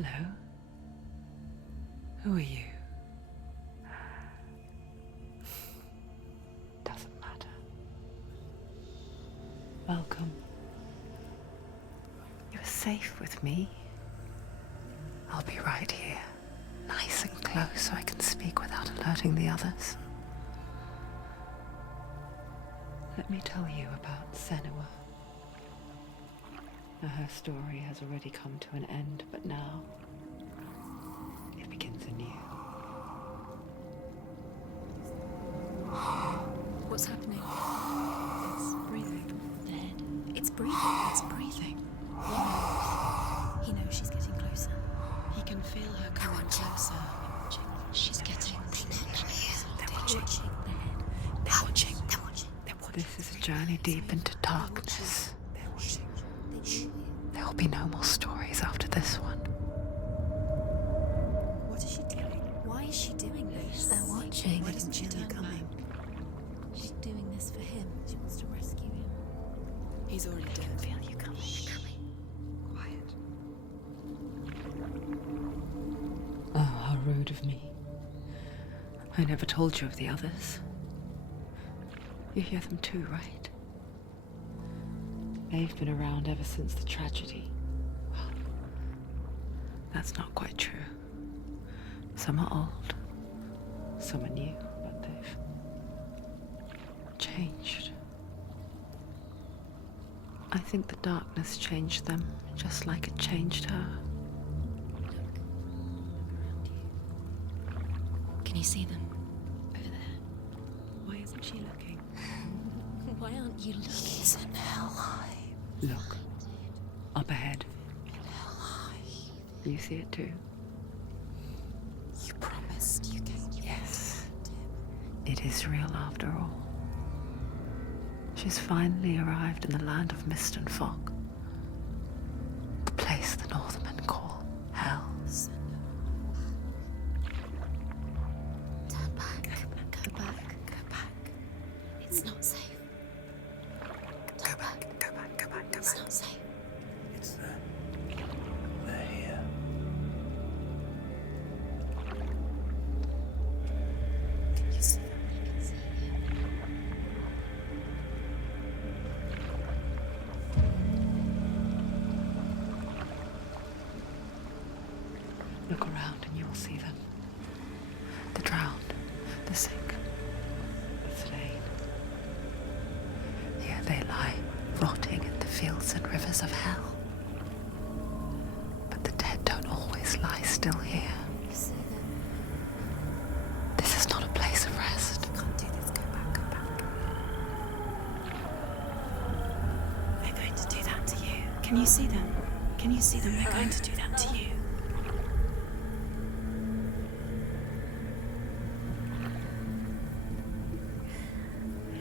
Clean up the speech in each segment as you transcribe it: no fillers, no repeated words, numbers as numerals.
Hello. Who are you? Doesn't matter. Welcome. You're safe with me. I'll be right here, nice and close so I can speak without alerting the others. Let me tell you about Senua. Now, her story has already come to an end, but now it begins anew. What's happening? It's breathing. The head. It's breathing. It's breathing. What? He knows she's getting closer. He can feel her coming closer. She's getting closer. They're watching. The head. They're watching. They're watching. This is a journey deep into darkness. They're watching. There will be no more stories after this one. What is she doing? Why is she doing this? They're watching. Why doesn't she turn coming? She's doing this for him. She wants to rescue him. He's already dead. I feel you coming. Quiet. Oh, how rude of me. I never told you of the others. You hear them too, right? They've been around ever since the tragedy. Well, that's not quite true. Some are old, some are new, but they've changed. I think the darkness changed them, just like it changed her. Can you see them? Over there. Why isn't she looking? Why aren't you looking? He's in Helheim. Look, up ahead. You see it too? You promised you came. Yes. It is real after all. She's finally arrived in the land of mist and fog. The place the Northmen call Hell. Turn back. Go back. Go back. It's not safe. Go back. Go back. Go back. Go back. It's not safe. It's them. They're here. Can you see them? I can see you. Look around and you'll see them. The drowned, the sick, the slain. Here they lie, rotting in the fields and rivers of hell. But the dead don't always lie still here. You see them? This is not a place of rest. You can't do this. Go back. Go back. They're going to do that to you. Can you see them? Can you see them? They're going to do that to you.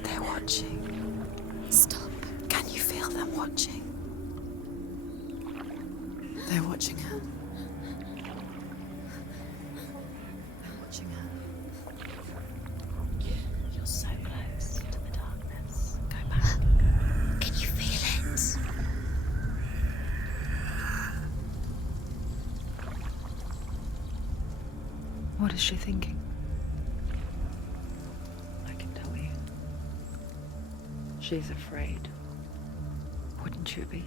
They're watching. Stop. Can you feel them watching? They're watching her. They're watching her. You're so close to the darkness. Go back. Can you feel it? What is she thinking? I can tell you. She's afraid. Wouldn't you be?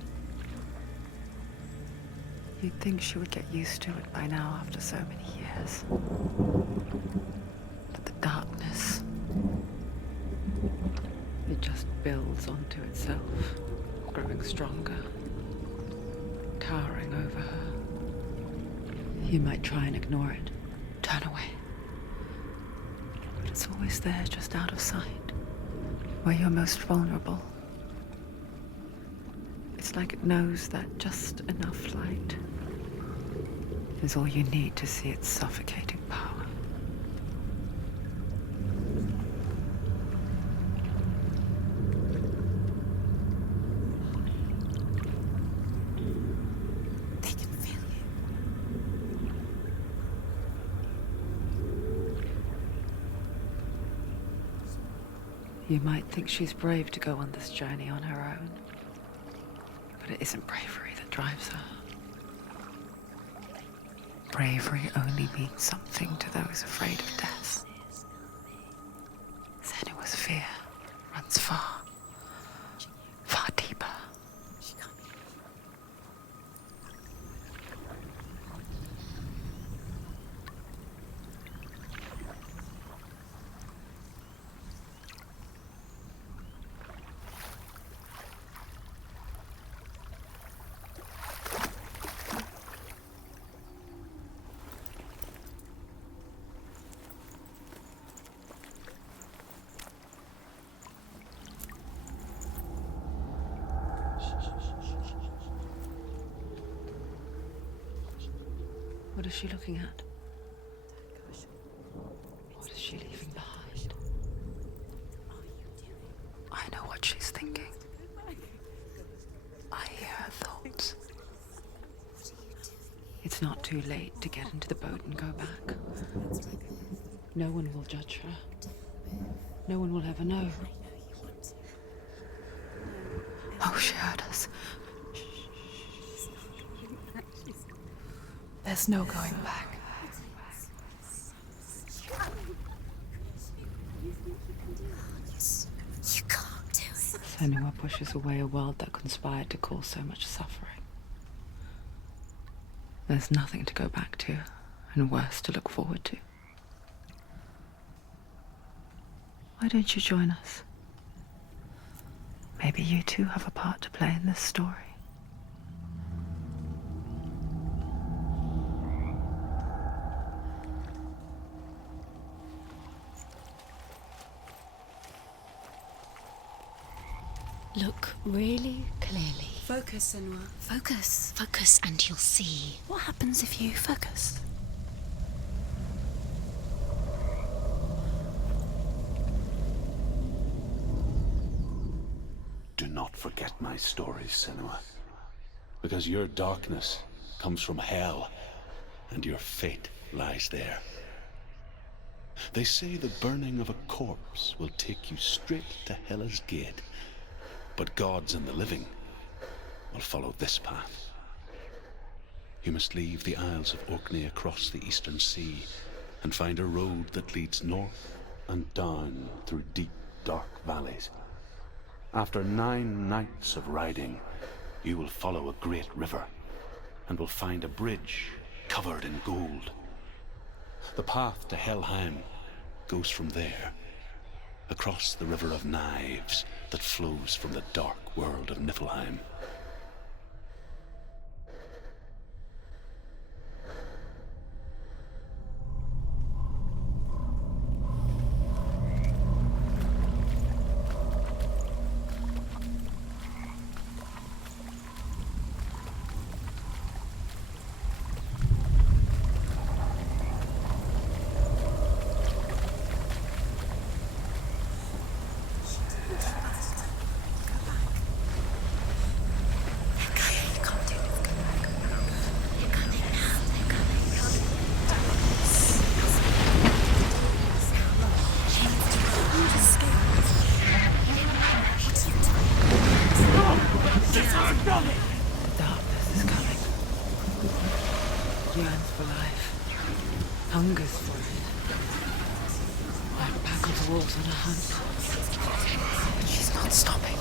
You'd think she would get used to it by now after so many years. But the darkness, it just builds onto itself, growing stronger, towering over her. You might try and ignore it, turn away. But it's always there, just out of sight, where you're most vulnerable. It's like it knows that just enough light is all you need to see its suffocating power. They can feel you. You might think she's brave to go on this journey on her own, but it isn't bravery that drives her. Bravery only means something to those afraid of death. Senua's fear runs far, far deeper. What is she looking at? What is she leaving behind? I know what she's thinking. I hear her thoughts. It's not too late to get into the boat and go back. No one will judge her. No one will ever know. Oh, she heard us. There's no going back. You can't do it. Senua pushes away a world that conspired to cause so much suffering. There's nothing to go back to, and worse to look forward to. Why don't you join us? Maybe you too have a part to play in this story. Look really clearly. Focus, Senua. Focus. Focus and you'll see. What happens if you focus? Do not forget my stories, Senua. Because your darkness comes from hell, and your fate lies there. They say the burning of a corpse will take you straight to Hela's gate, but gods and the living will follow this path. You must leave the Isles of Orkney across the eastern sea and find a road that leads north and down through deep, dark valleys. After 9 nights of riding, you will follow a great river and will find a bridge covered in gold. The path to Helheim goes from there, across the river of knives that flows from the dark world of Niflheim. Hungers for it. Like pack wolves on a hunt. But she's not stopping.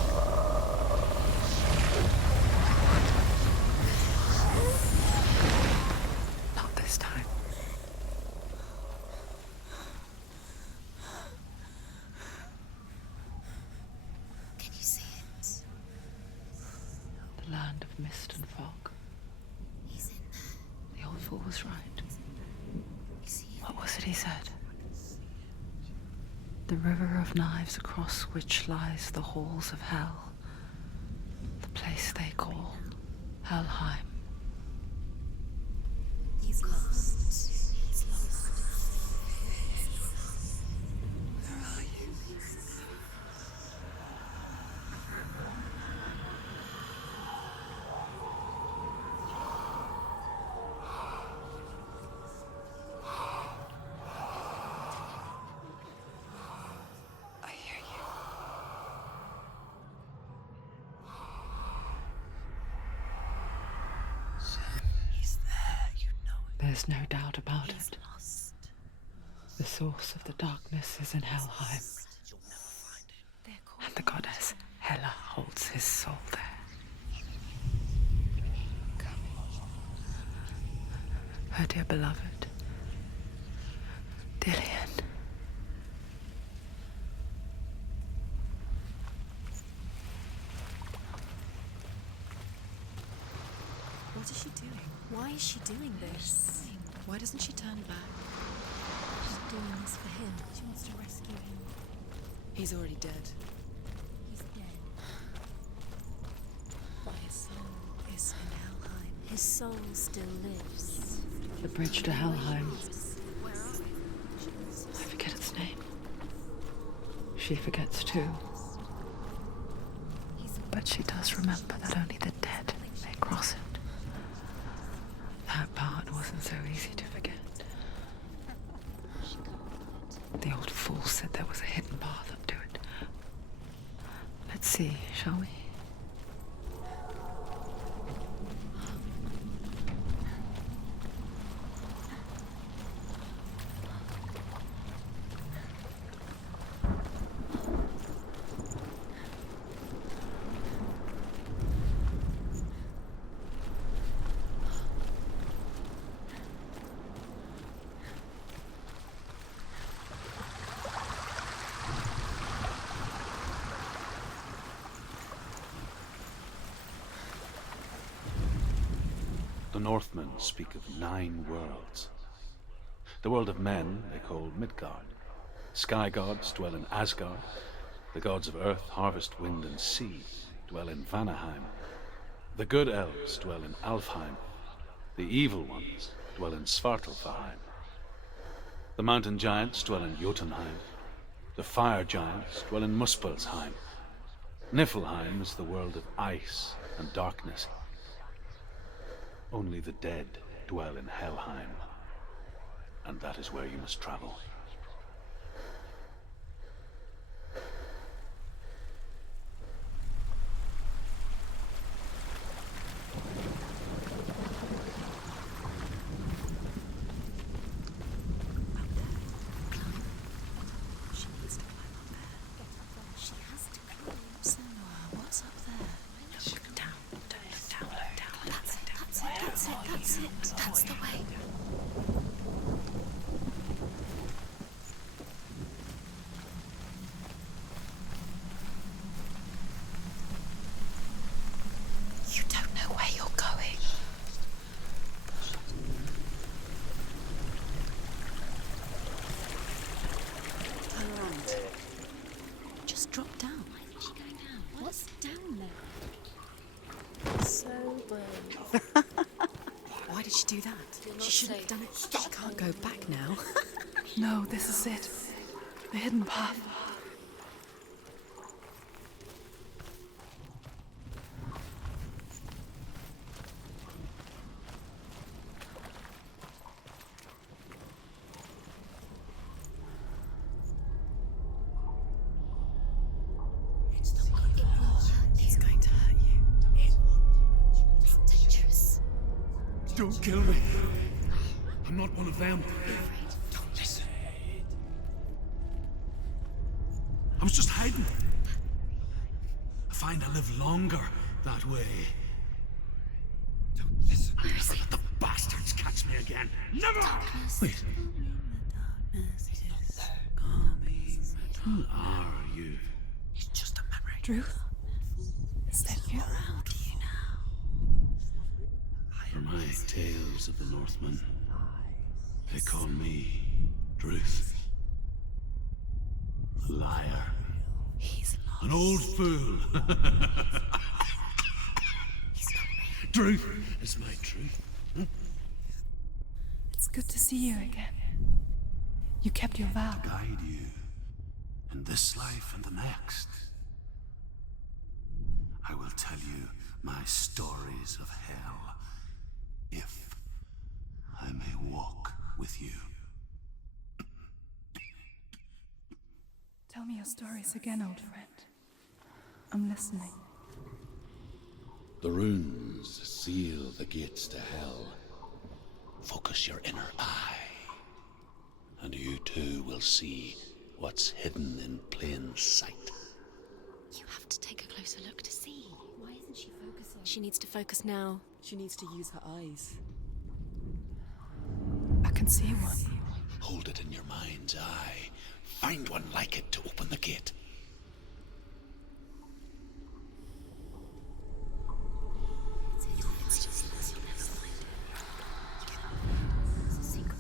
Not this time. Can you see it? The land of mist and fog. He's in there. The old fool was right. You see it? What was it he said? The river of knives across which lies the halls of hell. The place they call Helheim. He's lost. He's lost. Where are you? I hear you. He's there, you know it. There's no doubt about He's it. lost. The source of the darkness is in Helheim, They're called and the goddess Hela holds his soul there. Her dear beloved, Dillian. What is she doing? Why is she doing this? Why doesn't she turn back? She's doing this for him. She wants to rescue him. He's already dead. He's dead. But his soul is in Helheim. His soul still lives. The bridge to Helheim. Where are we? I forget its name. She forgets too. But she does remember that only the dead may cross it. That part wasn't so easy to forget. The old fool said there was a hidden path up to it. Let's see, shall we? The Northmen speak of 9 worlds. The world of men they call Midgard. Sky gods dwell in Asgard. The gods of earth, harvest, wind, and sea dwell in Vanaheim. The good elves dwell in Alfheim. The evil ones dwell in Svartalfheim. The mountain giants dwell in Jotunheim. The fire giants dwell in Muspelheim. Niflheim is the world of ice and darkness. Only the dead dwell in Helheim, and that is where you must travel. She needs to climb up there. She has to climb. Senua, what's up there? Look down. Don't look down. That's it. That's the way. You don't know where you're going. Turn around. Just drop down. Why is she going down? What's down there? So brave. Why did she do that? She shouldn't have done it. She can't go back now. No, this is it. The hidden path. It's going to hurt you. It's dangerous. Don't kill me. I'm not one of them. Don't listen. I was just hiding. I find I live longer that way. Don't listen. Never let the bastards catch me again. Never! Wait. Who are you? It's just a memory. Truth? Is that you? How do you now? For my tales of the Northmen, they call me Druth. A liar. He's lost. An old fool. He's not real. Truth is my truth. It's good to see you again. You kept your vow. Guide you in this life and the next. I will tell you my stories of hell, if I may walk with you. Tell me your stories again, old friend. I'm listening. The runes seal the gates to hell. Focus your inner eye, and you too will see what's hidden in plain sight. You have to take a closer look to see. Why isn't she focusing? She needs to focus now. She needs to use her eyes. I can see one. Hold it in your mind's eye. Find one like it to open the gate. It's just that you'll never find it. It's a secret.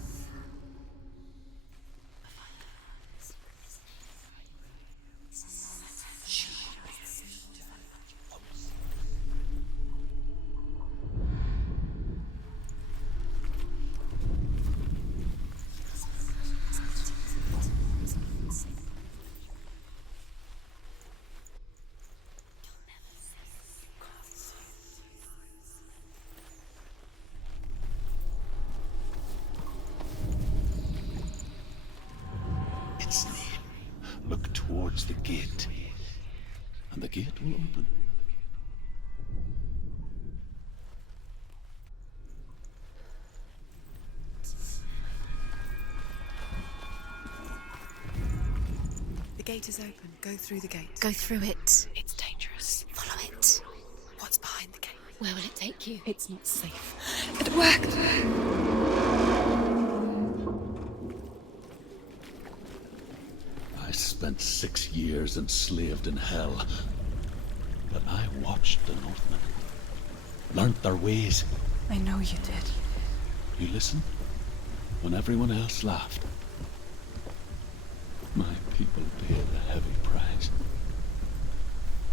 It's near. Look towards the gate, and the gate will open. The gate is open. Go through the gate. Go through it. It's dangerous. Follow it. What's behind the gate? Where will it take you? It's not safe. It worked! I spent 6 years enslaved in hell, but I watched the Northmen, learnt their ways. I know you did. You listened when everyone else laughed. My people paid a heavy price.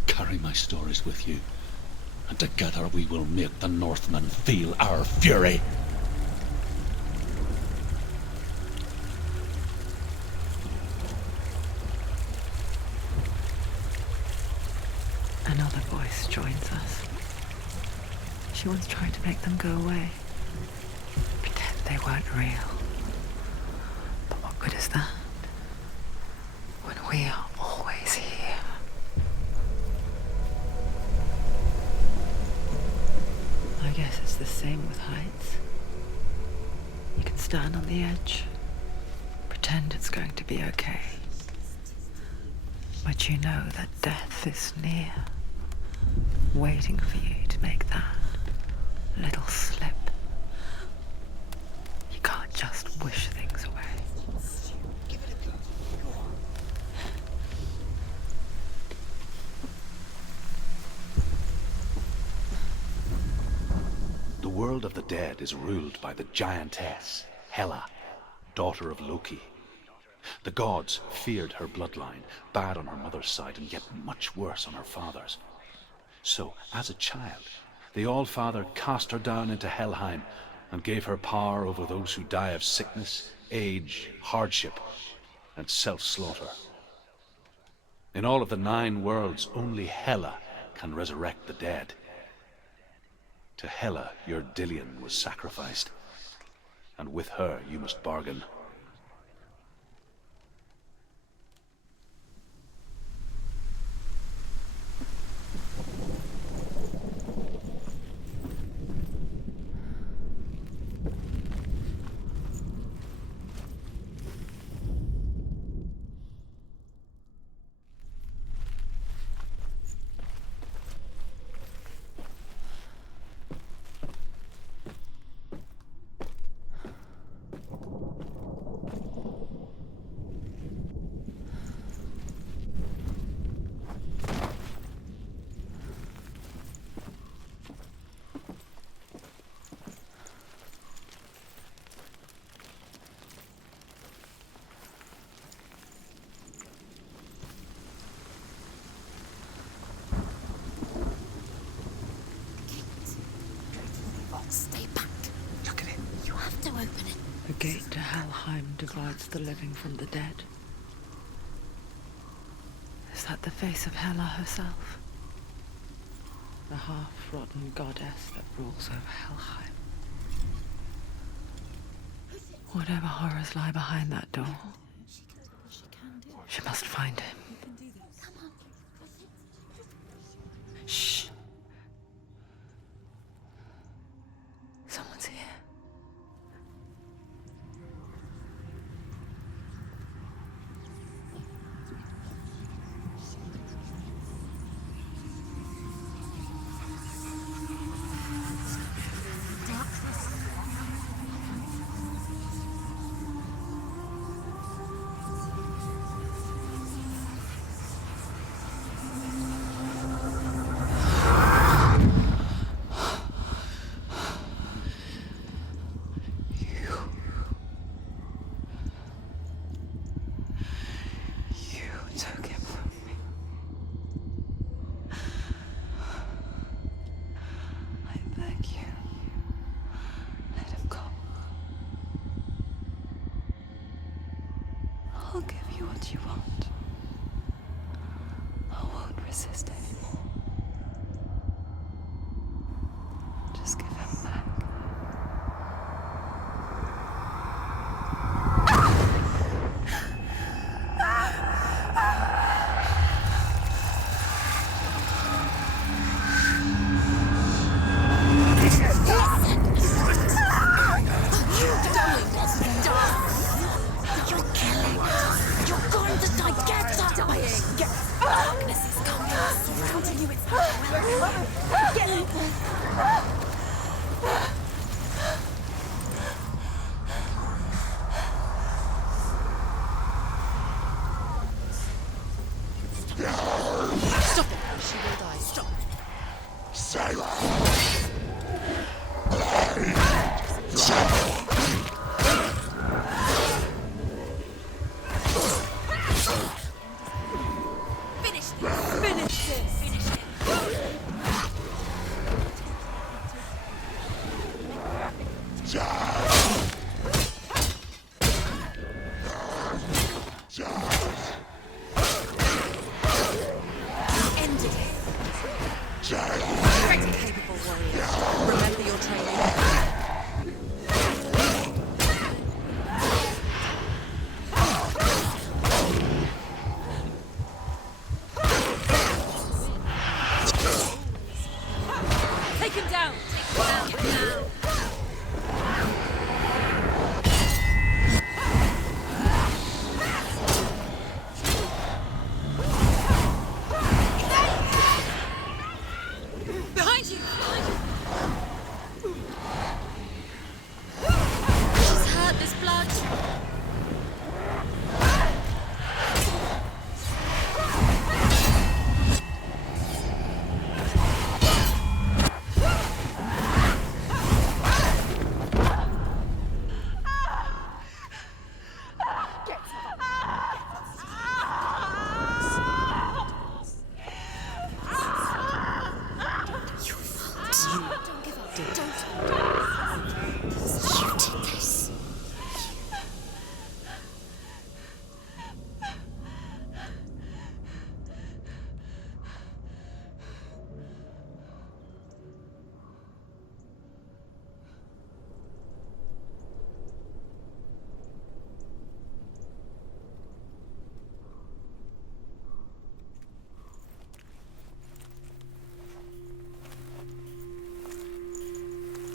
Carry my stories with you, and together we will make the Northmen feel our fury. Another voice joins us. She once tried to make them go away. Pretend they weren't real. But what good is that? When we are always here. I guess it's the same with heights. You can stand on the edge, pretend it's going to be okay. But you know that death is near, waiting for you to make that little slip. You can't just wish things away. The world of the dead is ruled by the giantess, Hela, daughter of Loki. The gods feared her bloodline, bad on her mother's side and yet much worse on her father's. So, as a child, the All-Father cast her down into Helheim and gave her power over those who die of sickness, age, hardship, and self-slaughter. In all of the 9 worlds, only Hela can resurrect the dead. To Hela, your Dillion was sacrificed, and with her you must bargain. Stay back. Look at it. You have to open it. The gate to Helheim divides the living from the dead. Is that the face of Hela herself? The half-rotten goddess that rules over Helheim. Whatever horrors lie behind that door, she must find him. Shh. Someone's here. resist anymore. Just give him back.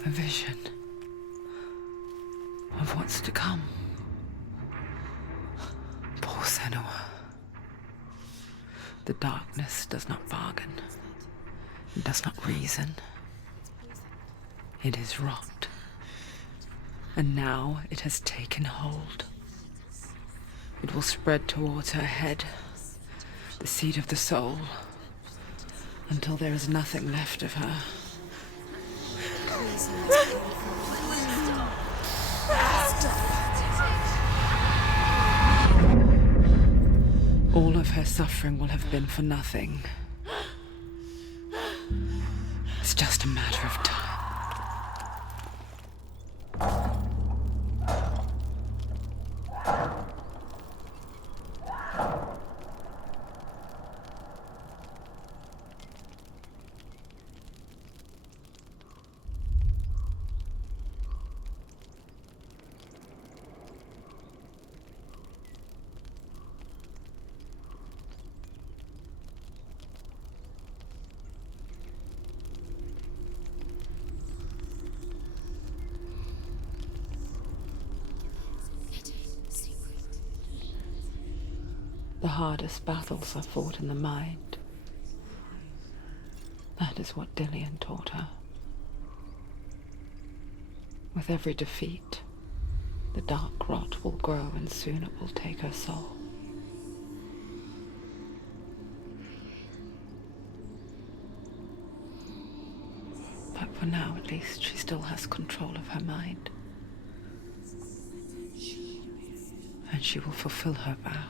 A vision of what's to come. Poor Senua. The darkness does not bargain. It does not reason. It is rot. And now it has taken hold. It will spread towards her head, the seat of the soul, until there is nothing left of her. All of her suffering will have been for nothing. It's just a matter of time. The hardest battles are fought in the mind. That is what Dillian taught her. With every defeat, the dark rot will grow and soon it will take her soul. But for now, at least, she still has control of her mind. And she will fulfill her vow.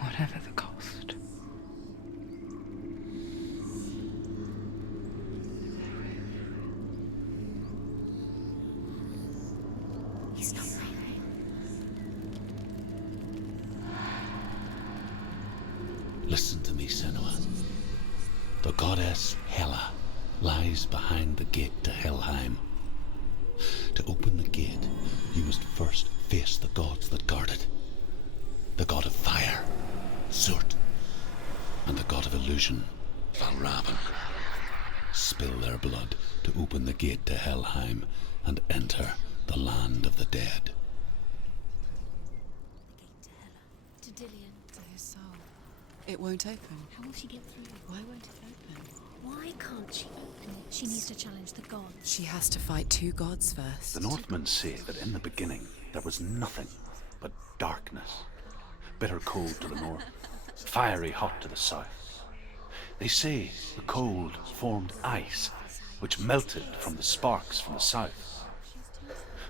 Whatever the cost. He's not breathing. Listen to me, Senua. The goddess Hela lies behind the gate to Helheim. To open the gate, you must first face the gods that guard it. The god of fire, Surtr, and the god of illusion, Valravn. Spill their blood to open the gate to Helheim and enter the land of the dead. The gate to Hela. To Dillion. To his soul. It won't open. How will she get through? Why won't it open? Why can't she open it? She needs to challenge the gods. She has to fight 2 gods first. The Northmen say that in the beginning there was nothing but darkness. Bitter cold to the north, fiery hot to the south. They say the cold formed ice, which melted from the sparks from the south.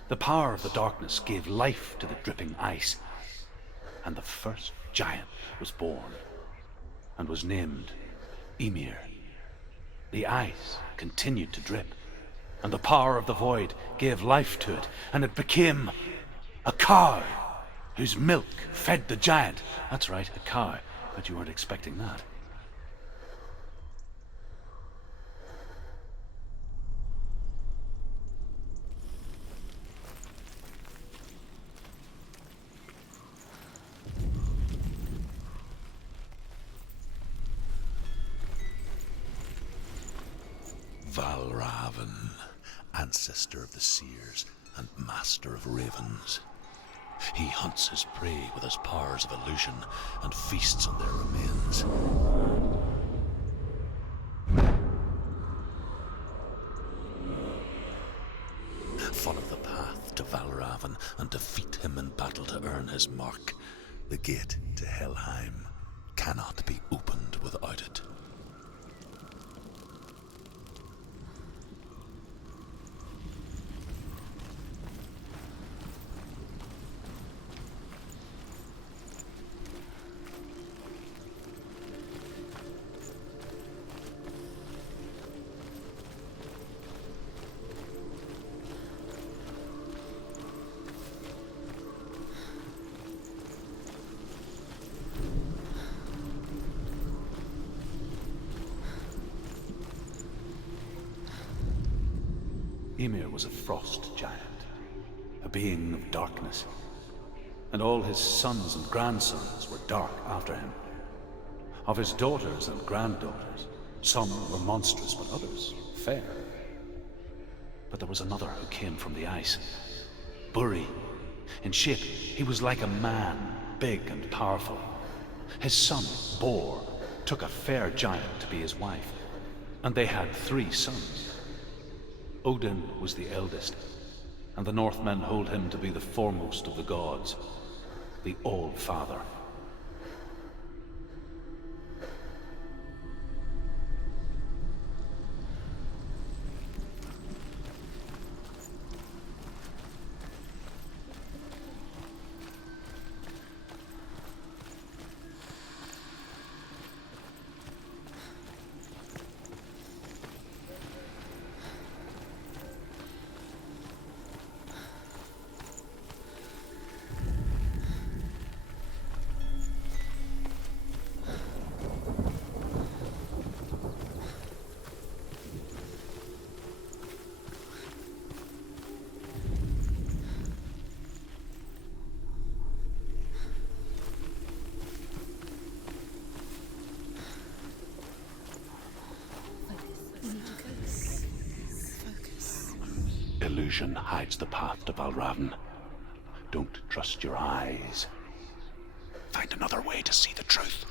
The power of the darkness gave life to the dripping ice, and the first giant was born, and was named Ymir. The ice continued to drip, and the power of the void gave life to it, and it became a cow, whose milk fed the giant. That's right, a cow, but you weren't expecting that. Valravn, ancestor of the seers and master of ravens. He hunts his prey with his powers of illusion and feasts on their remains. Follow the path to Valravn and defeat him in battle to earn his mark. The gate to Helheim cannot be opened without it. Ymir was a frost giant, a being of darkness, and all his sons and grandsons were dark after him. Of his daughters and granddaughters, some were monstrous, but others fair. But there was another who came from the ice. Buri. In shape, he was like a man, big and powerful. His son, Bor, took a fair giant to be his wife, and they had 3 sons. Odin was the eldest, and the Northmen hold him to be the foremost of the gods, the All-Father. Illusion hides the path to Valravn. Don't trust your eyes. Find another way to see the truth.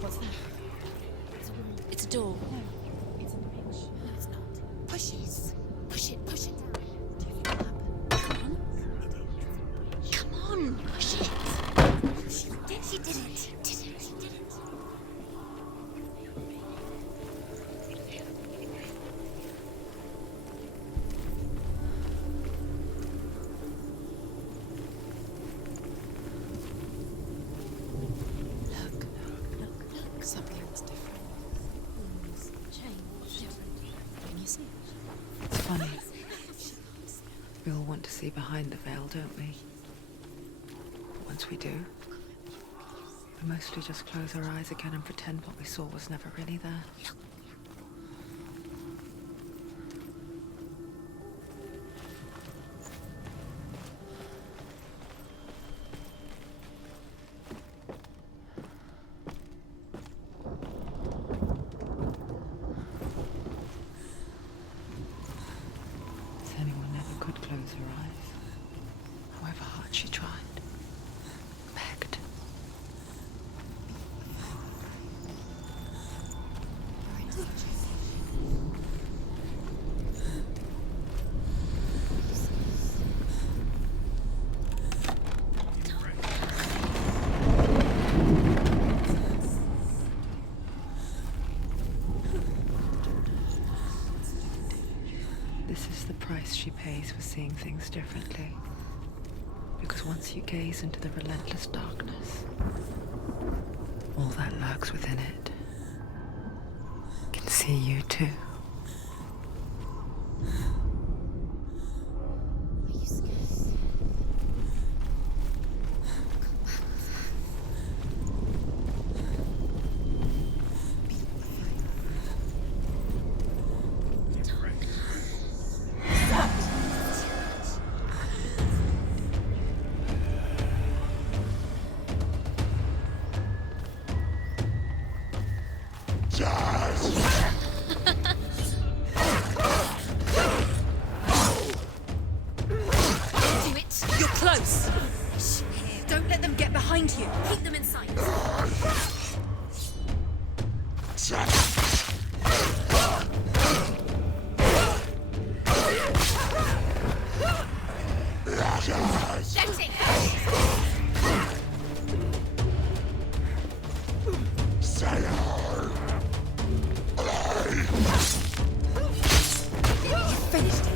What's that? It's a wall. It's a door. No, it's in the bench. No, it's not. Push it. Push it. Push it. Do you think it'll happen? Come on. Push it. She did it. She did it. She did it. to see behind the veil, don't we? But once we do, we mostly just close our eyes again and pretend what we saw was never really there. Senua never could close her eyes, however hard she tried. Begged. This is the price she pays for seeing things differently. Because once you gaze into the relentless darkness, all that lurks within it can see you too. Are you scared? Do it. You're close. Don't let them get behind you. Keep them in sight. Shooting. You finished it.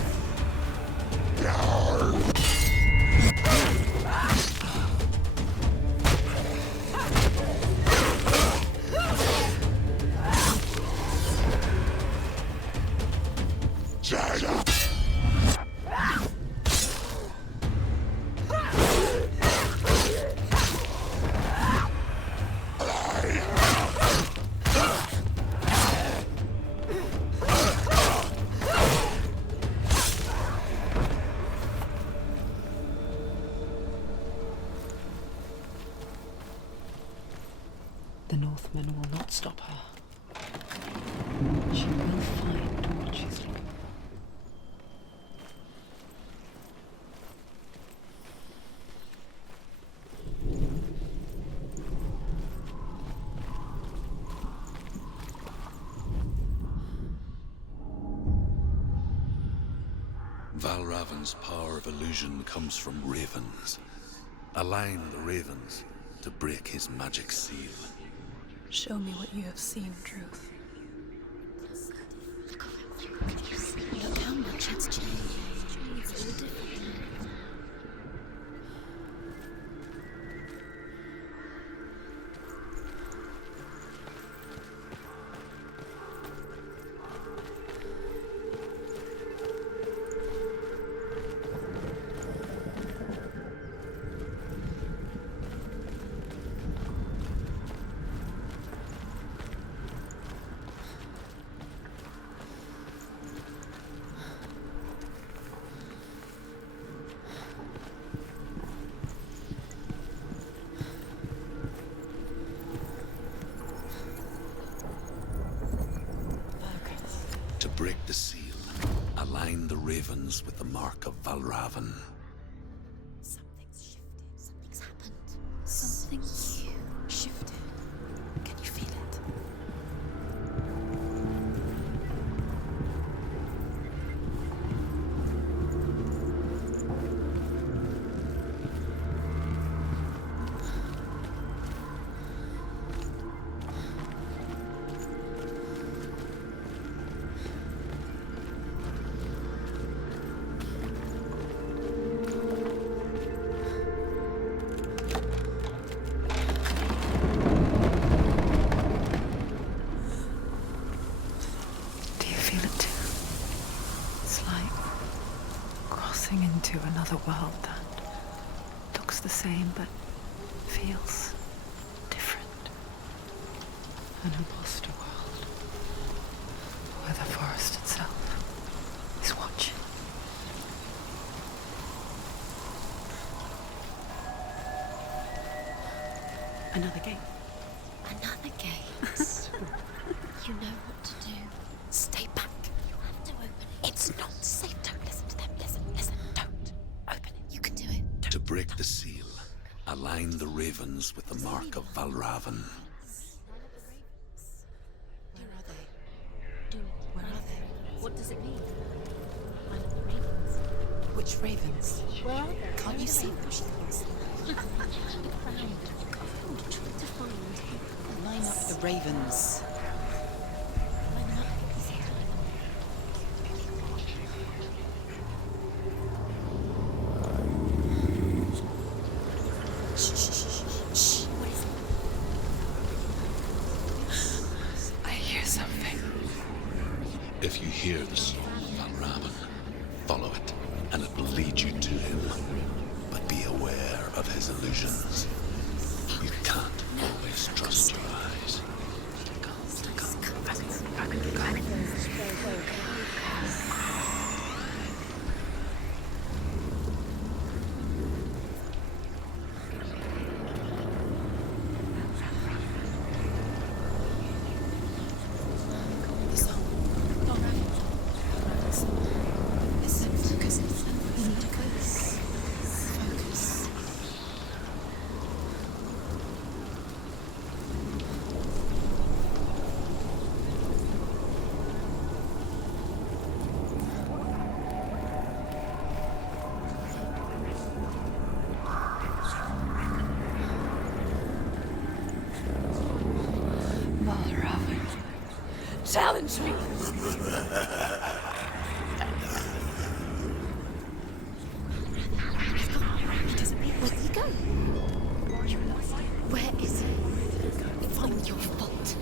The Northmen will not stop her. She will find what she's looking for. Valravn's power of illusion comes from ravens. Align the ravens to break his magic seal. Show me what you have seen, Truth. Look how much it's changed. It's all different now. To break the seal, align the ravens with the mark of Valravn. Something's shifted. Something's happened. Something new shifted. Can you feel it? another world that looks the same but feels different. An imposter world where the forest itself is watching. Another gate. Another gate. You know what to do. Stay back. You have to open it. It's not safe. Don't listen to them. Listen. Don't. Open it. You can do it. To break the seal, align the ravens with the mark of Valravn. Where are they? Do it. Where are they? What does it mean? Find the ravens. Which ravens? Where are they? Can't you see them? She can't see them. Try to find. Line up the ravens. Shh. What is it? I hear something. If you hear the song of Valravn, follow it, and it will lead you to him. But be aware of his illusions. You can't always trust your eyes. Challenge me! Where did he go? Where is he? It's all your fault.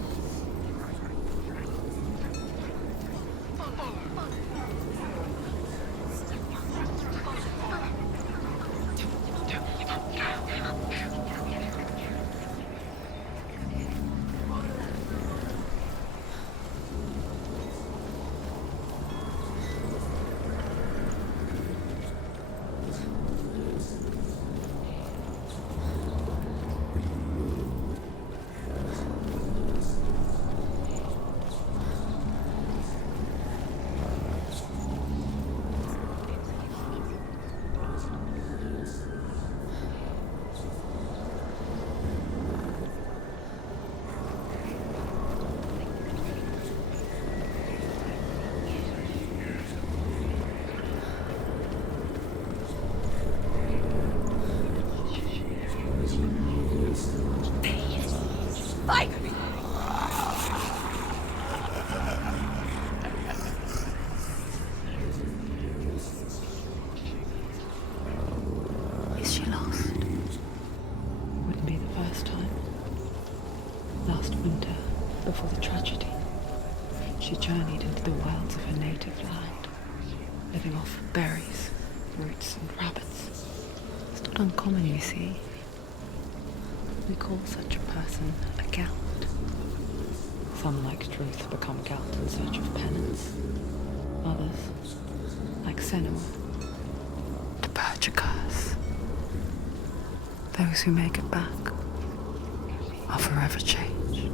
Is she lost? Would it be the first time? Last winter, before the tragedy, she journeyed into the wilds of her native land, living off berries, roots and rabbits. It's not uncommon, you see. We call such a person a Gelt. Some, like Truth, become Gelt in search of penance. Others, like Senua, to purge a curse. Those who make it back are forever changed.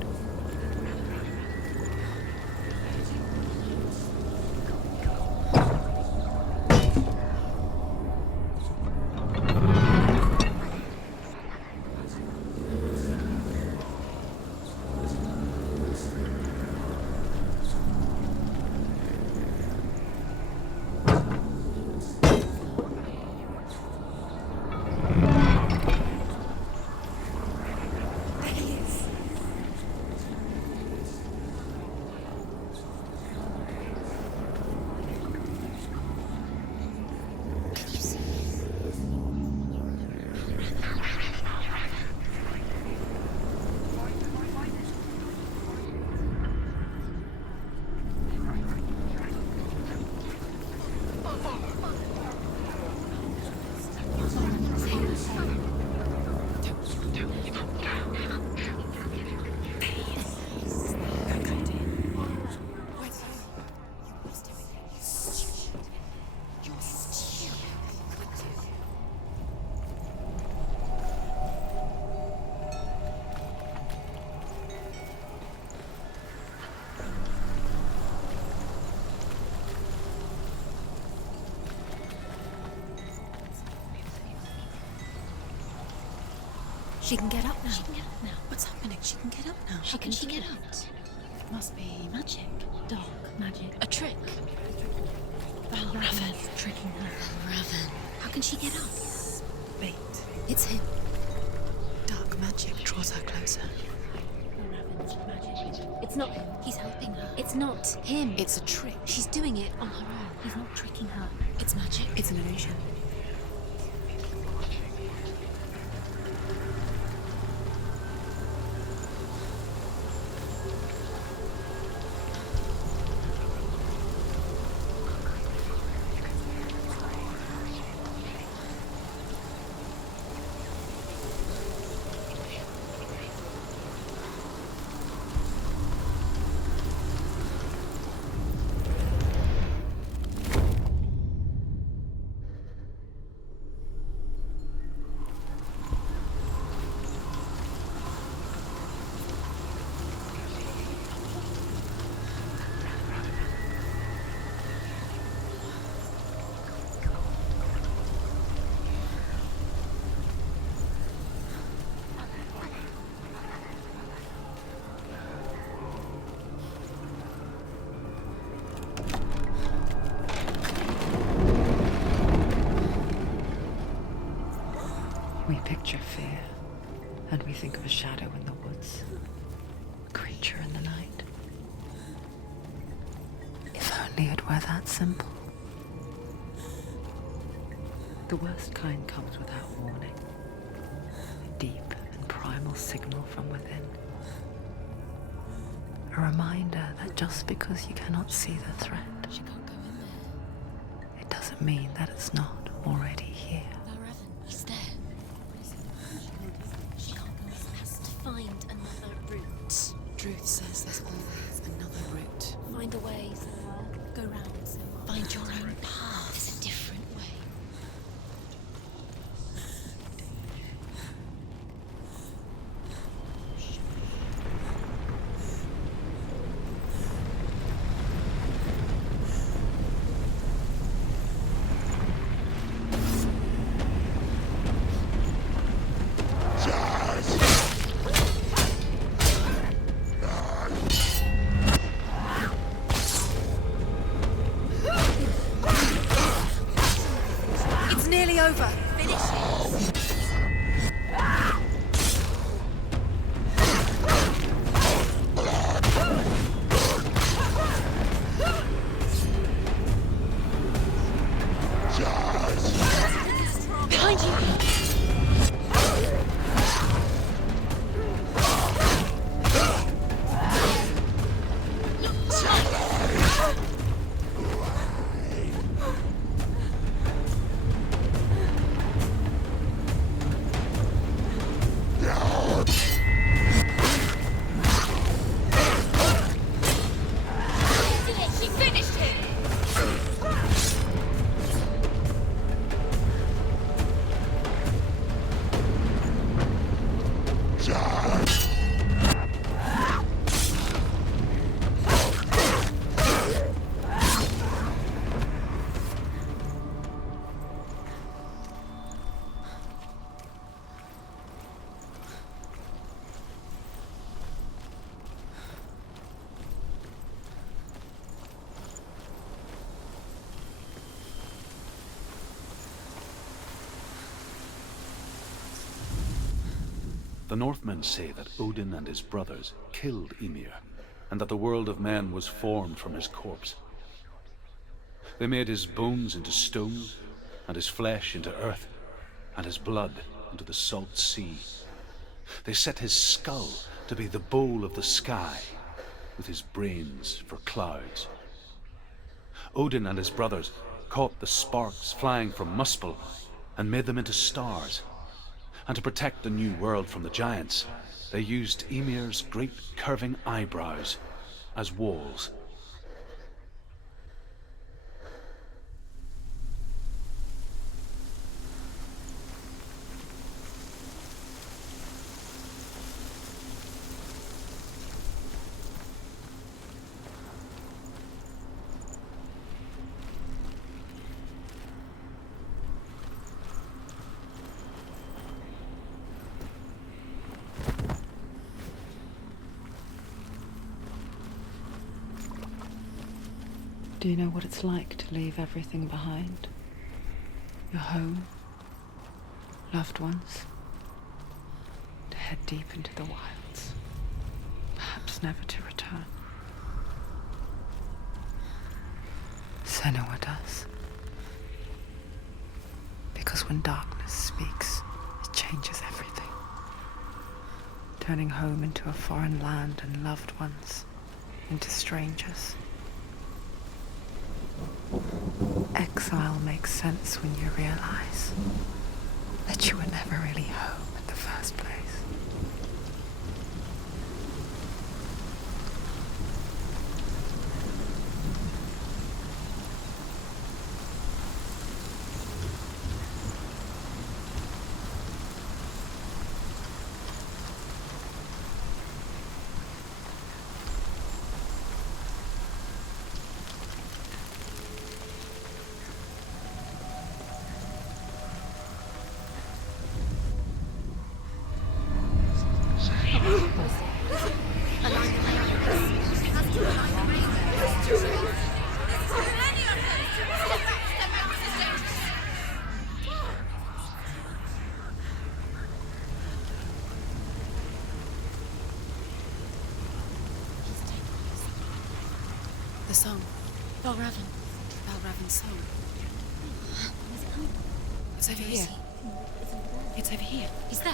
She can get up now. She can get up now. What's happening? She can get up now. How can she get out? It must be magic. Dark magic. A trick. Valravn tricking her. Valravn. How can she get out? Bait. It's him. Dark magic draws her closer. Valravn's magic. It's not him. He's helping her. It's not him. It's a trick. She's doing it on her own. He's not tricking her. It's magic. It's an illusion. We picture fear, and we think of a shadow in the woods, a creature in the night. If only it were that simple. The worst kind comes without warning, a deep and primal signal from within. A reminder that just because you cannot see the threat, She can't go in there. it doesn't mean that it's not already here. Valravn, he's there. She can't go in. She has to find another route. Truth says there's always another route. Find a way, Senua. Go round, Senua. Find your own path. There's a different way. It's nearly over. Finish it. Behind you. She finished him. The Northmen say that Odin and his brothers killed Ymir, and that the world of men was formed from his corpse. They made his bones into stone, and his flesh into earth, and his blood into the salt sea. They set his skull to be the bowl of the sky, with his brains for clouds. Odin and his brothers caught the sparks flying from Muspel and made them into stars. And to protect the new world from the giants, they used Ymir's great curving eyebrows as walls. Do you know what it's like to leave everything behind? Your home, loved ones, to head deep into the wilds, perhaps never to return. Senua does. Because when darkness speaks, it changes everything, turning home into a foreign land and loved ones into strangers. Exile makes sense when you realize that you were never really home in the first place. The song. Valravn. Valravn's song. It's over here. It's over here. He's there.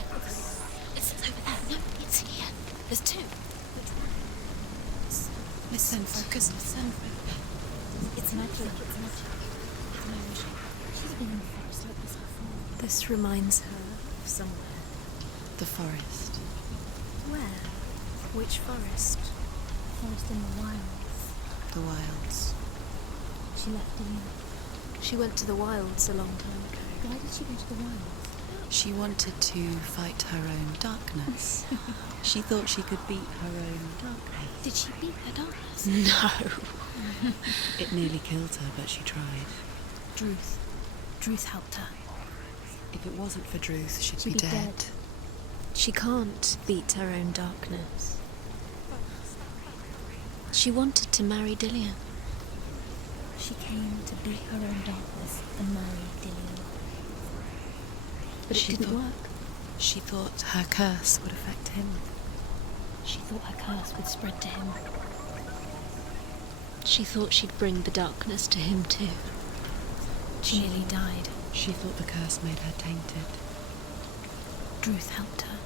It's over there. No, it's here. There's two. Listen, focus, listen. It's magic. It's magic. She's been in the forest like this before. This reminds her of somewhere. The forest. Where? Which forest? Forest in the wilds. The wilds. She left in. She went to the wilds a long time ago. Why did she go to the wilds? She wanted to fight her own darkness. She thought she could beat her own darkness. Did she beat her darkness? No. It nearly killed her, but she tried. Druth. Druth helped her. If it wasn't for Druth, she'd be dead. She can't beat her own darkness. She wanted to marry Dillian. She came to beat her own darkness and marry Dillian. But it didn't work. She thought her curse would affect him. She thought her curse would spread to him. She thought she'd bring the darkness to him too. She nearly died. She thought the curse made her tainted. Druth helped her.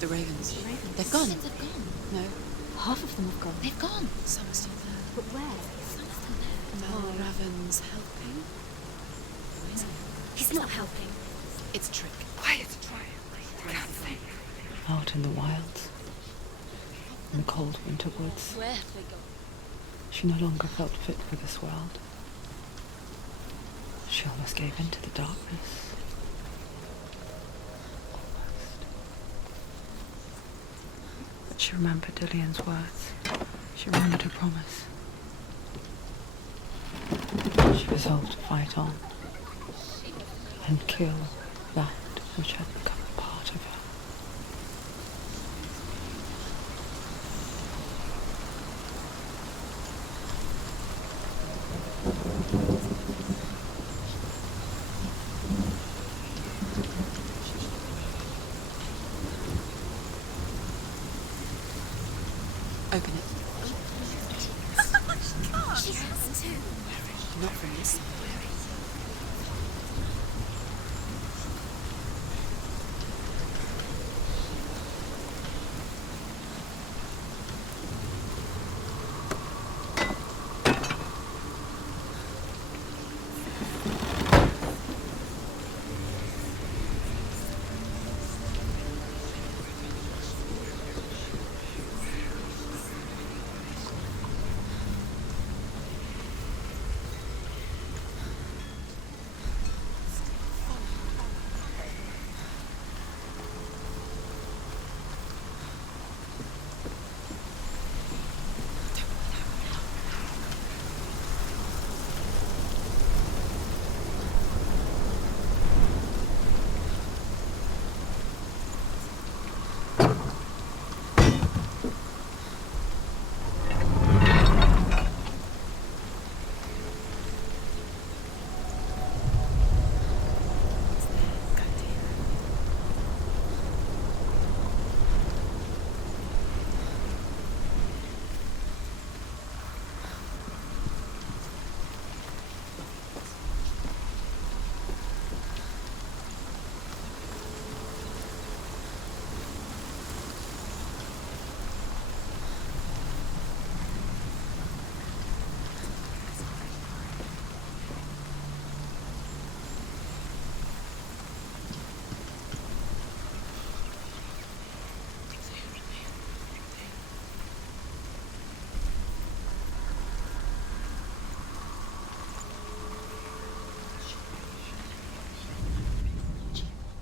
The ravens. The ravens. They've gone. They've gone. No. Half of them have gone. They've gone. Some are still there. But where? Some are still there. Valravn's helping. He's not helping. It's a trick. Quiet. Out in the wilds, in the cold winter woods, Where have they gone? she no longer felt fit for this world. She almost gave in to the darkness. Almost. But she remembered Dillian's words. She remembered her promise. She resolved to fight on and kill that which had become a part of her. Open it. She has to. Not very easy.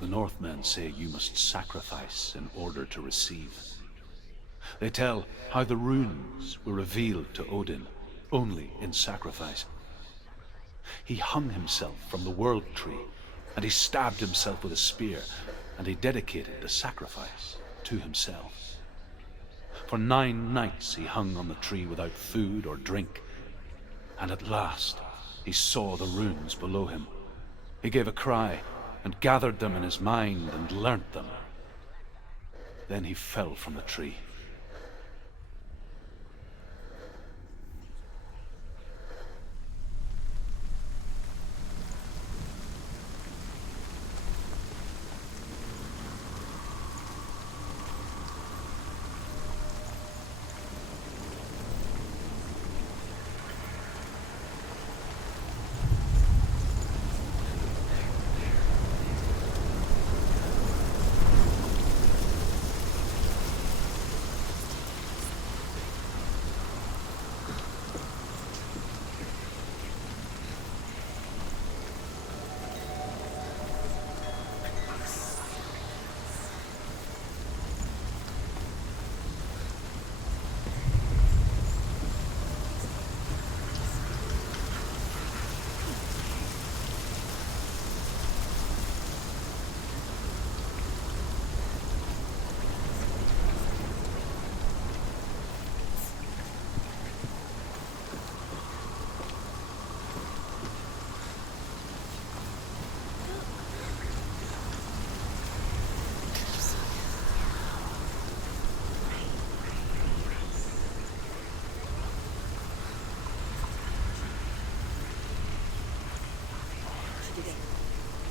The Northmen say you must sacrifice in order to receive. They tell how the runes were revealed to Odin only in sacrifice. He hung himself from the world tree, and he stabbed himself with a spear, and he dedicated the sacrifice to himself. For 9 nights he hung on the tree without food or drink, and at last he saw the runes below him. He gave a cry, and gathered them in his mind and learnt them. Then he fell from the tree.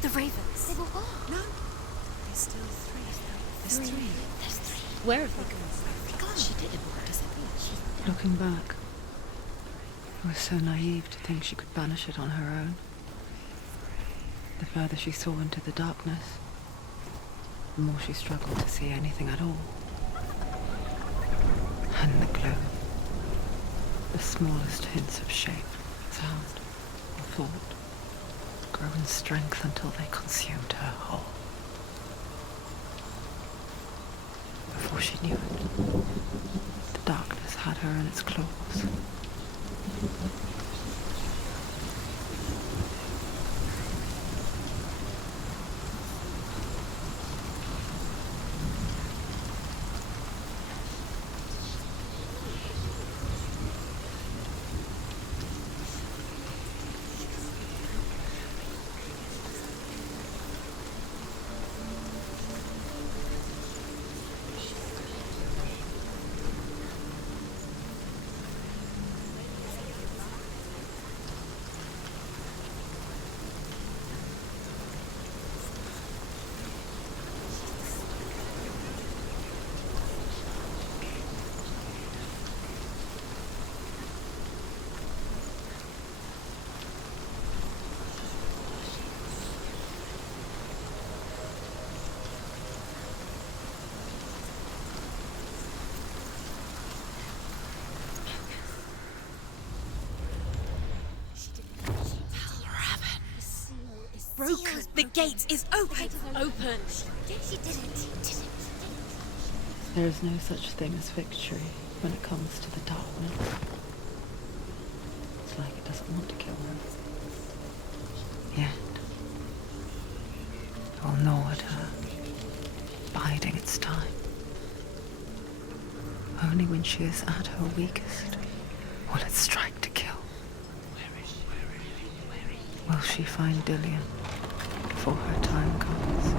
The ravens. They were what? No. There's still 3. There's 3. There's 3. Where have they gone? She didn't. What does it mean? Looking back, I was so naive to think she could banish it on her own. The further she saw into the darkness, the more she struggled to see anything at all. And the glow, the smallest hints of shape, sound, or thought, grow in strength until they consumed her whole. Before she knew it, the darkness had her in its claws. broken. The gate is open. Open. She did it. There is no such thing as victory when it comes to the darkness. It's like it doesn't want to kill them. Yet, it will gnaw at her, biding its time. Only when she is at her weakest will it strike to kill. Will she find Dillian before her time comes?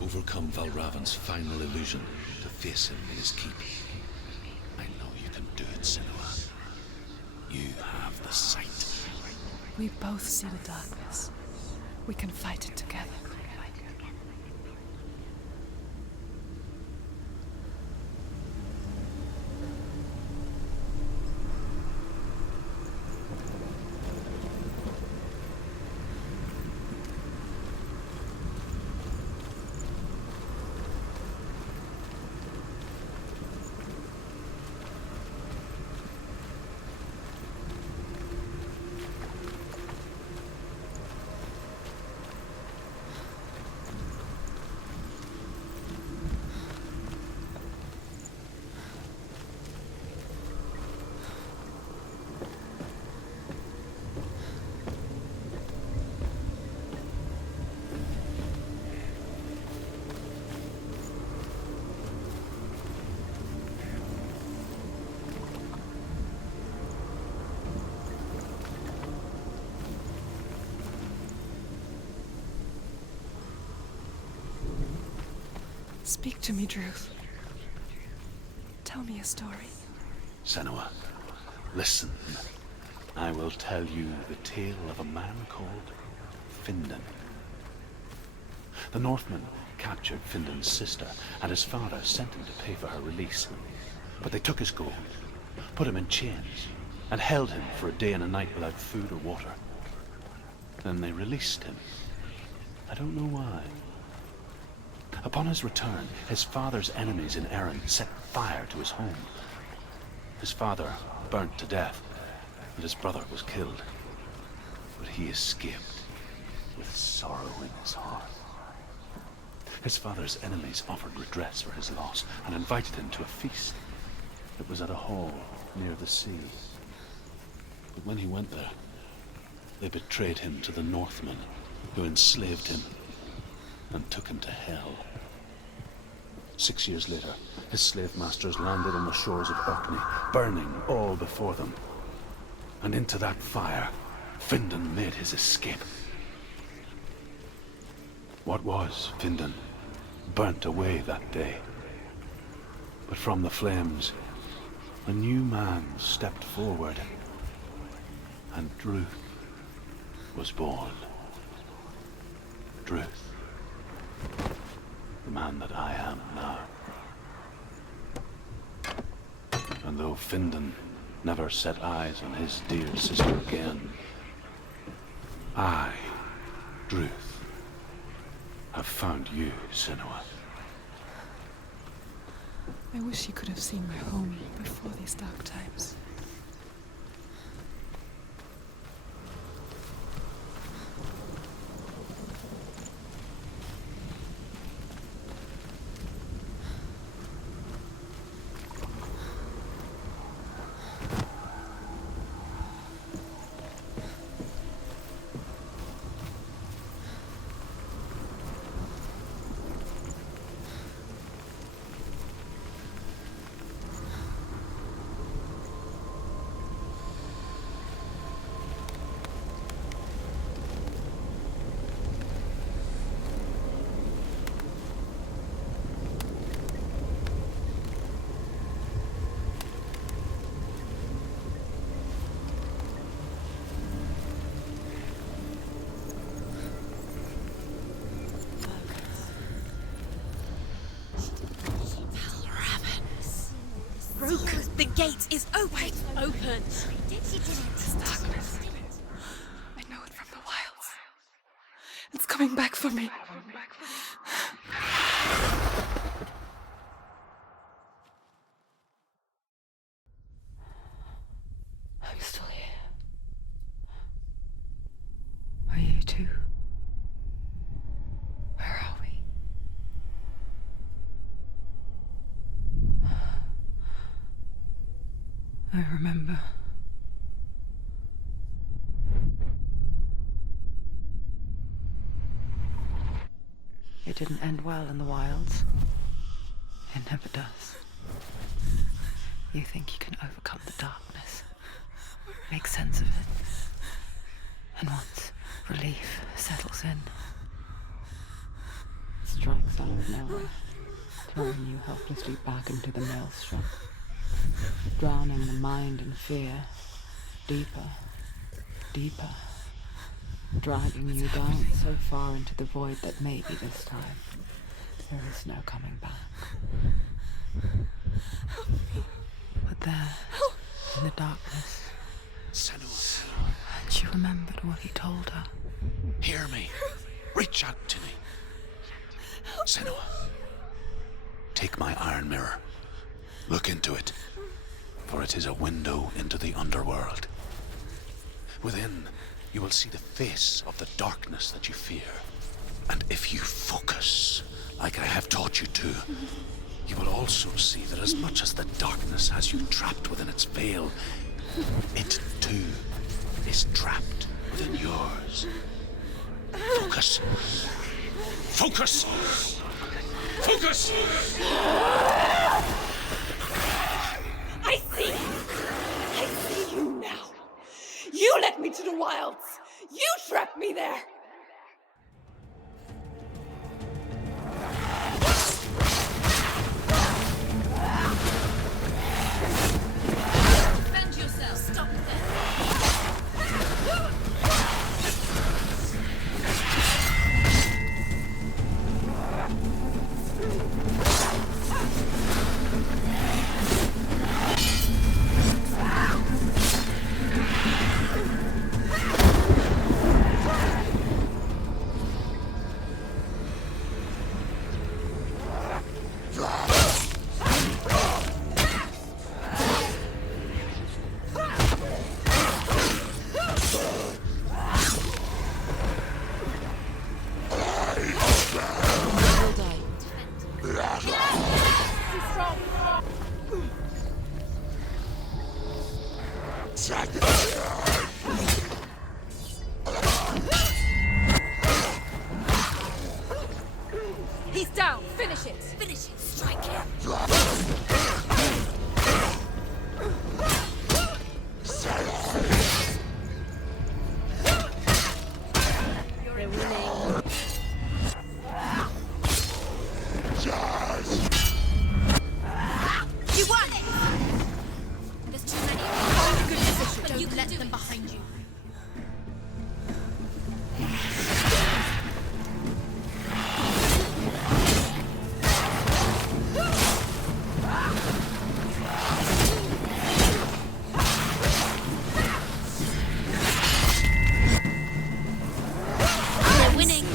Overcome Valravn's final illusion to face him in his keep. I know you can do it, Senua. You have the sight. We both see the darkness. We can fight it together. Speak to me, Druth. Tell me a story. Senua, listen. I will tell you the tale of a man called Findan. The Northmen captured Findan's sister, and his father sent him to pay for her release. But they took his gold, put him in chains, and held him for a day and a night without food or water. Then they released him. I don't know why. Upon his return, his father's enemies in Erin set fire to his home. His father burnt to death, and his brother was killed. But he escaped with sorrow in his heart. His father's enemies offered redress for his loss and invited him to a feast. It was at a hall near the sea. But when he went there, they betrayed him to the Northmen, who enslaved him and took him to hell. 6 years later, his slave masters landed on the shores of Orkney, burning all before them. And into that fire, Findan made his escape. What was Findan burnt away that day. But from the flames, a new man stepped forward, and Druth was born. Druth. The man that I am now. And though Findan never set eyes on his dear sister again, I, Druth, have found you, Senua. I wish you could have seen my home before these dark times. The gate is open. It's open. He did it. It's darkness. I know it from the wilds. It's coming back for me. I'm still here. Are you too? Where are we? I remember. It didn't end well in the wilds. It never does. You think you can overcome the darkness, make sense of it, and once relief settles in, it strikes out of nowhere, throwing you helplessly back into the maelstrom, drowning the mind in fear, deeper, deeper, dragging you down so far into the void that maybe this time there is no coming back. But there, in the darkness, Senua, and she remembered what he told her. hear me. Reach out to me. Senua, take my iron mirror. Look into it, for it is a window into the underworld. Within, you will see the face of the darkness that you fear. And if you focus, like I have taught you to, you will also see that as much as the darkness has you trapped within its veil, it too is trapped within yours. Focus. Focus! Focus! I see you now. You led me to the wilds. You trapped me there. Defend yourself. Stop there. He's down. Finish it. Finish it. Strike it. You're winning. You won! There's too many. Good position. But you let them behind you. We're winning.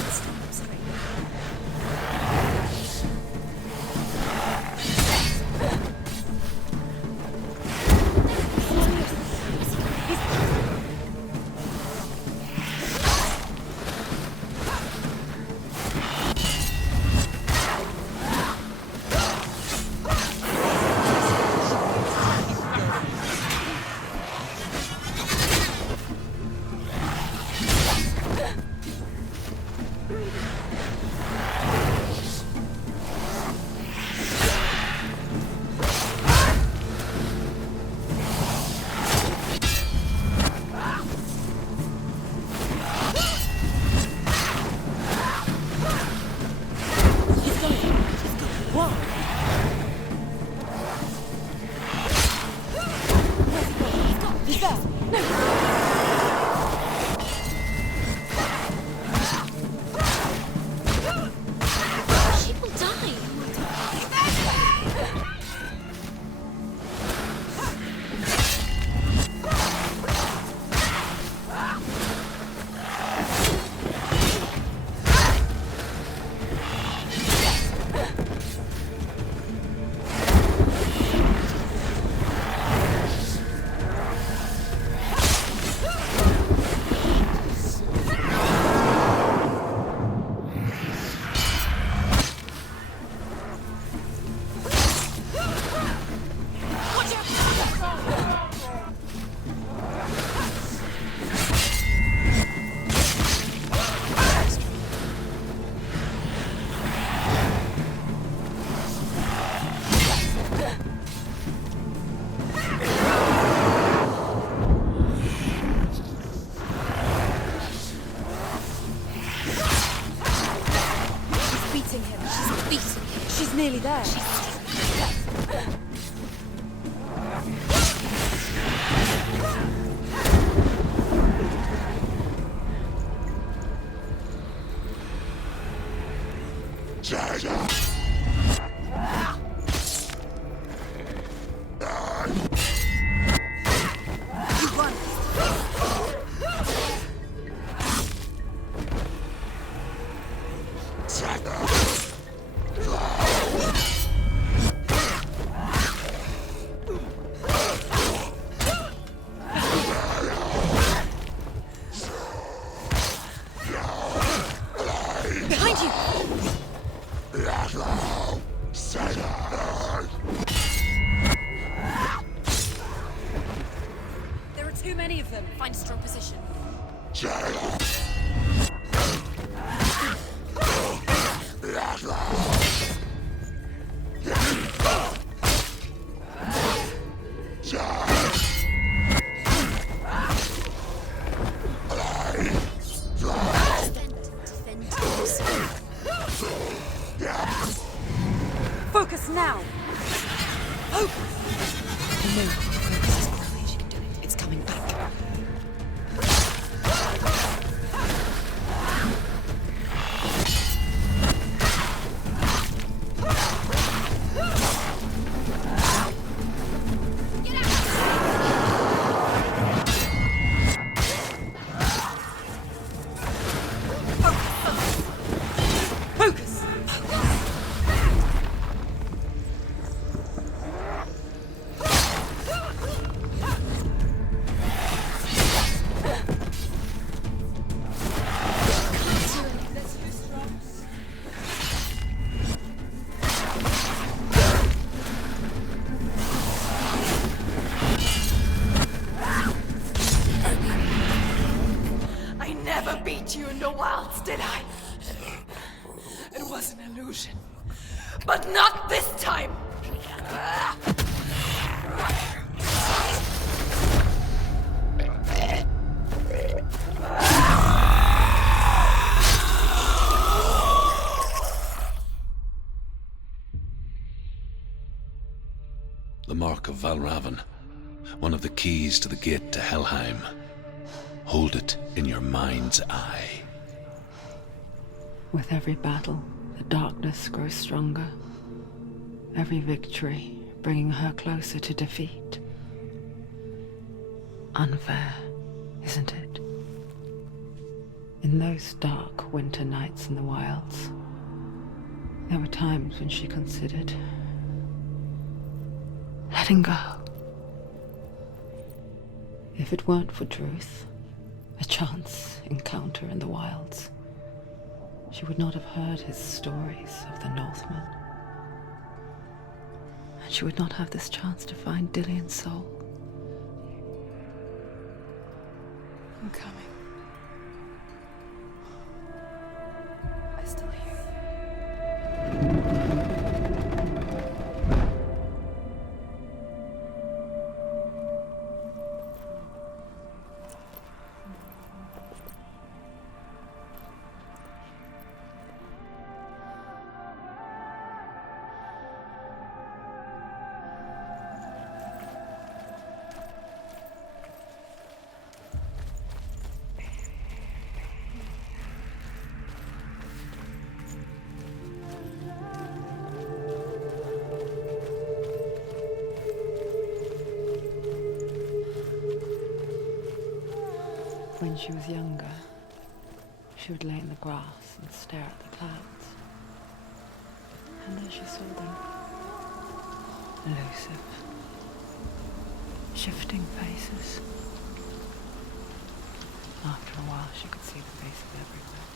She will die. beating you. She's nearly there. Too many of them. Find a strong position. Focus now. It's coming back. You in the wilds, did I? It was an illusion. But not this time! The Mark of Valravn, one of the keys to the gate to Helheim. Hold it in your mind's eye. With every battle, the darkness grows stronger. Every victory bringing her closer to defeat. Unfair, isn't it? In those dark winter nights in the wilds, there were times when she considered letting go. If it weren't for Druth, a chance encounter in the wilds, she would not have heard his stories of the Northmen. And she would not have this chance to find Dillion's soul. I'm coming. I still hear When she was younger, she would lay in the grass and stare at the clouds. And there she saw them. Elusive, shifting faces. After a while, she could see the faces everywhere.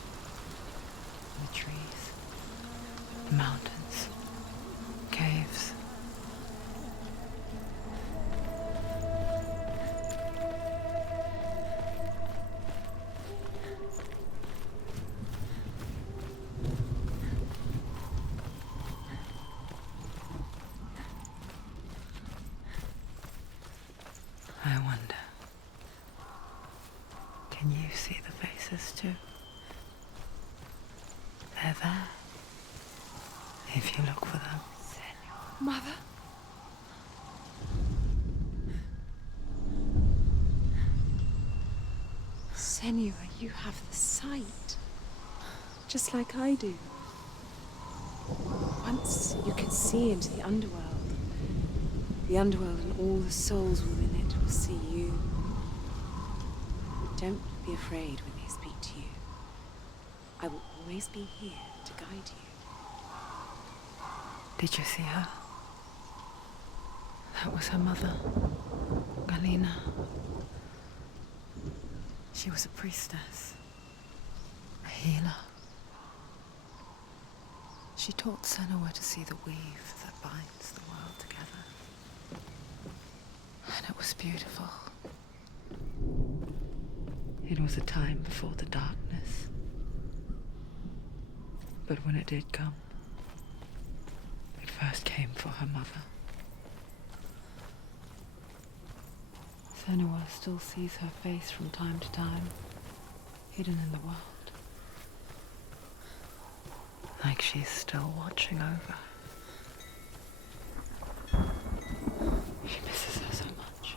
In the trees, the mountains, caves. I wonder, can you see the faces too? They're there, if you look for them. Mother? Senua, you have the sight. Just like I do. Once you can see into the underworld and all the souls within it will see you. Don't be afraid when they speak to you. I will always be here to guide you. Did you see her? That was her mother, Galina. She was a priestess, a healer. She taught Senua to see the weave that binds the world together. And it was beautiful. It was a time before the darkness. But when it did come, it first came for her mother. Senua still sees her face from time to time, hidden in the world. Like she's still watching over. She misses her so much.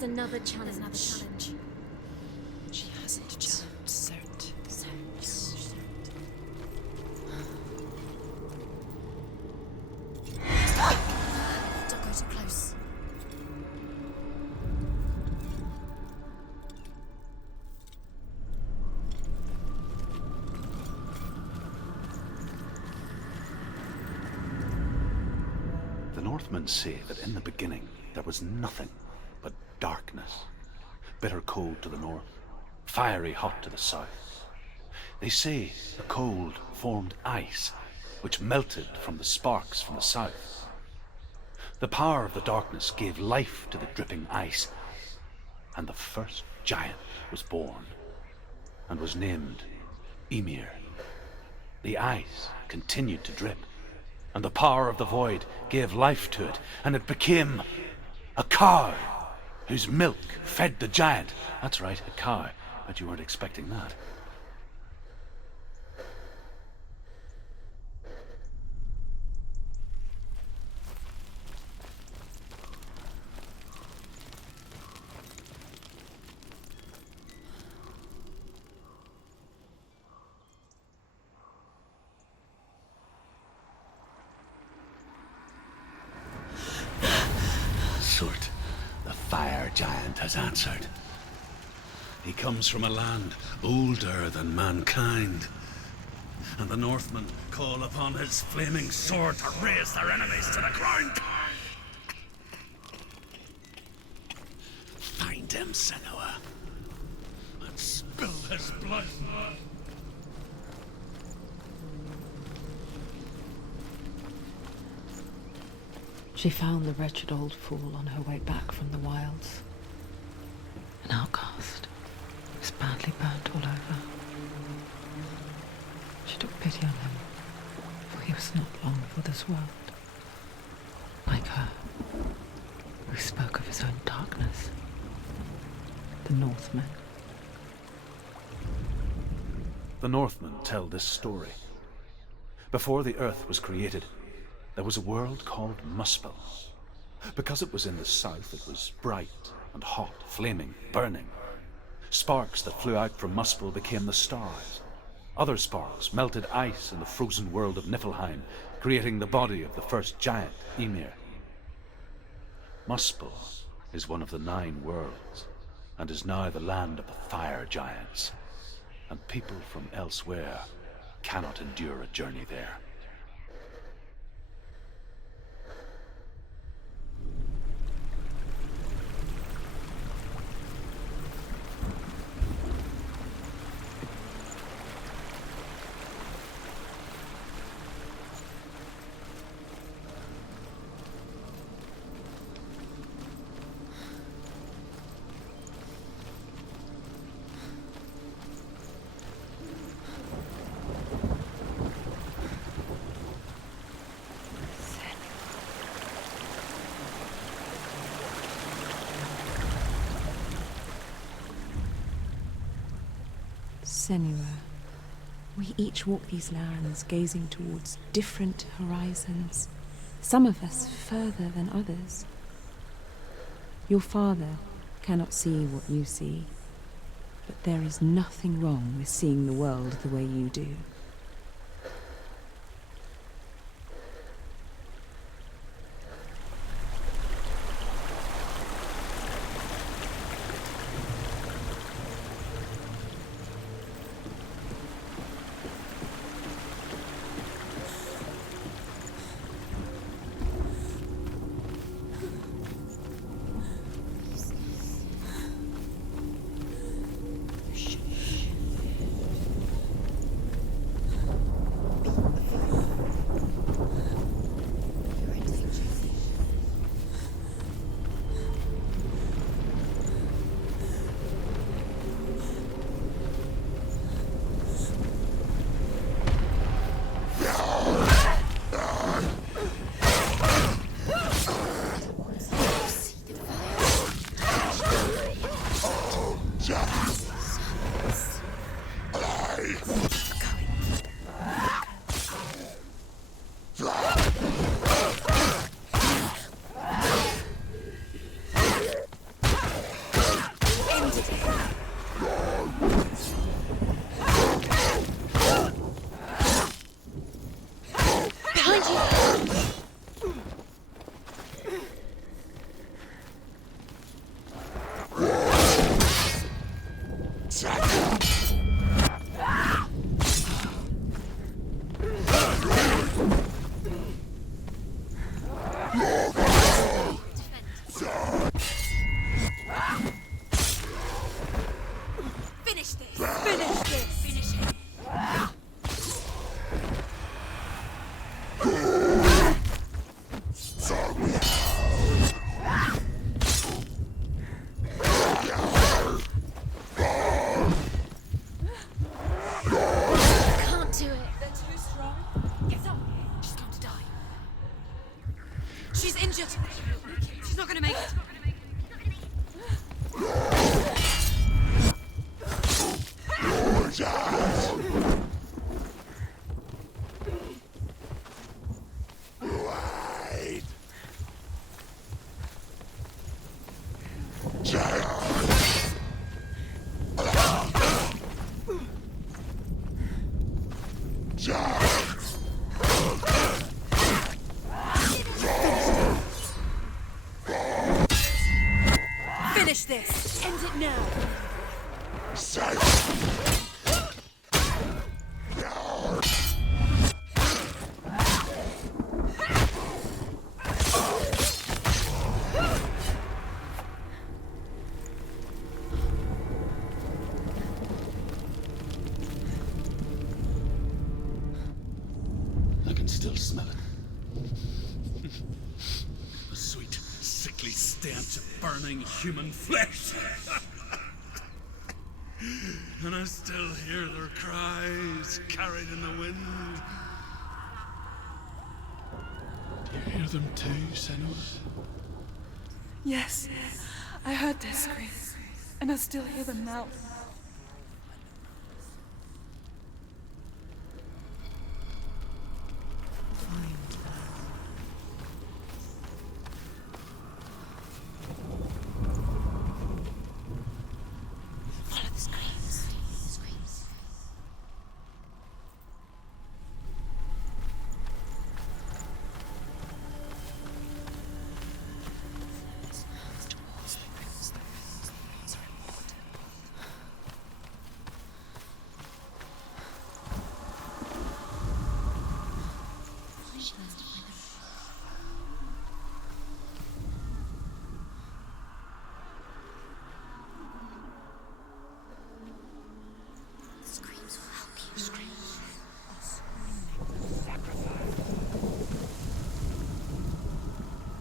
Another challenge. She hasn't challenged Surtr. Don't go too close. The Northmen say that in the beginning there was nothing but darkness. bitter cold to the north, fiery hot to the south. They say the cold formed ice, which melted from the sparks from the south. The power of the darkness gave life to the dripping ice, and the first giant was born, and was named Ymir. The ice continued to drip, and the power of the void gave life to it, and it became a cow, whose milk fed the giant. That's right, a cow. Bet you weren't expecting that. Surtr, the fire giant, has answered. He comes from a land older than mankind, and the Northmen call upon his flaming sword to raze their enemies to the ground. Find him, Senua, and spill his blood. She found the wretched old fool on her way back from the wilds. An outcast. He was badly burnt all over. She took pity on him, for he was not long for this world. Like her, who spoke of his own darkness. The Northmen. The Northmen tell this story. Before the earth was created, there was a world called Muspel. Because it was in the south, it was bright and hot, flaming, burning. Sparks that flew out from Muspel became the stars. Other sparks melted ice in the frozen world of Niflheim, creating the body of the first giant, Ymir. Muspel is one of the 9 worlds, and is now the land of the fire giants. And people from elsewhere cannot endure a journey there. Senua, we each walk these lands gazing towards different horizons, some of us further than others. Your father cannot see what you see, but there is nothing wrong with seeing the world the way you do. Finish this! End it now! I can still smell it. The sweet, sickly stench of burning human flesh. And I still hear their cries carried in the wind. Do you hear them too, Senua? Yes, I heard their screams, and I still hear them now. Follow the screams. The screams. It's towards the rooms. The rooms are important. She needs to find them. The screams will help you. Screams.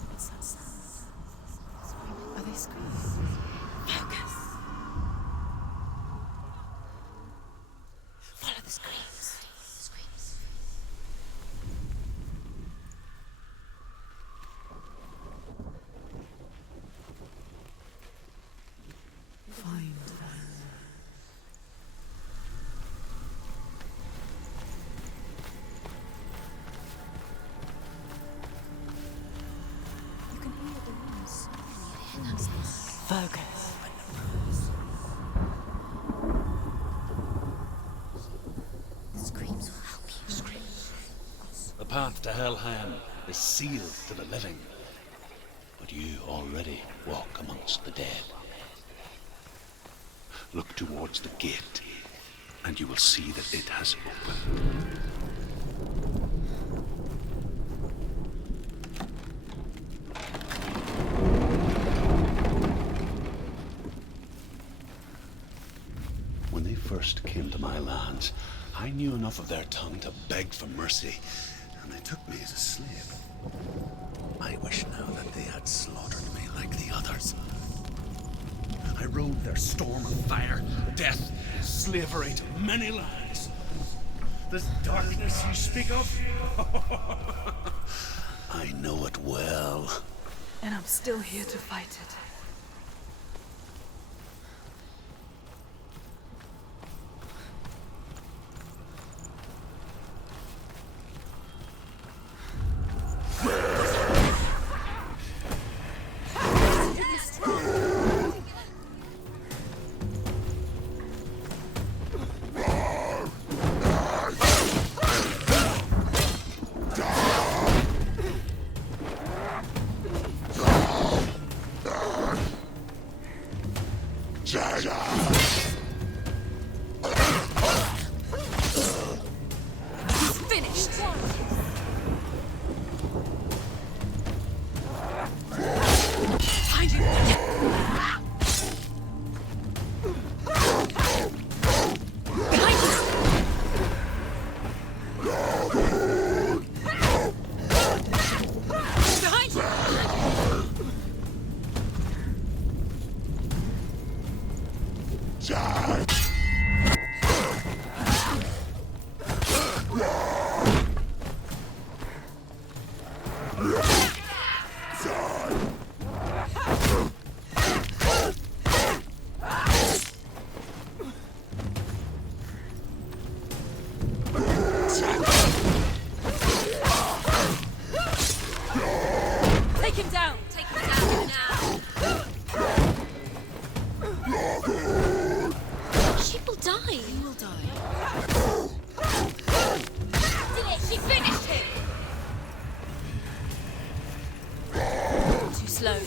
What's that sound? Are they screams? Focus. Follow the screams. The screams. Find them. You can hear the rooms. Focus. The screams will help you. The path to Helheim is sealed to the living. But you already walk amongst the dead. Look towards the gate, and you will see that it has opened. When they first came to my lands, I knew enough of their tongue to beg for mercy, and they took me as a slave. I wish now that they had slaughtered me like the others. I rode their storm of fire, death, slavery to many lands. This darkness you speak of, I know it well. And I'm still here to fight it. Finished! Find you! Behind you! Behind you! die. You will die. She finished him! Too slow.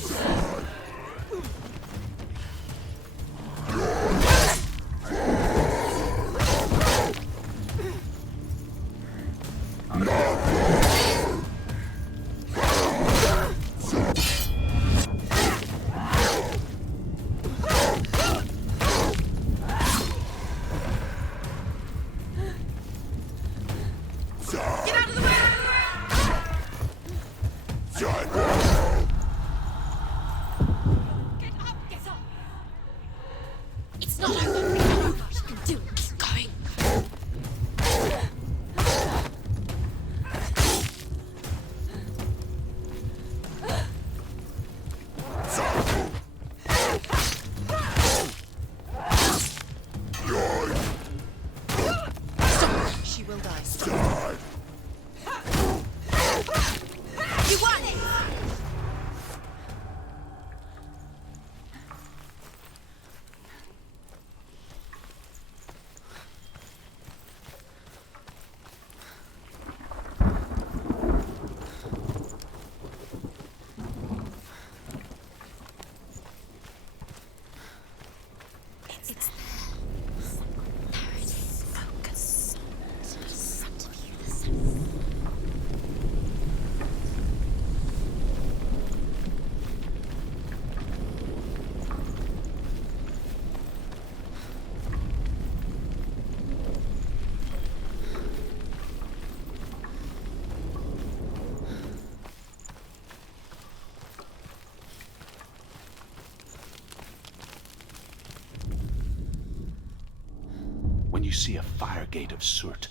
When you see a fire gate of Surtr,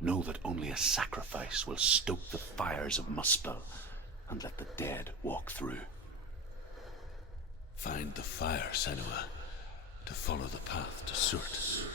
know that only a sacrifice will stoke the fires of Muspel and let the dead walk through. Find the fire, Senua, to follow the path to Surtr.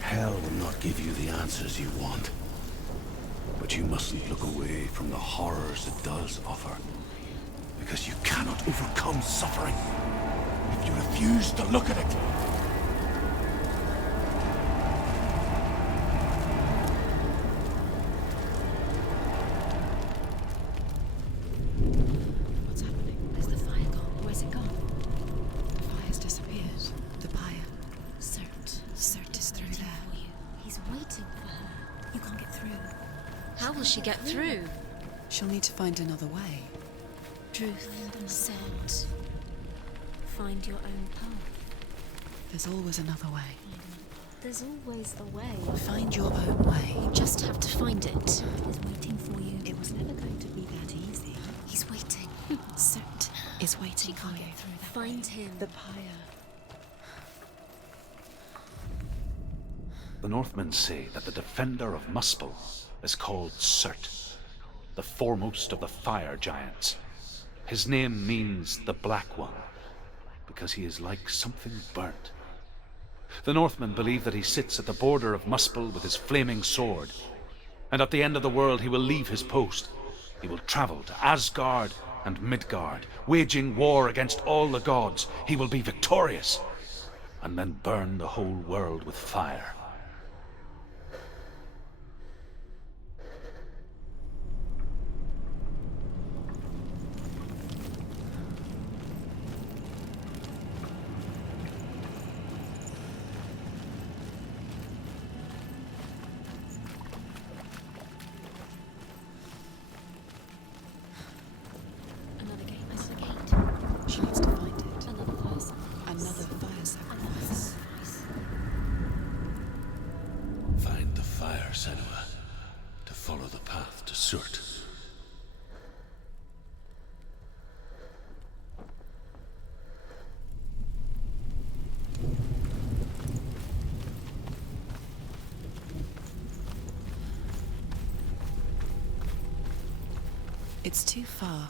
Hell will not give you the answers you want. But you mustn't look away from the horrors it does offer. Because you cannot overcome suffering if you refuse to look at it. What's happening? Where's the fire gone? Where's it gone? The fire's disappeared. The pyre. Surtr is through there. He's waiting for her. You can't get through. How will she get through? She'll need to find another way. Truth said, find your own path. There's always another way. There's always a way. Find your own way. You just have to find it. He's waiting for you. It was never going to be that easy. He's waiting. Surtr is waiting She for can't you. get through that. Find him. The pyre. The Northmen say that the defender of Muspel is called Surtr, the foremost of the fire giants. His name means the Black One, because he is like something burnt. The Northmen believe that he sits at the border of Muspel with his flaming sword, and at the end of the world he will leave his post. He will travel to Asgard and Midgard, waging war against all the gods. He will be victorious, and then burn the whole world with fire. Another gate. Surtr. It's too far.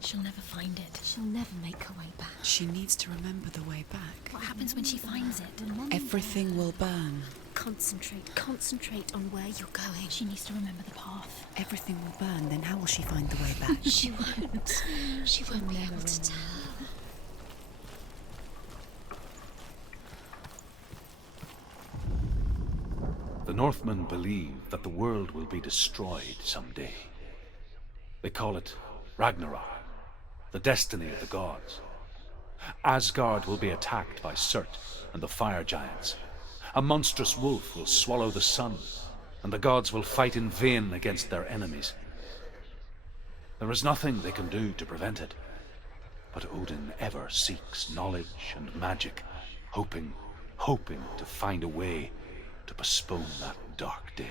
She'll never find it. She'll never make her way back. She needs to remember the way back. What happens when she finds it? Everything will burn. Concentrate on where you're going. She needs to remember the path. Everything will burn, then how will she find the way back? She won't. She won't be able to tell. The Northmen believe that the world will be destroyed someday. They call it Ragnarok, the destiny of the gods. Asgard will be attacked by Surtr and the fire giants. A monstrous wolf will swallow the sun, and the gods will fight in vain against their enemies. There is nothing they can do to prevent it, but Odin ever seeks knowledge and magic, hoping to find a way to postpone that dark day.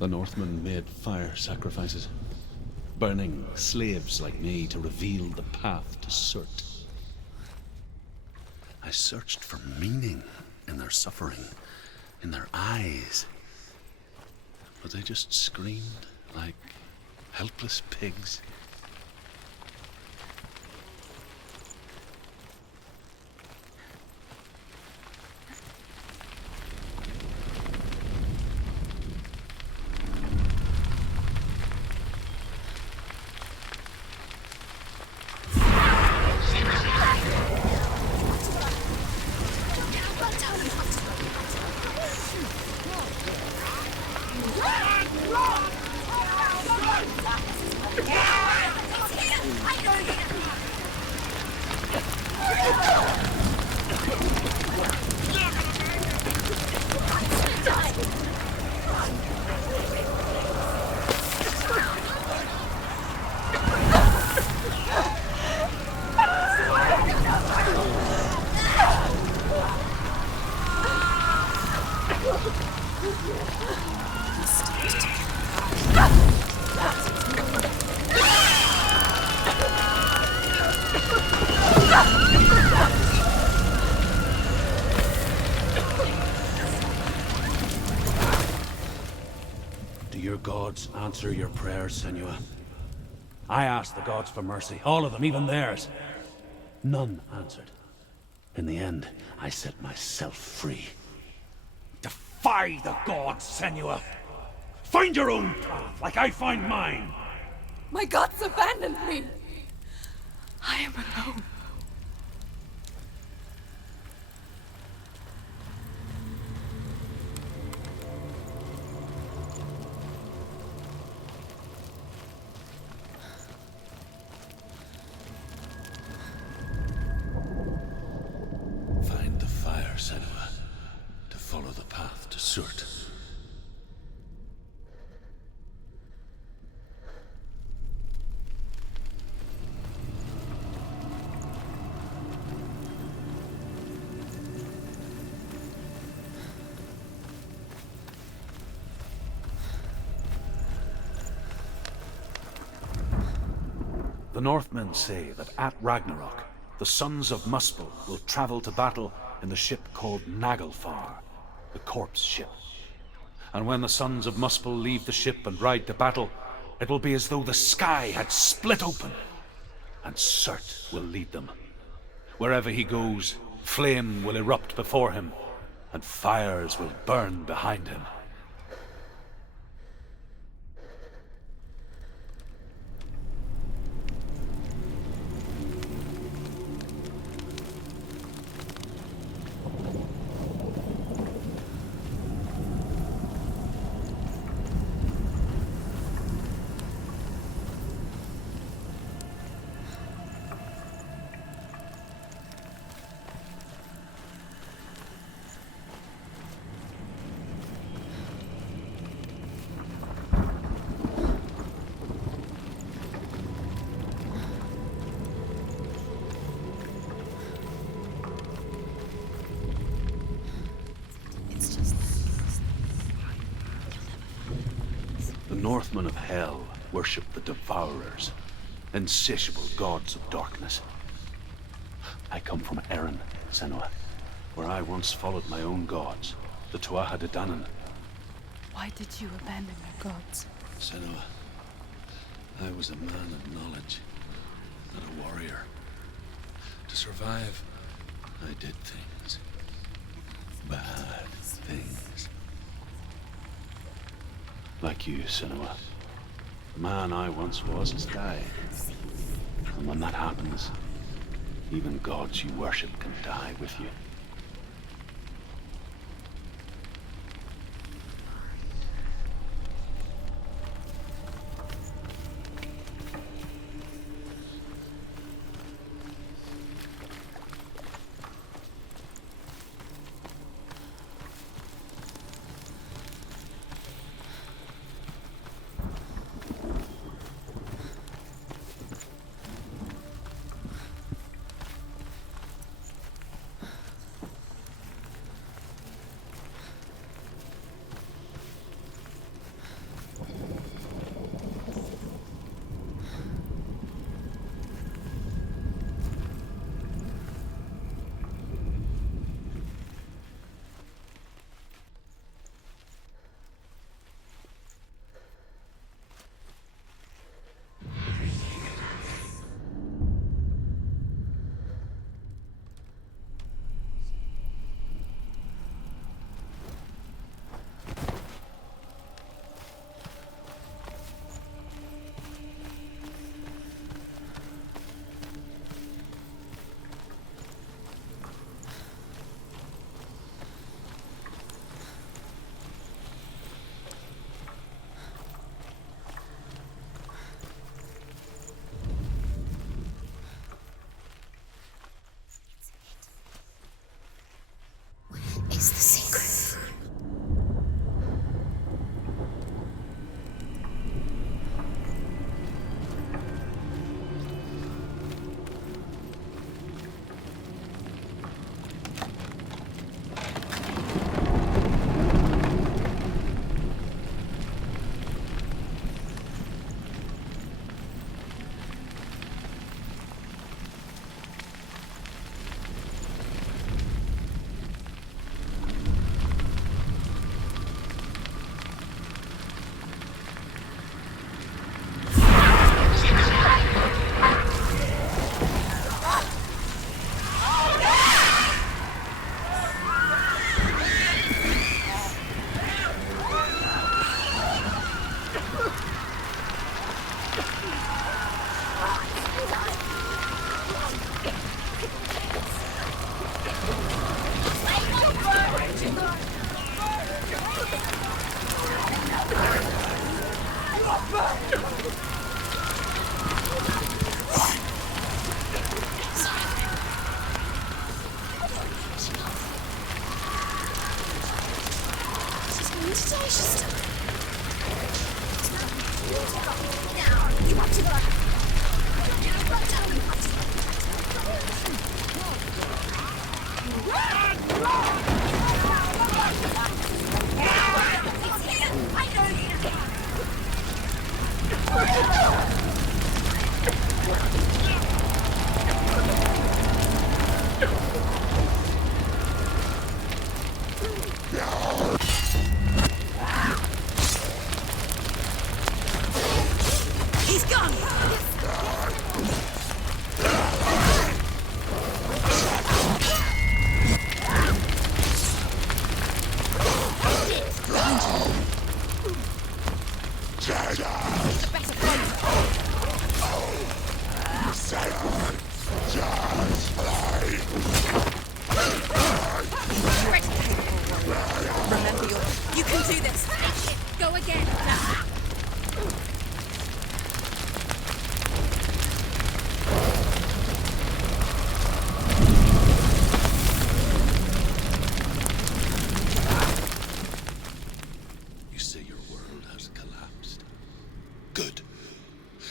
The Northmen made fire sacrifices, burning slaves like me to reveal the path to Surtr. I searched for meaning in their suffering, in their eyes. But they just screamed like helpless pigs. Answer your prayers, Senua. I asked the gods for mercy, all of them, even theirs. None answered. In the end, I set myself free. Defy the gods, Senua! Find your own path, like I find mine! My gods abandoned me! I am alone. Find the fire, Senua, to follow the path to Surtr. The Northmen say that at Ragnarok, the sons of Muspel will travel to battle in the ship called Naglfar, the corpse ship. And when the sons of Muspel leave the ship and ride to battle, it will be as though the sky had split open, and Surtr will lead them. Wherever he goes, flame will erupt before him, and fires will burn behind him. Northmen of Hell worship the Devourers, insatiable gods of darkness. I come from Erin, Senua, where I once followed my own gods, the Tuatha De Danann. Why did you abandon your gods? Senua, I was a man of knowledge, not a warrior. To survive, I did things. Bad things. Like you, Senua. The man I once was has died. And when that happens, even gods you worship can die with you. Is the secret?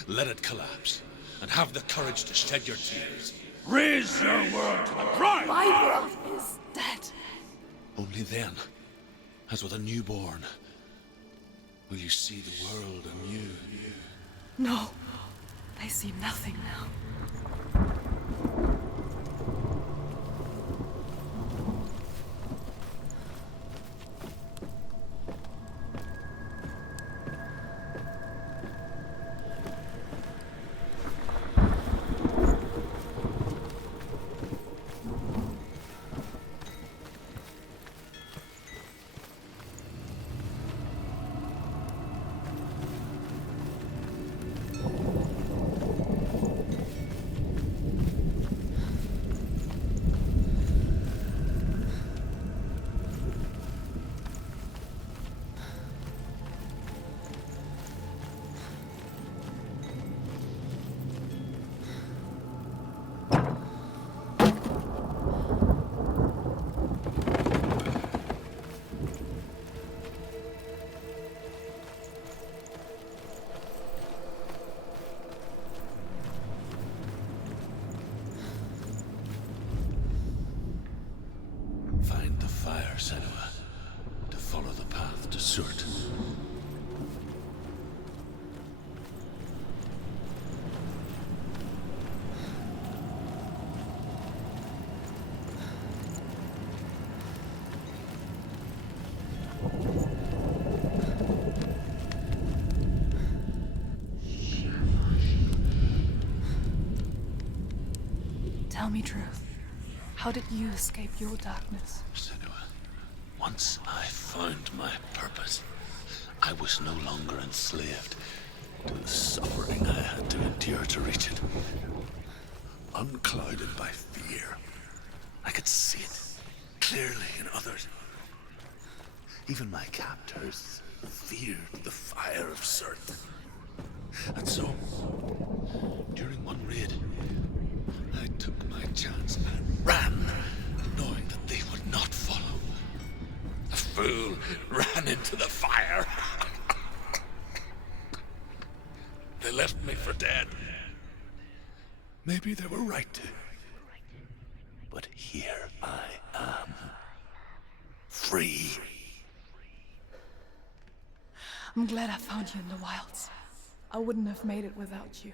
Let it collapse, and have the courage to shed your tears. Raise your world to the brine! My world is dead. Only then, as with a newborn, Will you see the world anew? No, I see nothing now. Find the fire, Senua, to follow the path to Surtr. Tell me truth. How did you escape your darkness? Senua, once I found my purpose, I was no longer enslaved to the suffering I had to endure to reach it. Unclouded by fear, I could see it clearly in others. Even my captors feared the fire of Surtr. And so, during one raid, I took my chance and ran, knowing that they would not follow. The fool ran into the fire. They left me for dead. Maybe they were right to. But here I am. Free. I'm glad I found you in the wilds. I wouldn't have made it without you.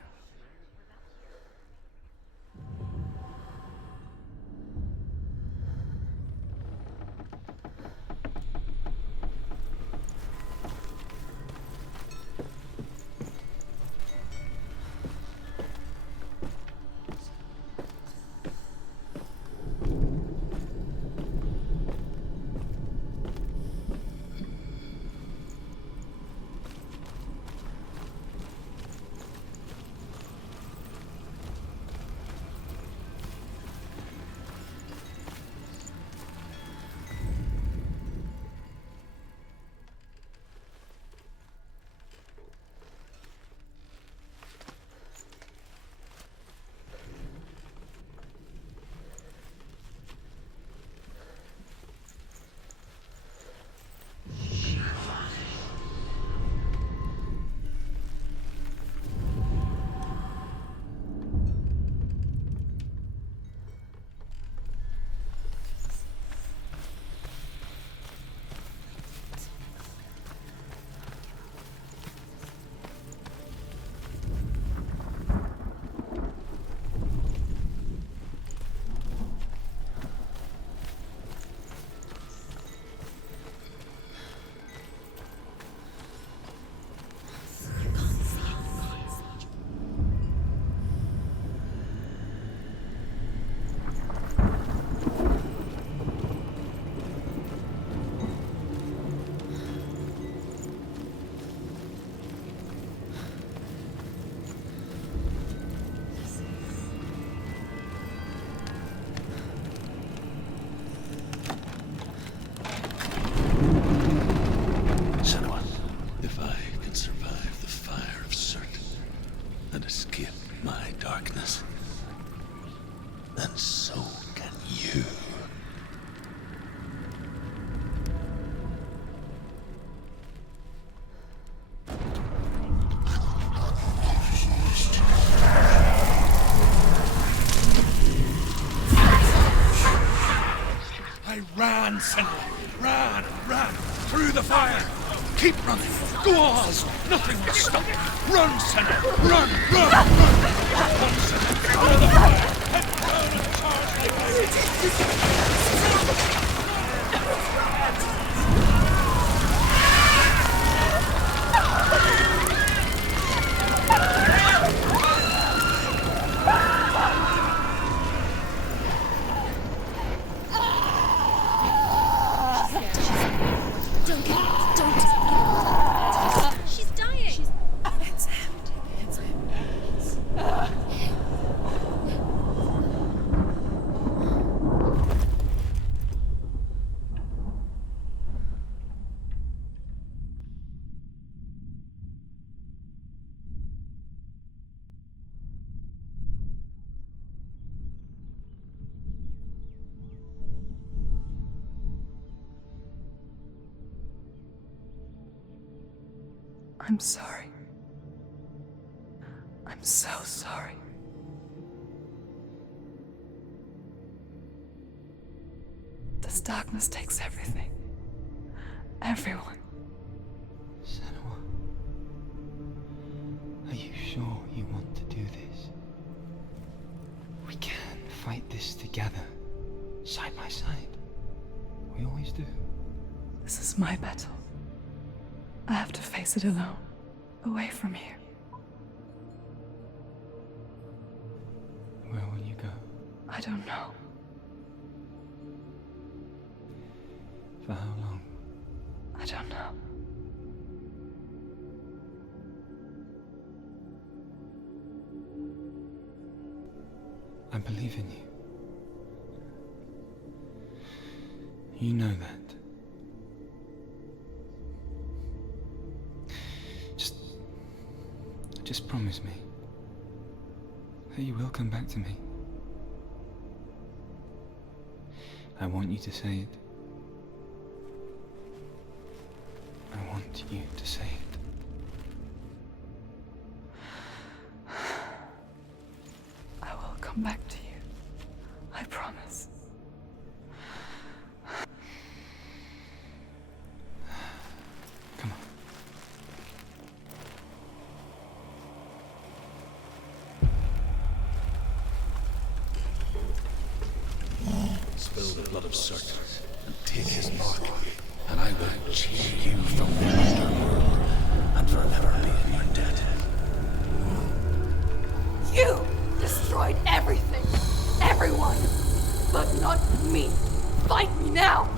Ran, Senua! Ran! Through the fire! Keep running. Go on. Nothing will stop you. Run, Senua. Run, run, run. Run, Senua. Follow the fire. Head down and charge like She's dying. It's him. It's him. I'm sorry. I'm so sorry. This darkness takes everything. Everyone. Senua, are you sure you want to do this? We can fight this together, side by side. We always do. This is my battle. I have to face it alone, away from here. Where will you go? I don't know. For how long? I don't know. I believe in you. You know that. Just promise me that you will come back to me. I want you to say it. I want you to say it. I will come back to you. I promise. Come on. Spill the blood of Surtr and take his mark, and I will cheer you from the underworld and forever be in your debt. You destroyed everything, everyone, but not me. Fight me now.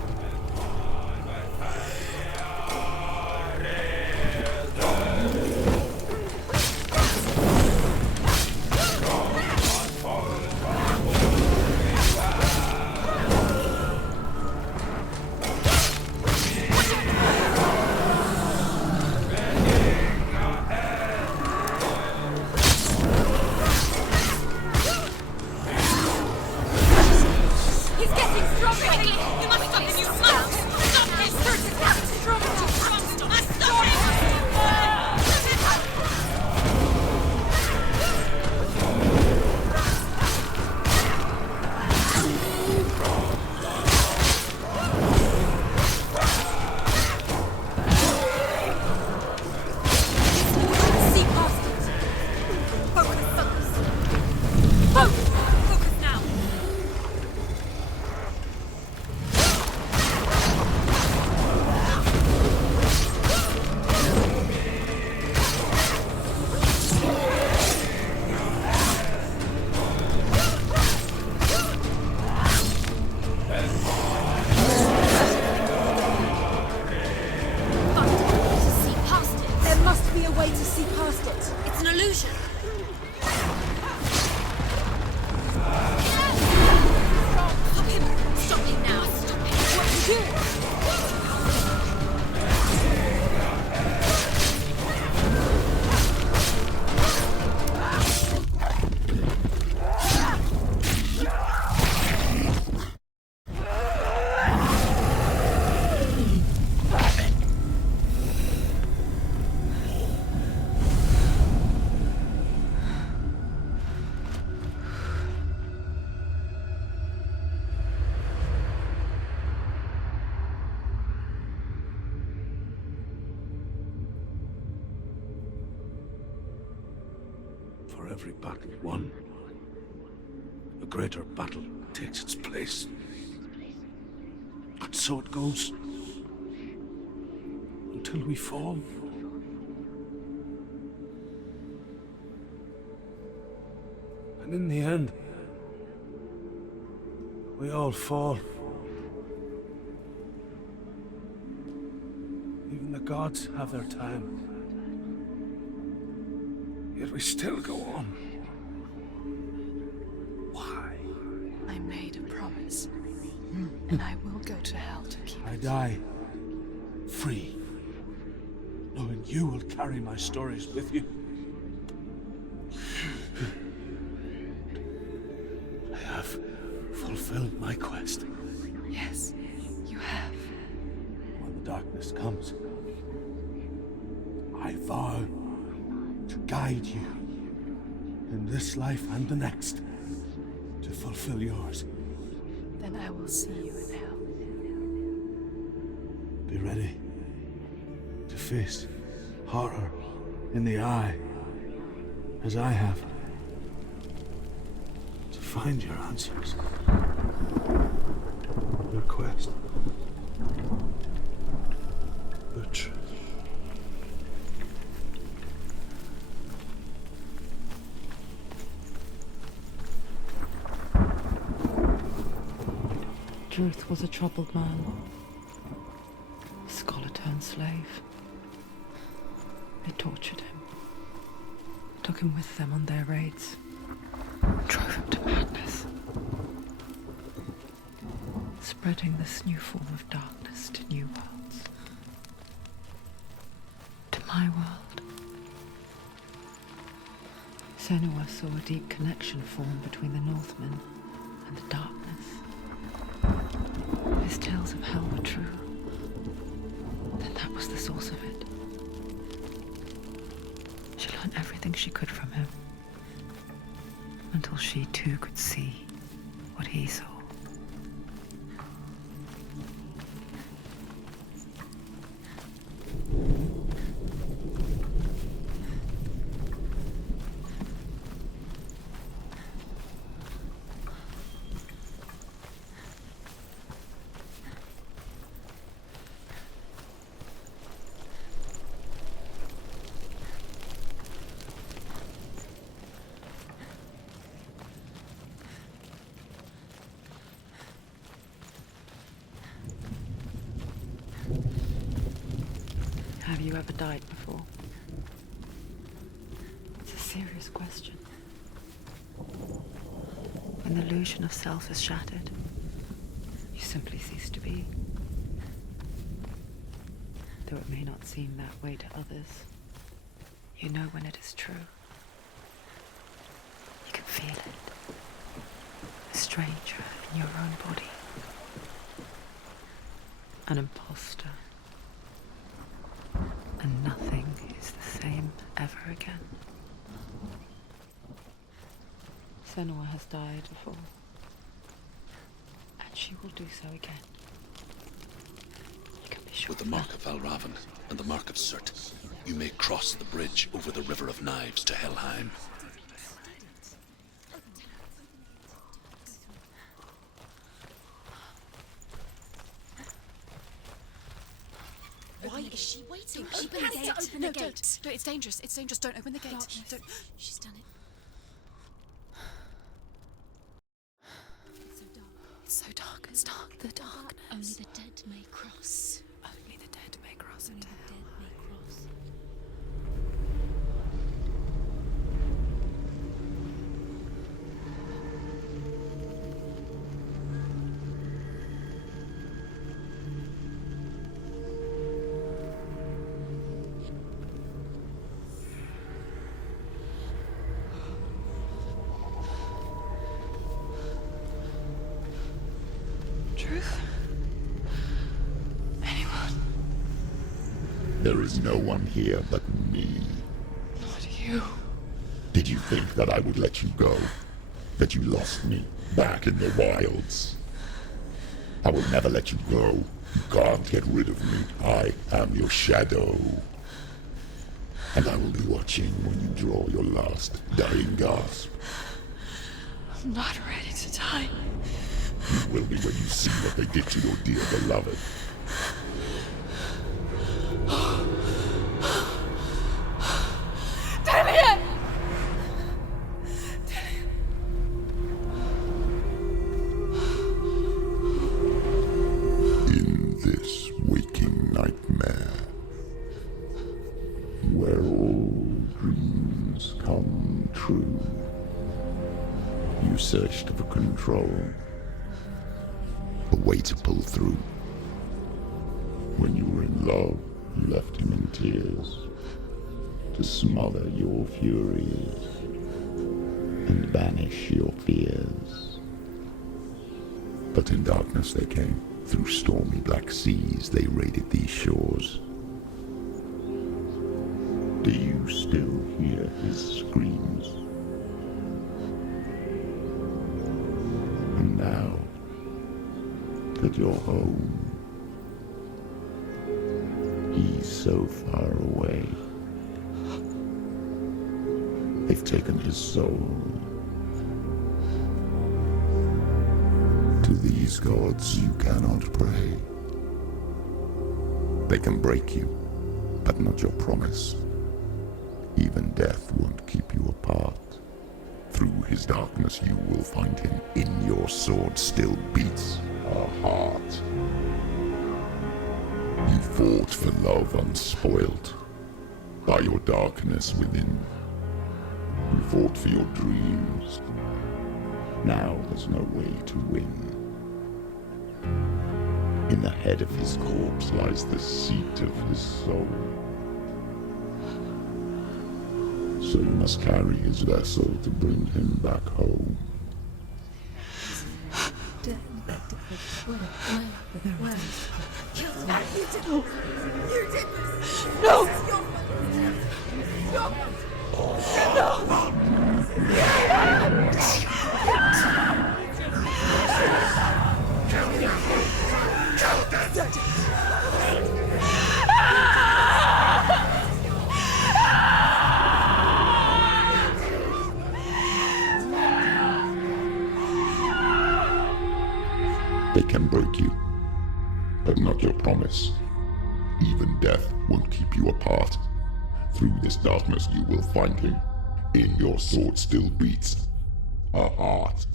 For every battle won, a greater battle takes its place. And so it goes. Until we fall. And in the end, we all fall. Even the gods have their time. Yet we still go on. Why? I made a promise, and I will go to hell to keep I it. die free, knowing you will carry my stories with you. I have fulfilled my quest. Yes, you have. When the darkness comes, I vow to guide you in this life and the next to fulfill yours. Then I will see you in hell. Be ready to face horror in the eye, as I have. To find your answers. Your quest. The truth. Druth was a troubled man. Scholar turned slave. They tortured him. Took him with them on their raids. Drove him to madness. Spreading this new form of darkness to new worlds. To my world. Senua saw a deep connection form between the Northmen and the darkness. His tales of hell were true. Then that was the source of it. She learned everything she could from him. Until she too could see what he saw. Have you ever died before? It's a serious question. When the illusion of self is shattered, you simply cease to be. Though it may not seem that way to others, you know when it is true. You can feel it. A stranger in your own body. An imposter. And nothing is the same ever again. Senua has died before. And she will do so again. You can be sure. With the mark of Valravn and the mark of Surtr, you may cross the bridge over the River of Knives to Helheim. Why is she waiting? Open the gate. Open the gate. No, it's dangerous. It's dangerous. Don't open the gate. Don't. She's done it. It's so dark. It's dark. The darkness. Only the dead may cross. Only the dead may cross Only into the hell. dead may cross. Truth? Anyone? There is no one here but me. Not you. Did you think that I would let you go? That you lost me back in the wilds? I will never let you go. You can't get rid of me. I am your shadow. And I will be watching when you draw your last dying gasp. I'm not ready to die. You will be when you see what they did to your dear beloved. Damien! In this waking nightmare, where all dreams come true, you searched for control, a way to pull through. When you were in love, you left him in tears, to smother your furies and banish your fears. But in darkness they came, through stormy black seas they raided these shores. Do you still hear his screams? And now that you're home, he's so far away. They've taken his soul. To these gods you cannot pray. They can break you, but not your promise. Even death won't keep you apart. Through his darkness you will find him. In your sword still beats a heart. You fought for love unspoilt by your darkness within. You fought for your dreams. Now there's no way to win. In the head of his corpse lies the seat of his soul. So you must carry his vessel to bring him back home. You did this! No! They can break you, but not your promise. Even death won't keep you apart. Through this darkness you will find him. In your sword still beats a heart.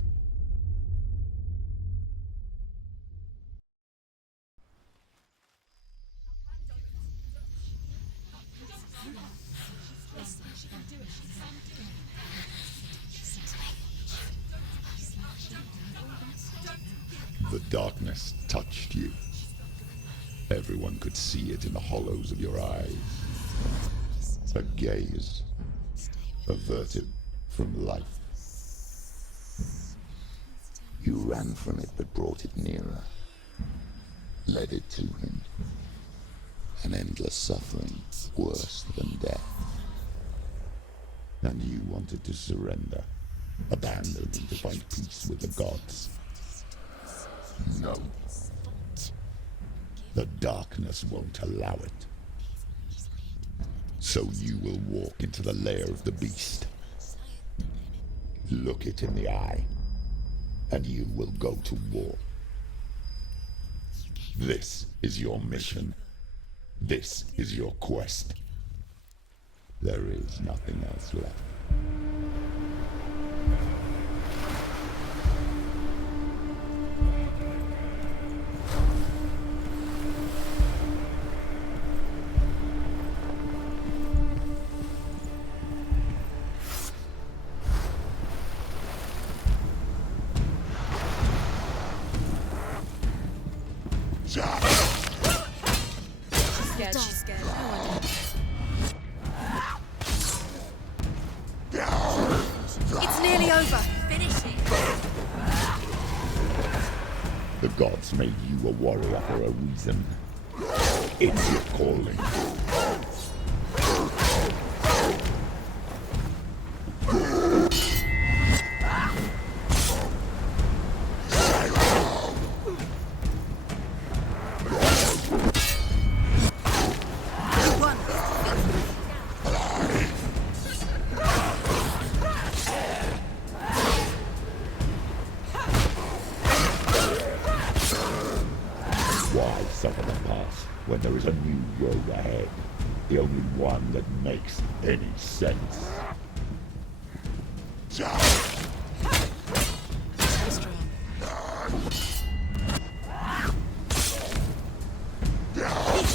The darkness touched you. Everyone could see it in the hollows of your eyes. A gaze averted from life. You ran from it but brought it nearer, led it to him. An endless suffering, worse than death. And you wanted to surrender, abandon him to find peace with the gods. No. The darkness won't allow it. So you will walk into the lair of the beast. Look it in the eye, and you will go to war. This is your mission. This is your quest. There is nothing else left. She's scared. It's nearly over. Finish it. The gods made you a warrior for a reason. It's your calling. when there is a new road ahead, the only one that makes any sense. He's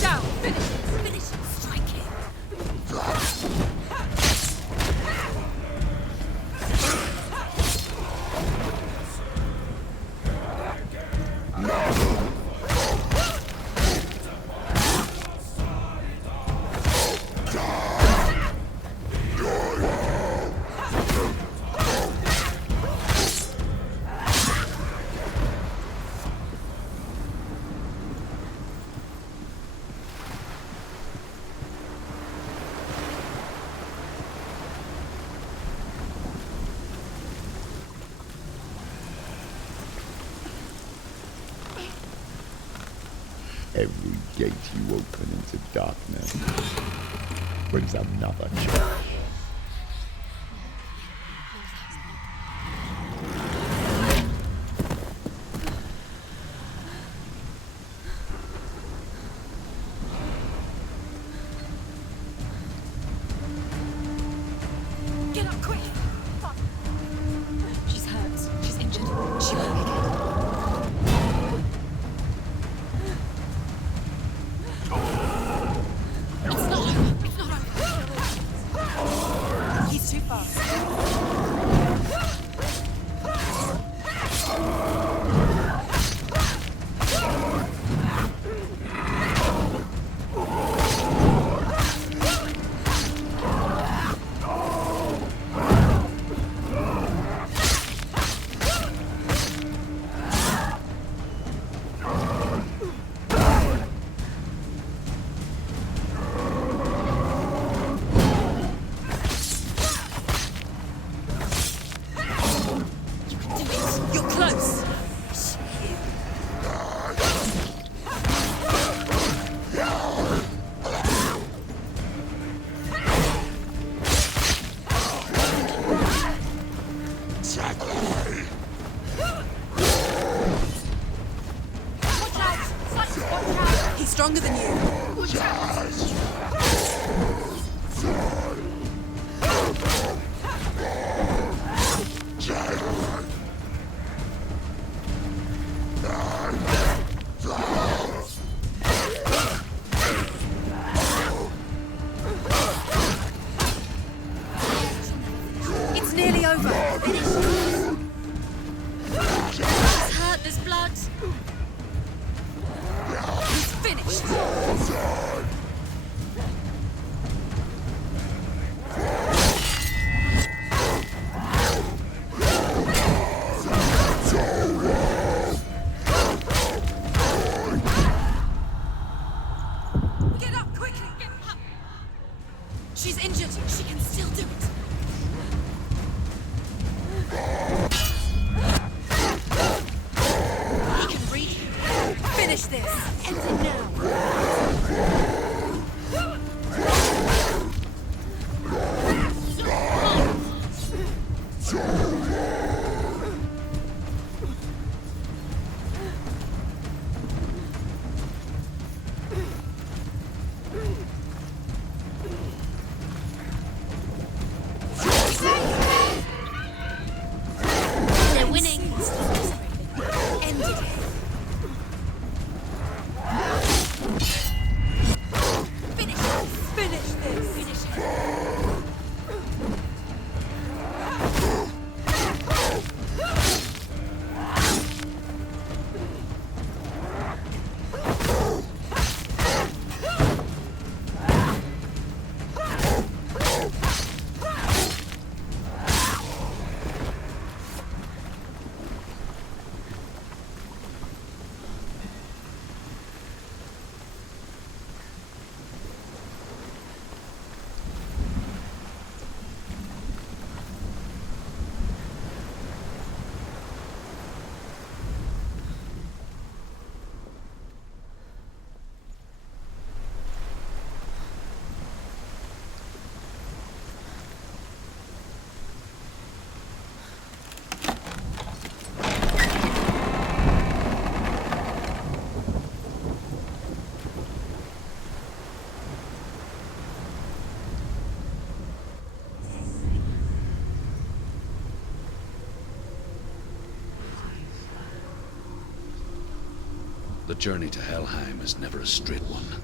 down! Finish it! Finish it! Strike him! Every gate you open into darkness brings another challenge. Get up quick! She's hurt. She's injured. She won't make it. It's not over. It's not over. He's too fast. You're close. Watch out! Watch out! He's stronger than you. Watch out! It's nearly over. He's hurt. There's blood. He's finished. Get up quickly. Get up. She's injured. She can still do it. He can reach you. Finish this. End it now. The journey to Helheim is never a straight one.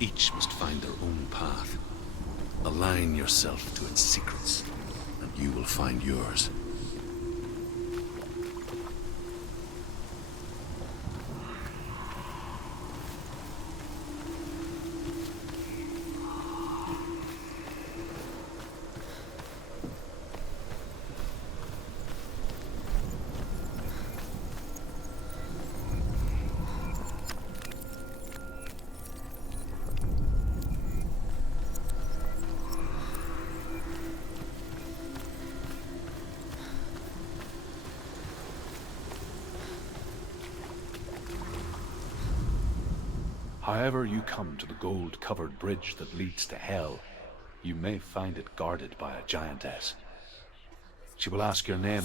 Each must find their own path. Align yourself to its secrets, and you will find yours. However you come to the gold-covered bridge that leads to Hell, you may find it guarded by a giantess. She will ask your name.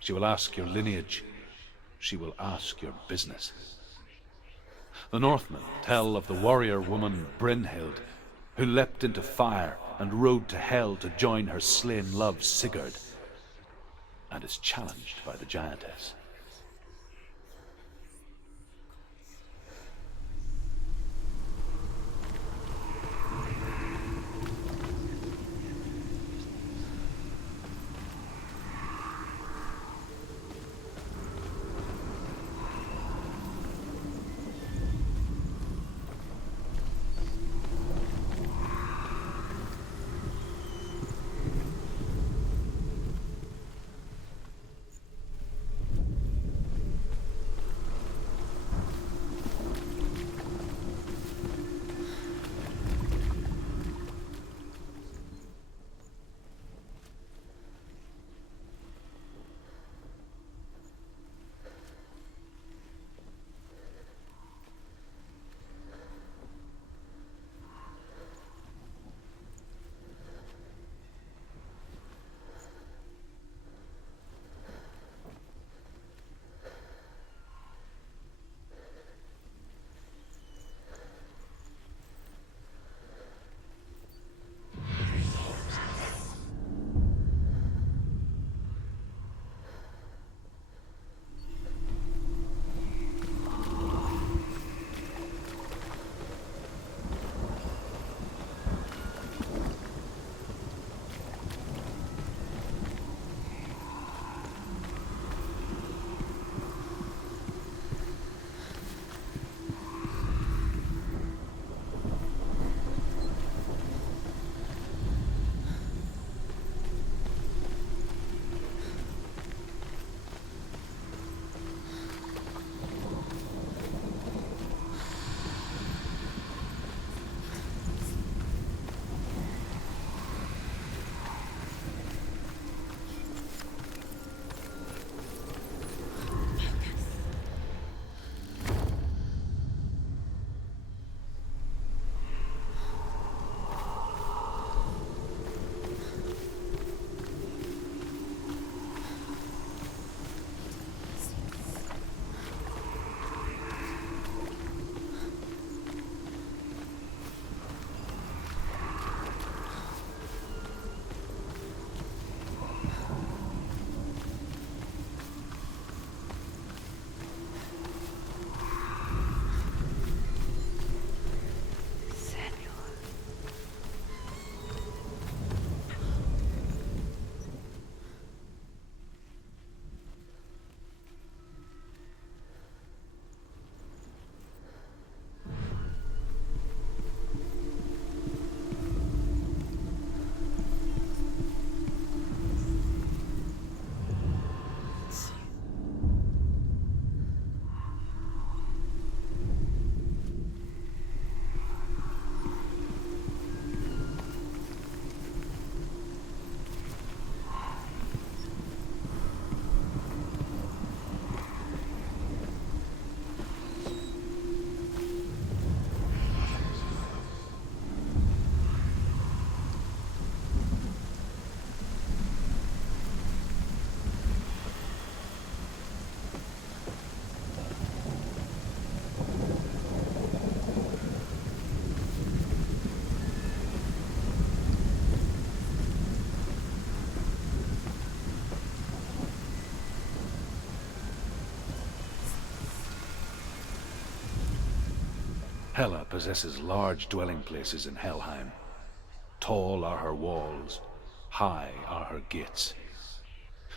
She will ask your lineage. She will ask your business. The Northmen tell of the warrior woman Brynhild, who leapt into fire and rode to Hell to join her slain love Sigurd, and is challenged by the giantess. Hela possesses large dwelling places in Helheim. Tall are her walls, high are her gates.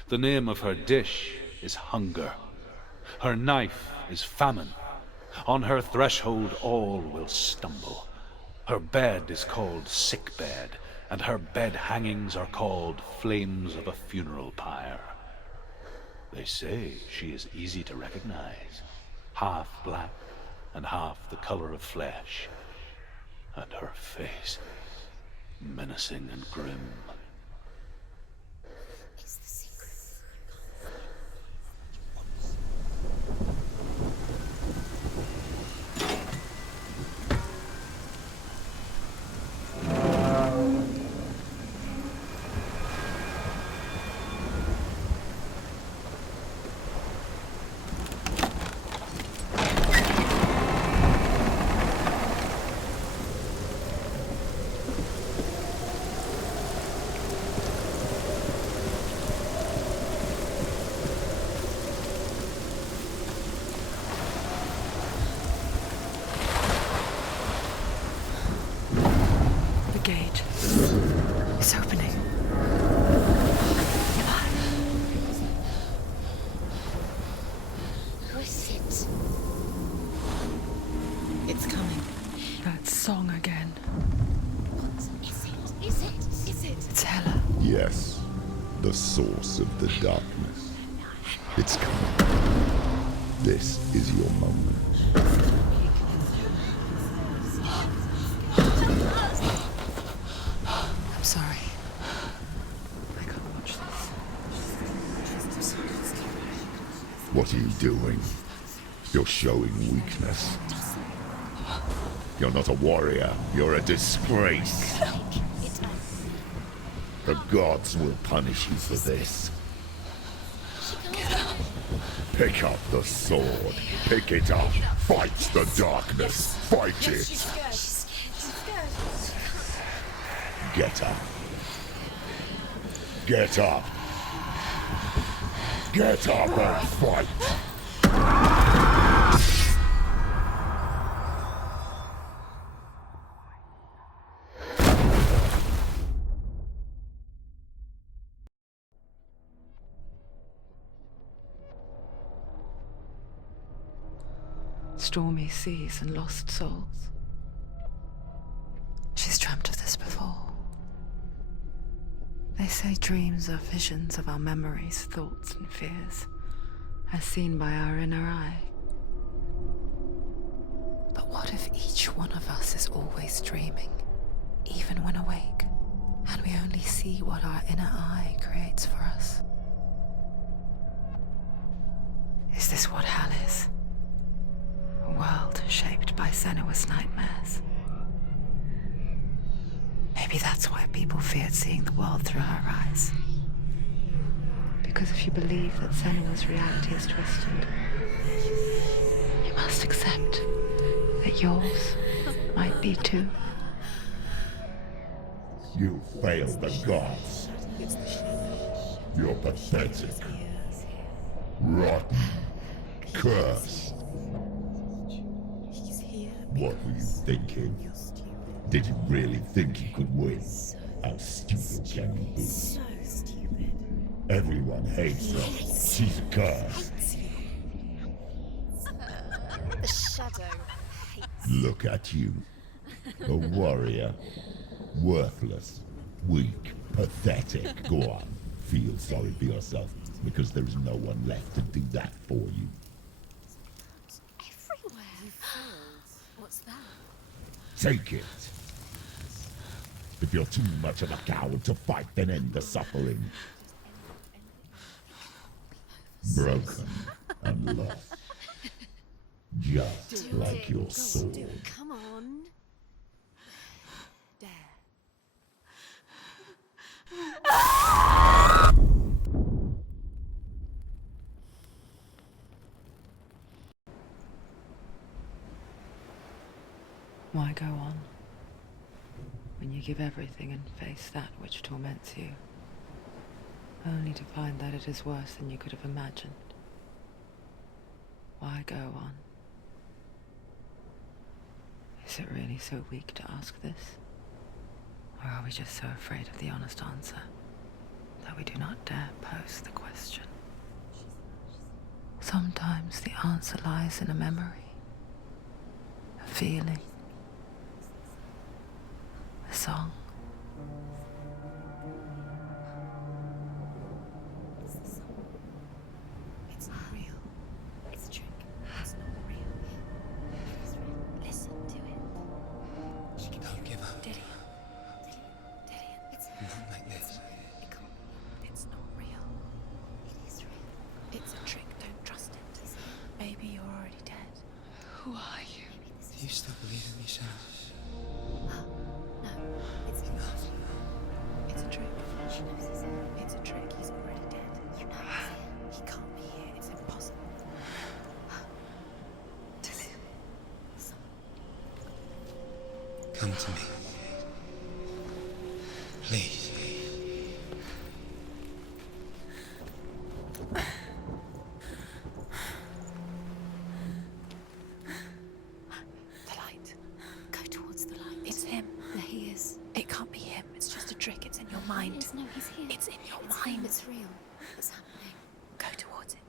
The name of her dish is hunger. Her knife is famine. On her threshold all will stumble. Her bed is called sick bed, and her bed hangings are called flames of a funeral pyre. They say she is easy to recognize, half black and half the color of flesh, and her face menacing and grim. It's the secret. Gate. It's opening. Who is it? It's coming. That song again. What is it? Is it? Is it? It's Hela. Yes, the source of the darkness. It's coming. This is your moment. I'm sorry. I can't watch this. What are you doing? You're showing weakness. You're not a warrior. You're a disgrace. The gods will punish you for this. Pick up the sword. Pick it up. Fight the darkness. Fight it. Get up. Get up. Get up and fight. Stormy seas and lost souls. She's dreamt of this before. They say dreams are visions of our memories, thoughts and fears, as seen by our inner eye. But what if each one of us is always dreaming, even when awake, and we only see what our inner eye creates for us? Is this what hell is? A world shaped by Senua's nightmares. Maybe that's why people feared seeing the world through her eyes. Because if you believe that Senua's reality is twisted, you must accept that yours might be too. You failed the gods. You're pathetic. Rotten. Cursed. What were you thinking? Did you really think you could win? How stupid can you be? So stupid. Everyone hates her. She's cursed. The shadow hates. Look at you. A warrior. Worthless. Weak. Pathetic. Go on. Feel sorry for yourself, because there is no one left to do that for you. Everywhere. You failed. What's that? Take it. If you're too much of a coward to fight, then end the suffering. Broken and lost. Just like your sword. Come on. Dare. Why go on when you give everything and face that which torments you, only to find that it is worse than you could have imagined? Why go on Is it really so weak to ask this? Or are we just so afraid of the honest answer that we do not dare pose the question? Sometimes the answer lies in a memory, a feeling, a song. It's not real. It's a trick. It's not real. It is real. Listen to it. She can Don't give up. Dillian. It's Not like this. It can't be. It's not real. It is real. It's a trick. Don't trust it. Maybe you're already dead. Who are you? Do you still believe in me, Senua? No, it's not. It's a trick. She knows he's here. It's a trick. He's already dead. You know he's here. He can't be here. It's impossible. Come to me. Please. The light. Go towards the light. It's him. There he is. It can't be him. It's just a trick. It's in your mind. No, he's here. It's in your mind. Him. It's real. It's happening. Go towards it.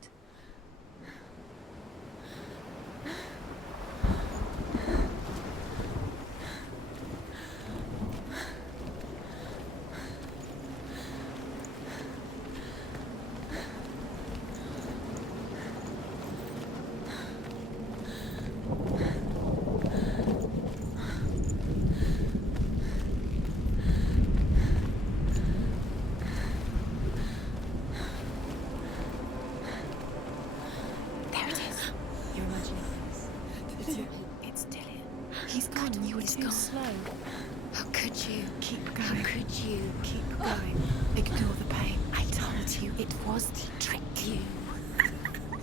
There it is. You're imagining this. It's Dillian. He's gone. You were too slow. How could you? Keep going. How could you? Keep going. Ignore the pain. I told you it was to trick you.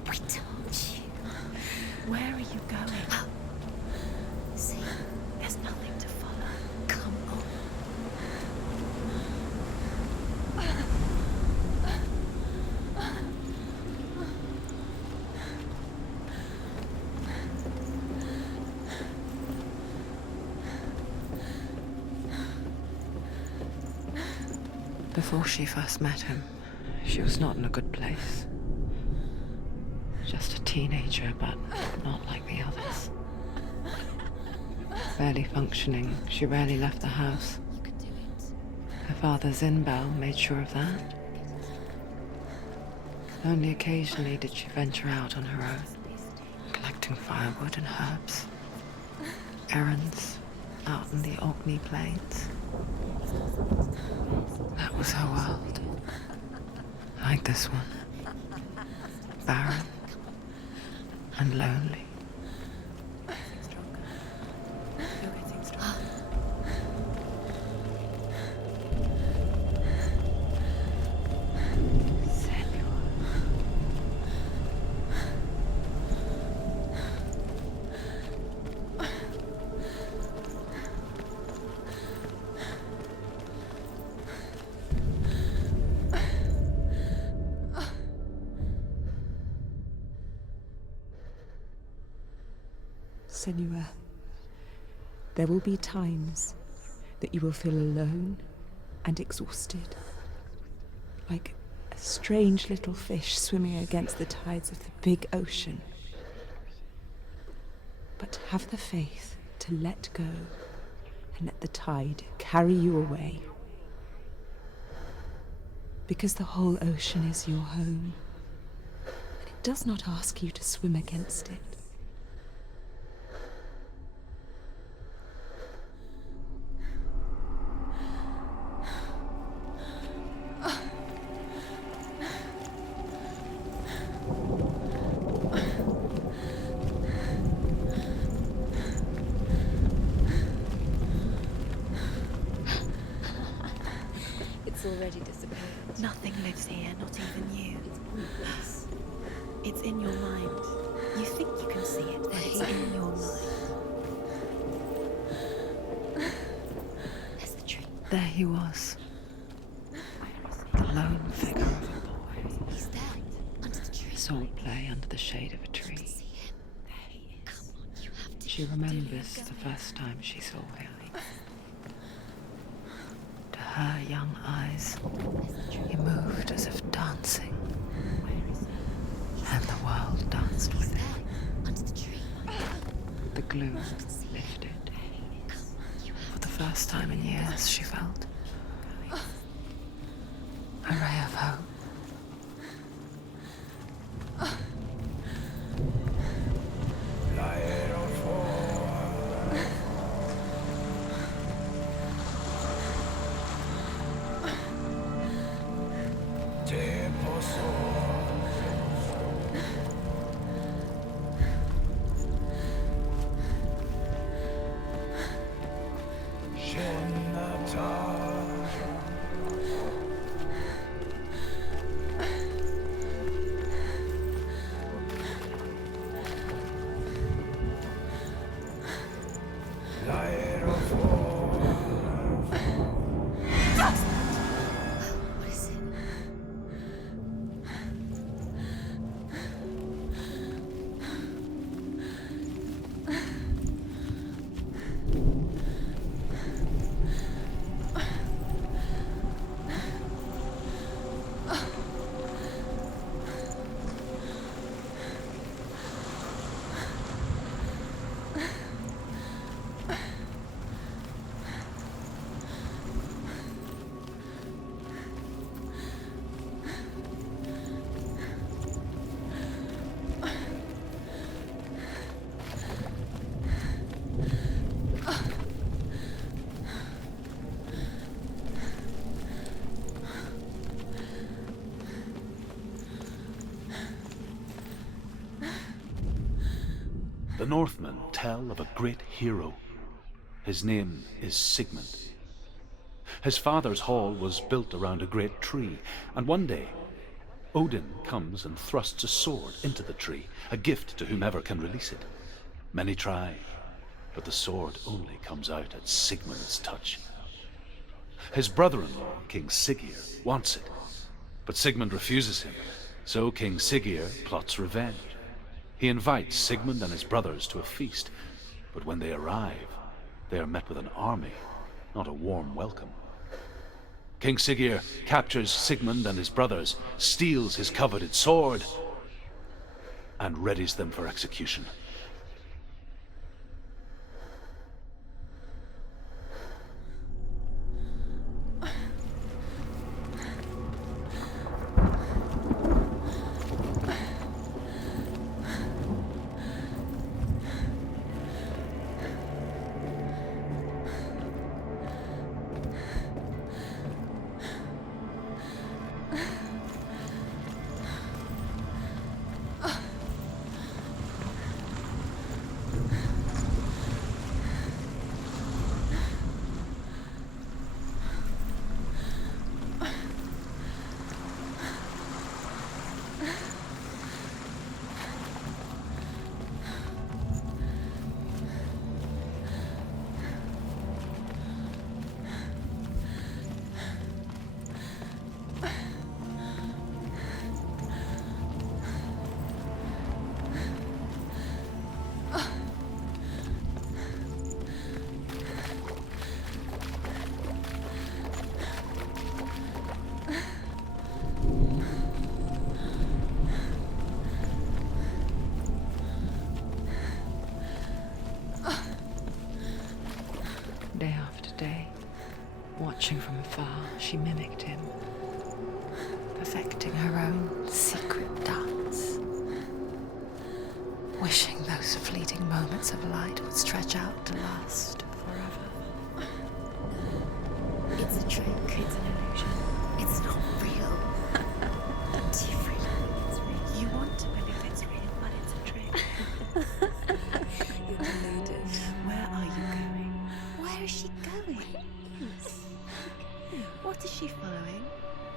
I told you. Where are you going? See, there's nothing to follow. Come on. Before she first met him, she was not in a good place. Just a teenager, but not like the others. Barely functioning, she rarely left the house. You can do it. Her father's in-bell made sure of that. Only occasionally did she venture out on her own, collecting firewood and herbs. Errands out in the Orkney plains. That was her world. Like this one. Barren and lonely. You're getting stronger. Senua, there will be times that you will feel alone and exhausted, like a strange little fish swimming against the tides of the big ocean. But have the faith to let go and let the tide carry you away. Because the whole ocean is your home, and it does not ask you to swim against it. It's already disappeared. Nothing lives here, not even you. It's pointless. It's in your mind. You think you can see it, but it's in your mind. There's the tree. There he was. The lone figure of a boy. He's there, under the tree. Saw play under the shade of a tree. See him. There he is. Come on, you have to. She remembers the first time she saw him. To her young eyes, he moved as if dancing, and the world danced with him. The gloom lifted. For the first time in years, she felt a ray of hope. The Northmen tell of a great hero. His name is Sigmund. His father's hall was built around a great tree, and one day, Odin comes and thrusts a sword into the tree, a gift to whomever can release it. Many try, but the sword only comes out at Sigmund's touch. His brother-in-law, King Siggeir, wants it, but Sigmund refuses him, so King Siggeir plots revenge. He invites Sigmund and his brothers to a feast, but when they arrive, they are met with an army, not a warm welcome. King Siggeir captures Sigmund and his brothers, steals his coveted sword, and readies them for execution. Day after day, watching from afar, she mimicked him, perfecting her own secret dance, wishing those fleeting moments of light would stretch out to last forever. It's a trick. It's an illusion. It's not real. Do you really think it's real? You want to believe it's real, but it's a trick. You're deluded. Where are you going? Where is she going? What is she following?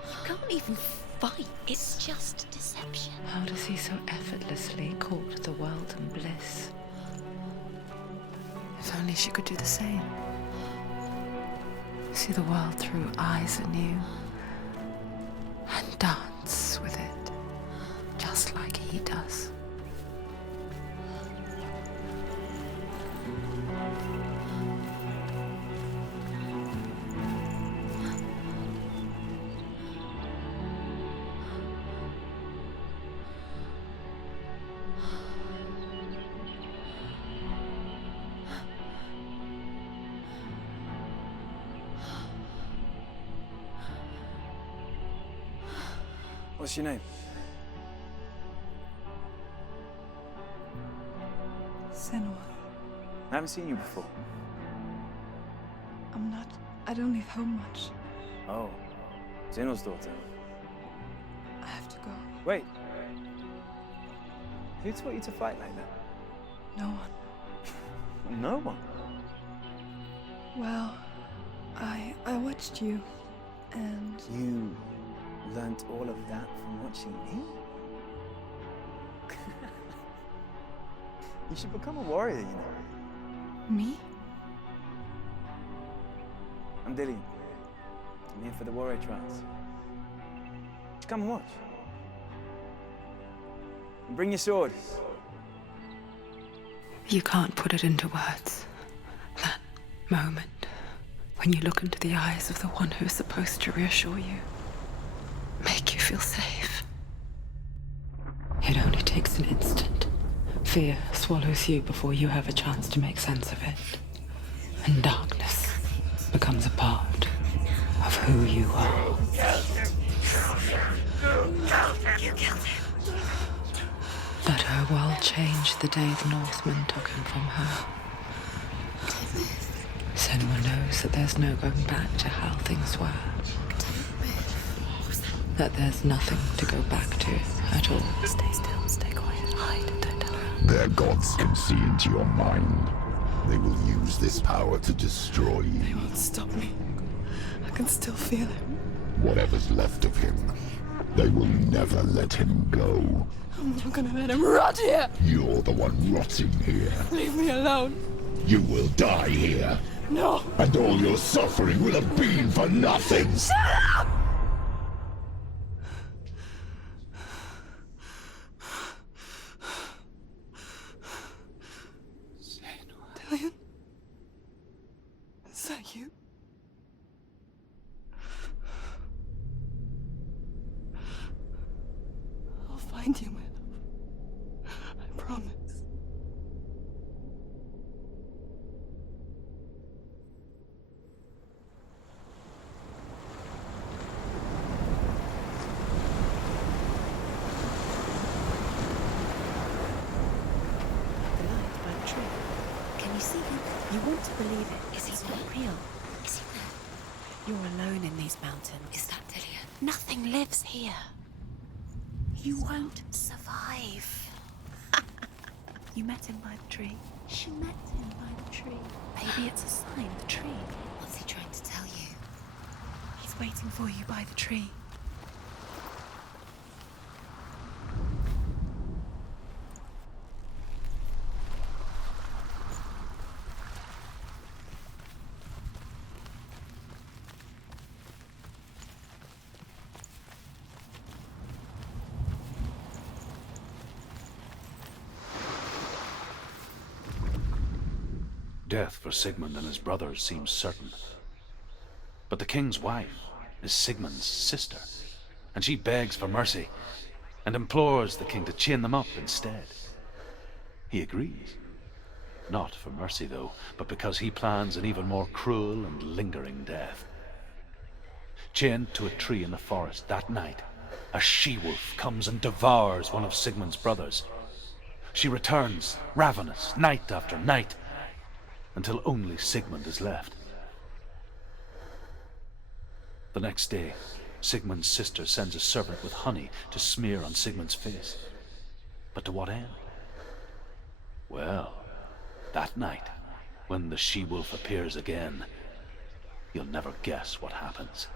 You can't even fight. It's just deception. How does he so effortlessly court the world and bliss? If only she could do the same. See the world through eyes anew and dance with it, just like he does. What's your name? Senua. I haven't seen you before. I don't leave home much. Oh, Zeno's daughter. I have to go. Wait. Who taught you to fight like that? No one. No one? Well, I watched you, and... You learnt all of that from watching me? You should become a warrior, you know. Me? I'm Dillian. I'm here for the warrior trials. Just come and watch. And bring your sword. You can't put it into words. That moment when you look into the eyes of the one who's supposed to reassure you, make you feel safe. It only takes an instant. Fear swallows you before you have a chance to make sense of it. And darkness becomes a part of who you are. You killed him. Let her world change the day the Northmen took him from her. Senua knows that there's no going back to how things were. That there's nothing to go back to at all. Stay still, stay quiet, hide, don't tell her. Their gods can see into your mind. They will use this power to destroy you. They won't stop me. I can still feel him. Whatever's left of him, they will never let him go. I'm not gonna let him rot here! You're the one rotting here. Leave me alone! You will die here. No! And all your suffering will have been for nothing. Shut up! Dillian? Is that you? I'll find you, my love. I promise. Can you see him? You want to believe it. Is he not real? Is he there? You're alone in these mountains. Is that Dillian? Nothing lives here. You won't survive. You met him by the tree. She met him by the tree. Maybe it's a sign, the tree. What's he trying to tell you? He's waiting for you by the tree. Death for Sigmund and his brothers seems certain. But the king's wife is Sigmund's sister, and she begs for mercy and implores the king to chain them up instead. He agrees. Not for mercy, though, but because he plans an even more cruel and lingering death. Chained to a tree in the forest that night, a she-wolf comes and devours one of Sigmund's brothers. She returns, ravenous, night after night, until only Sigmund is left. The next day, Sigmund's sister sends a servant with honey to smear on Sigmund's face. But to what end? Well, that night, when the she-wolf appears again, you'll never guess what happens.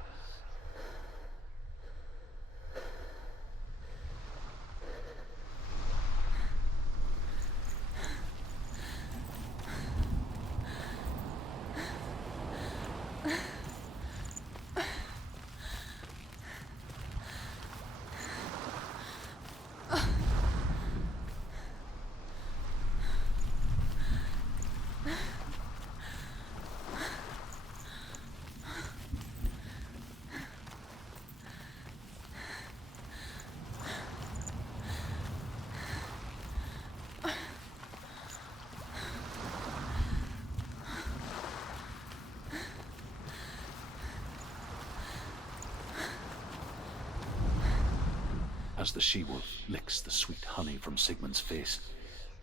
As the she-wolf licks the sweet honey from Sigmund's face,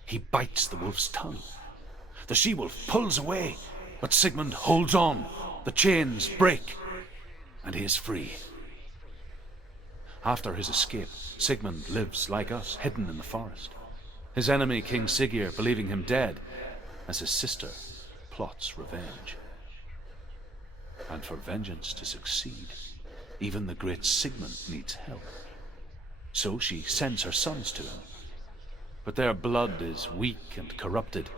he bites the wolf's tongue. The she-wolf pulls away, but Sigmund holds on. The chains break, and he is free. After his escape, Sigmund lives like us, hidden in the forest. His enemy, King Siggeir, believing him dead, as his sister plots revenge. And for vengeance to succeed, even the great Sigmund needs help. So she sends her sons to him. But their blood is weak and corrupted,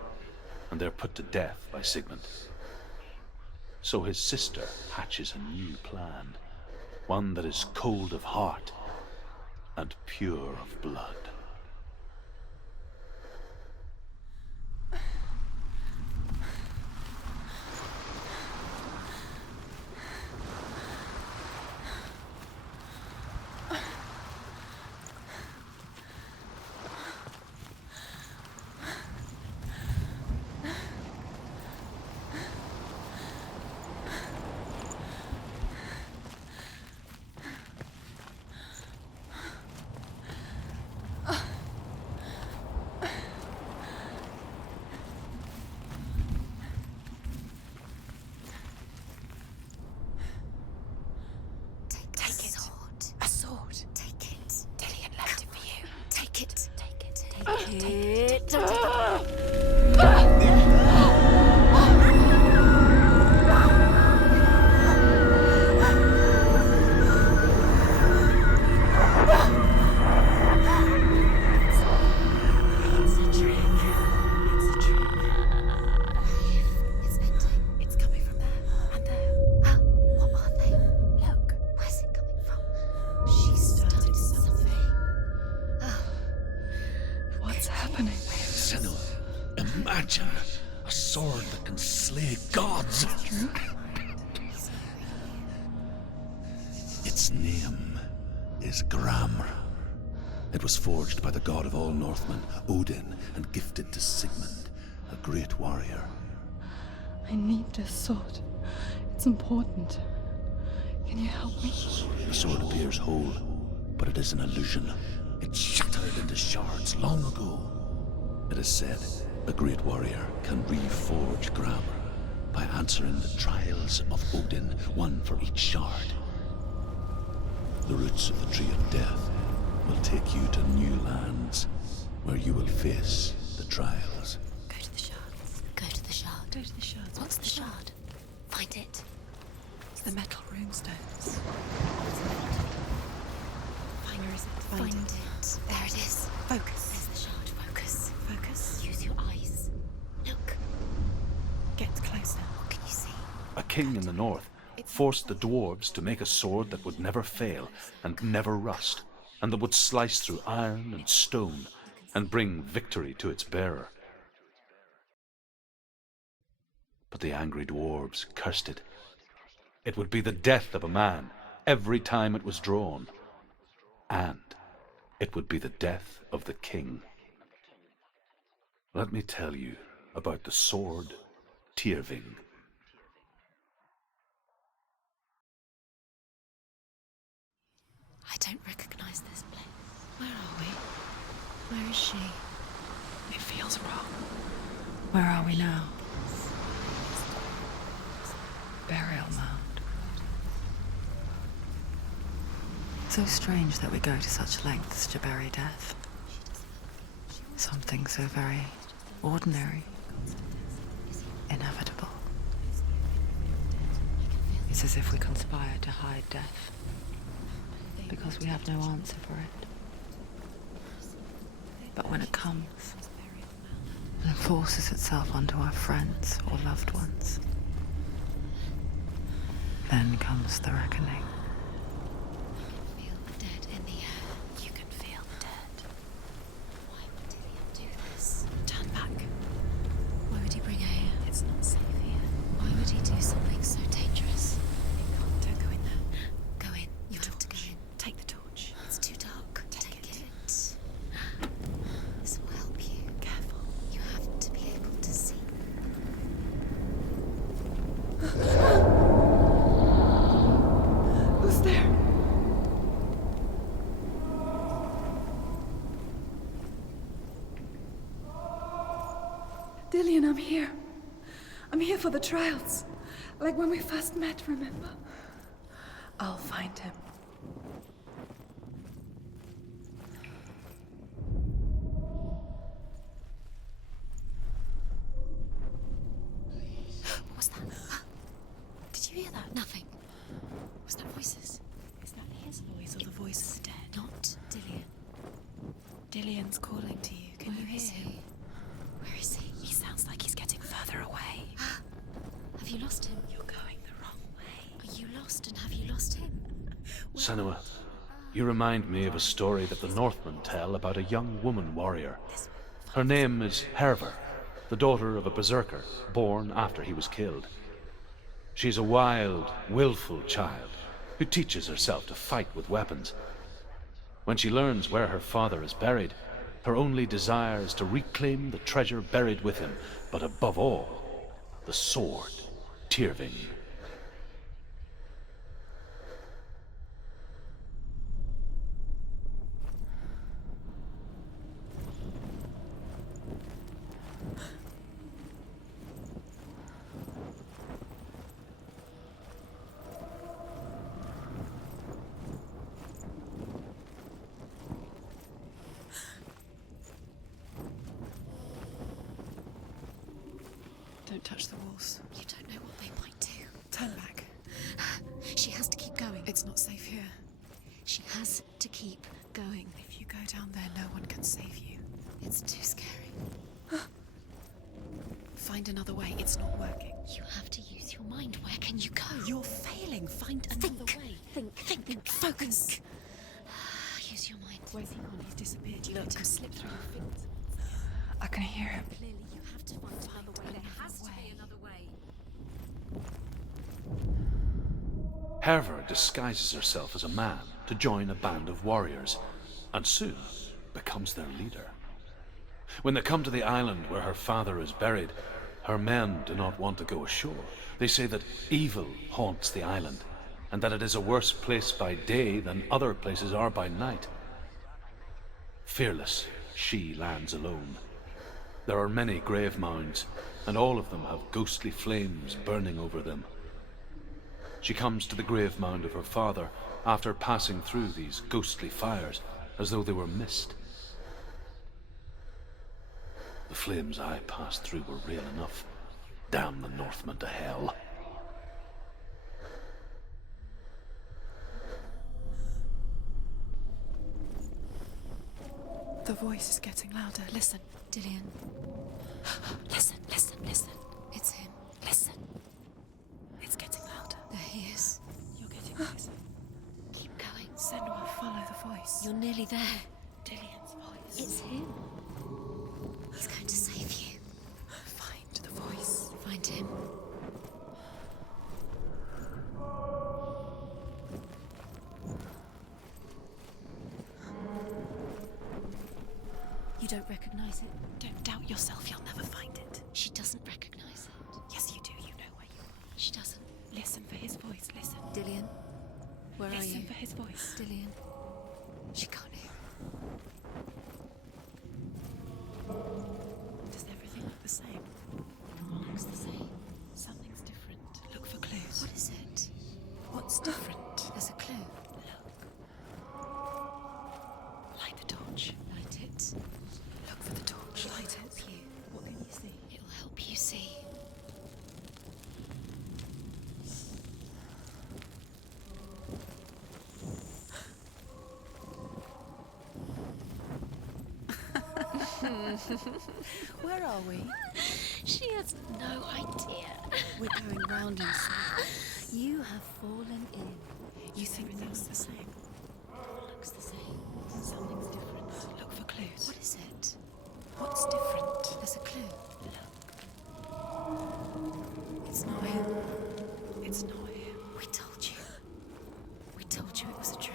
and they're put to death by Sigmund. So his sister hatches a new plan, one that is cold of heart and pure of blood. Its name is Garmr. It was forged by the god of all Northmen, Odin, and gifted to Sigmund, a great warrior. I need this sword. It's important. Can you help me? The sword appears whole, but it is an illusion. It shattered into shards long ago. It is said a great warrior can reforge Garmr by answering the trials of Odin, one for each shard. The roots of the Tree of Death will take you to new lands where you will face the trials. Go to the shards. Go to the shard. Go to the shards. What's the shard? Find it. It's the metal runestones. Where is it? Find it. There it is. Focus. There's the shard. Focus. Focus. Use your eyes. Look. Get closer. What can you see? A king in the north forced the dwarves to make a sword that would never fail and never rust, and that would slice through iron and stone and bring victory to its bearer. But the angry dwarves cursed it. It would be the death of a man every time it was drawn, and it would be the death of the king. Let me tell you about the sword Tyrving. I don't recognize this place. Where are we? Where is she? It feels wrong. Where are we now? Burial mound. So strange that we go to such lengths to bury death. Something so very ordinary, inevitable. It's as if we conspire to hide death, because we have no answer for it. But when it comes and forces itself onto our friends or loved ones, then comes the reckoning. Feel the dead in the air. You can feel the dead. Why would he do this? Turn back. Why would he bring her here? It's not safe here. Why would he do something so dangerous? Don't go in there. Go in. You have to go in. Take the torch. It's too dark. Take it. This will help you. Careful. You have to be able to see. I'm here. I'm here for the trials. Like when we first met, remember? I'll find him. What was that? Did you hear that? Nothing. Was that voices? Is that his voice or the voice of the dead? Not Dillian. Dillian's calling to you. Can you hear him? Where is he? He sounds like he's getting further away. Have you lost him? You're going the wrong way. Are you lost and have you lost him? Senua, you remind me of a story that the Northmen tell about a young woman warrior. Her name is Hervor, the daughter of a berserker born after he was killed. She's a wild, willful child who teaches herself to fight with weapons. When she learns where her father is buried, her only desire is to reclaim the treasure buried with him, but above all, the sword, Tyrving. Don't touch the walls. You don't know what they might do. Turn back. She has to keep going. It's not safe here. She has to keep going. If you go down there, no one can save you. It's too scary. Find another way. It's not working. You have to use your mind. Where can you go? You're failing. Find another way. Think. Focus. Use your mind. Where's he gone? He's disappeared. You let him slip through your fingers. I can hear him. Clearly, you have to find another way. There has to be another way. Hervor disguises herself as a man to join a band of warriors, and soon becomes their leader. When they come to the island where her father is buried, her men do not want to go ashore. They say that evil haunts the island, and that it is a worse place by day than other places are by night. Fearless, she lands alone. There are many grave mounds, and all of them have ghostly flames burning over them. She comes to the grave mound of her father after passing through these ghostly fires, as though they were mist. The flames I passed through were real enough. Damn the Northmen to hell. The voice is getting louder. Listen. Dillian. Listen. It's him. Listen. It's getting louder. There he is. You're getting closer. Keep going. Senua, follow the voice. You're nearly there. Dillian's voice. It's him. He's going to save you. Find the voice. Find him. You don't recognize it? Don't doubt yourself. You'll never find it. She doesn't recognize it. Yes, you do. You know where you are. She doesn't. Listen for his voice. Listen. Dillian, where are you? Listen for his voice. Dillian, she can't hear. Does everything look the same? It looks the same. Something's different. Look for clues. What is it? What's different? There's a clue. Light the torch. Light it. Look for the torch. Light it. Help you. What can you see? It'll help you see. Where are we? She has no idea. We're going round in circles. You have fallen in. You think everything's the same? It looks the same. Something's different. Look for clues. What is it? What's different? There's a clue. It's not him. It's not him. We told you. We told you it was a trick.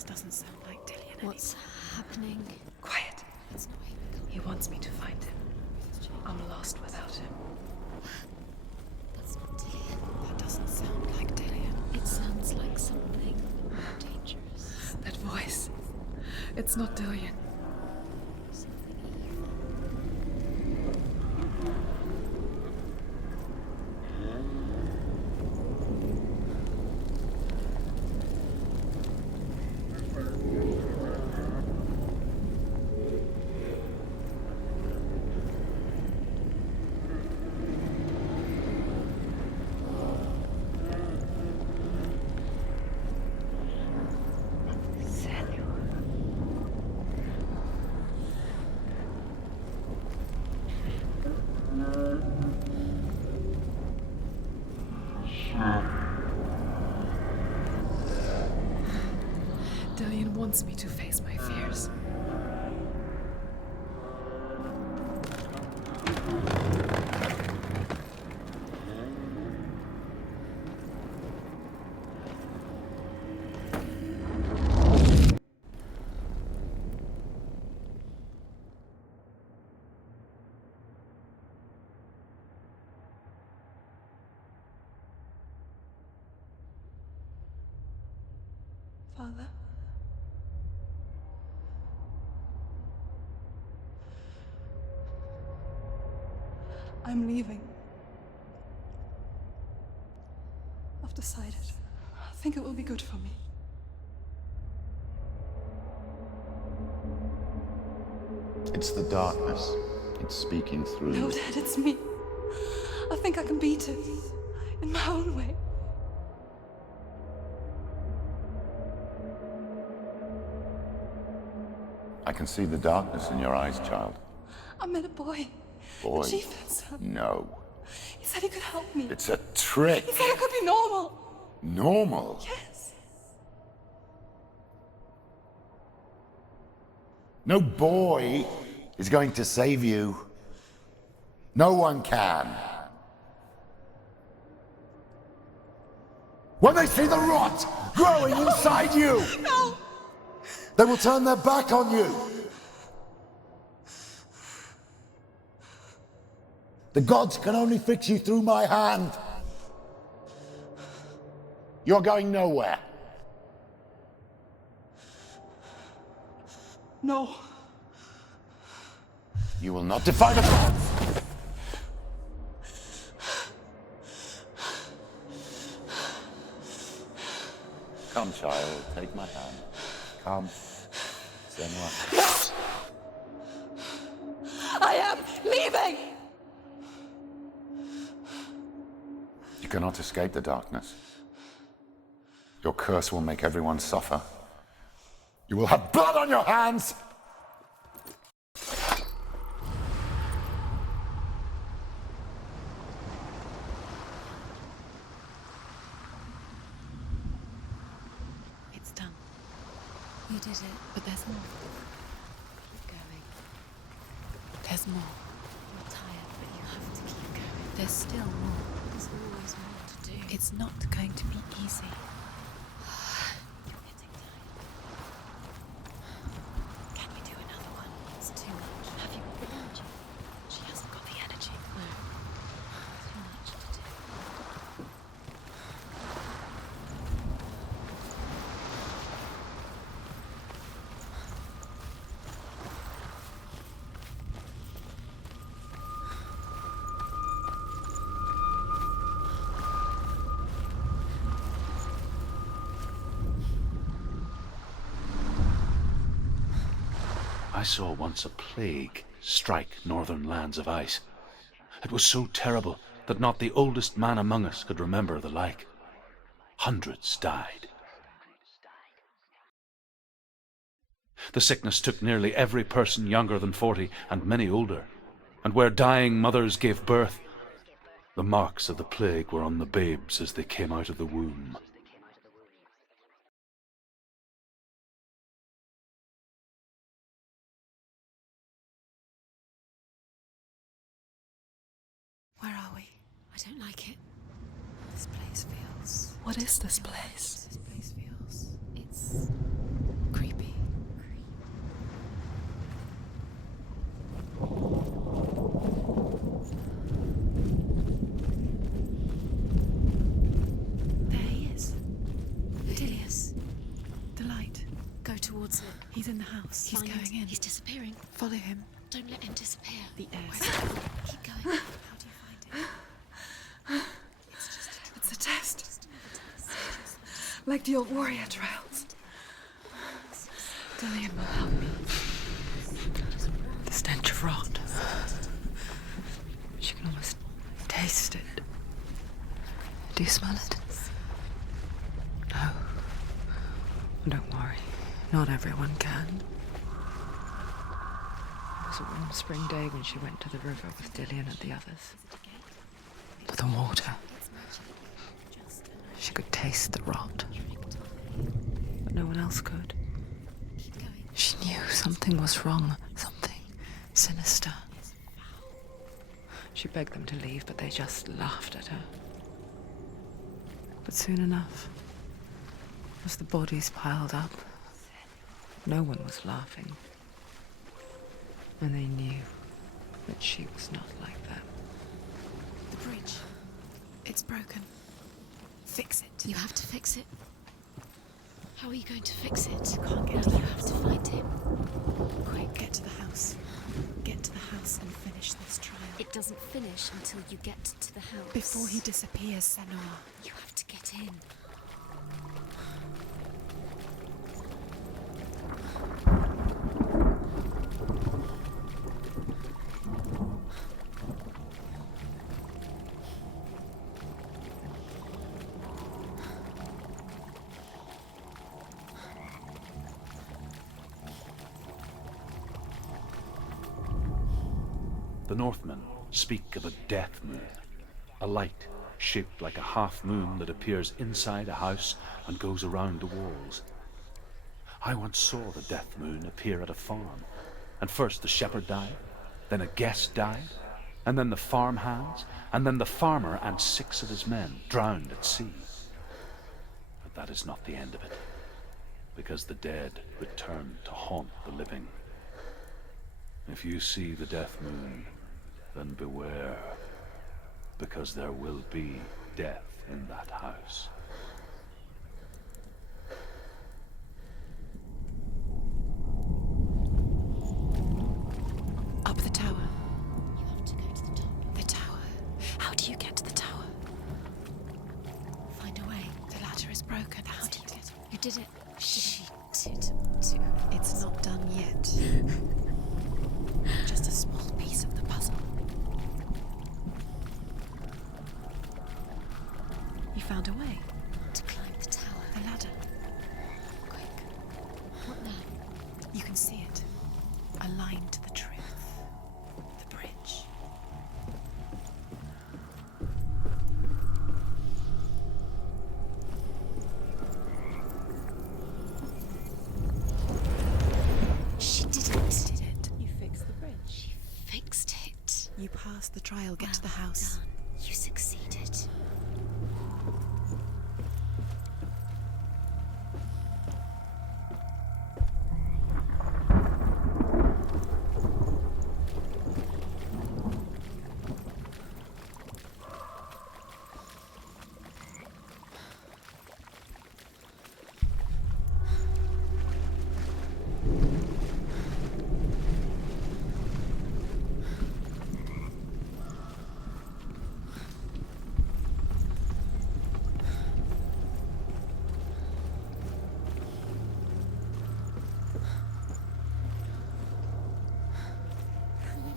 This doesn't sound like Dillian. What's happening? Quiet. It's not him. He wants me to find him. I'm lost without him. That's not Dillian. That doesn't sound like Dillian. It sounds like something dangerous. That voice. It's not Dillian. Something evil. Dillian wants me to face my fears. Father? I'm leaving. I've decided. I think it will be good for me. It's the darkness. It's speaking through No, you. Dad, it's me. I think I can beat it. In my own way. I can see the darkness in your eyes, child. I met a boy. Boy. The chieftain's son. No. He said he could help me. It's a trick. He said I could be normal. Normal? Yes. No boy is going to save you. No one can. When they see the rot growing inside you, No! they will turn their back on you. The gods can only fix you through my hand. You're going nowhere. No. You will not defy the gods. Come, child, take my hand. Come. Senua. I am leaving! You cannot escape the darkness. Your curse will make everyone suffer. You will have blood on your hands! It's done. You did it. But there's more. Keep going. There's more. You're tired, but you have to keep going. There's still more. There's always more to do. It's not going to be easy. You're getting tired. Can we do another one? It's too much. Have you got the energy? She hasn't got the energy. No. Too much to do. I saw once a plague strike northern lands of ice. It was so terrible that not the oldest man among us could remember the like. Hundreds died. The sickness took nearly every person younger than 40 and many older, and where dying mothers gave birth, the marks of the plague were on the babes as they came out of the womb. Where are we? I don't like it. This place feels... What is this place? This place feels... It's towards it. He's in the house. He's Find- going in. He's disappearing. Follow him. Don't let him disappear. The air. Keep going. How do you find it? It's a test. Like the old warrior trials. Dillian will help me. The stench of rot. She can almost taste it. Do you smell it? No. Don't worry. Not everyone can. It was a warm spring day when she went to the river with Dillian and the others. But the water. She could taste the rot. But no one else could. She knew something was wrong. Something sinister. She begged them to leave, but they just laughed at her. But soon enough, as the bodies piled up, no one was laughing. And they knew that she was not like them. The bridge. It's broken. Fix it. You have to fix it. How are you going to fix it? You can't get to the house. You have to find him. Quick, get to the house. Get to the house and finish this trial. It doesn't finish until you get to the house. Before he disappears, Senua. You have to get in. The Northmen speak of a death moon, a light shaped like a half moon that appears inside a house and goes around the walls. I once saw the death moon appear at a farm, and first the shepherd died, then a guest died, and then the farm hands, and then the farmer and 6 of his men drowned at sea. But that is not the end of it, because the dead return to haunt the living. If you see the death moon, then beware, because there will be death in that house. Up the tower. You have to go to the top. The tower. How do you get to the tower? Find a way. The ladder is broken. How do you get? You did it. She did. It's not done yet. Just a small piece of the puzzle. You found a way to climb the tower. The ladder. Quick. What now? You can see it. Aligned to the truth. The bridge. She did it. Did it. You fixed the bridge. She fixed it. You passed the trial. Get to the Well house. done. You succeeded.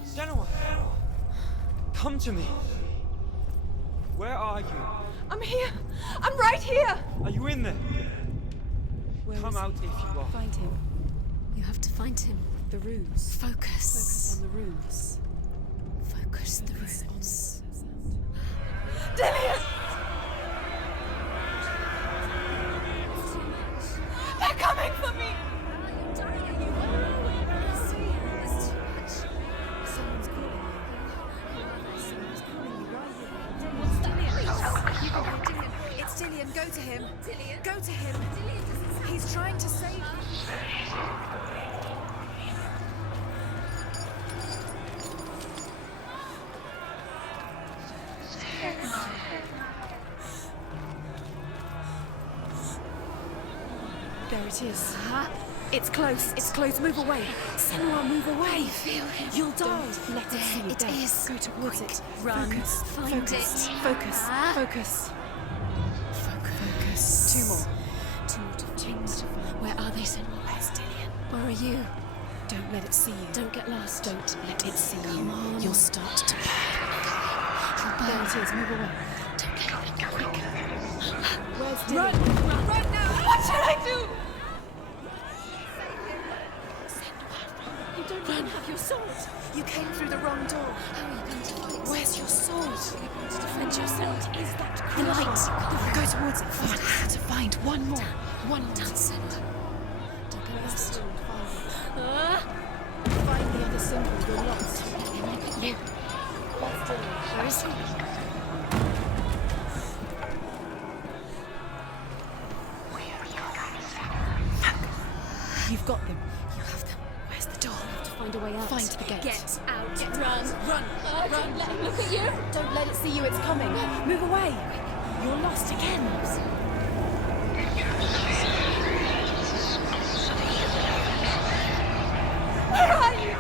Senua! Come to me! Where are you? I'm here! I'm right here! Are you in there? Where Come is out he? if you are. Find him. You have to find him. The runes. Focus. Focus on the runes. Focus the Focus on runes. Dillian! They're coming for me! Someone's calling you. Someone's calling you right here. What's Dillian? You can hear Dillian. It's Dillian. Go to him. Dillian? Go to him. He's trying to save you. There is it is. It's close. It's close. Move away. Senua, move away. Feel him. You'll die. Don't Let it see you It dead. is. Go towards it. Run. Focus. Find Focus. it. Focus. Ah. Focus. Focus. Two more. Two more to find. Where are they, Senua? Where's Dillian? Where are you? Don't let it see you. Don't get lost. Don't let it see Come you. on. You'll start to burn. You'll There it is. Move away. Don't get it. Quick. Where's Dillian? Run now! What shall I do? You don't even have your sword. You came through the wrong door. How are you going to fight? Where's your sword? You're going to defend yourself. What is that The creature? light. Go towards it. To find one more. One Done, more. Senua. Don't get lost. Find the other symbol. You're lost. Let him look at you. Where is he? You've got them. You have them. Where's the door? You have to find a way out. Find the gate. Get out. Get Run. Run. Don't let him look at you. Don't let it see you. It's coming. Move away. You're lost again. Where are you?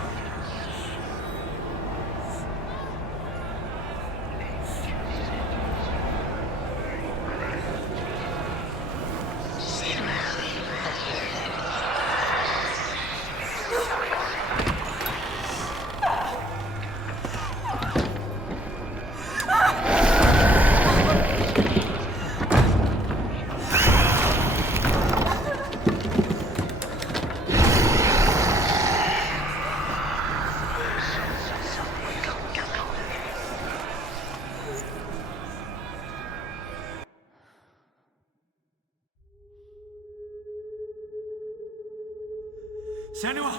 Senua!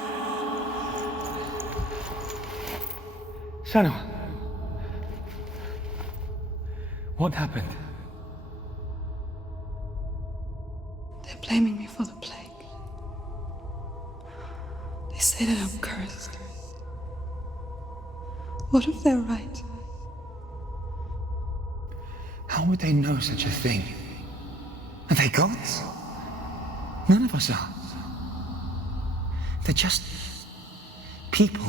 Senua! What happened? They're blaming me for the plague. They say that I'm cursed. What if they're right? How would they know such a thing? Are they gods? None of us are. They're just people.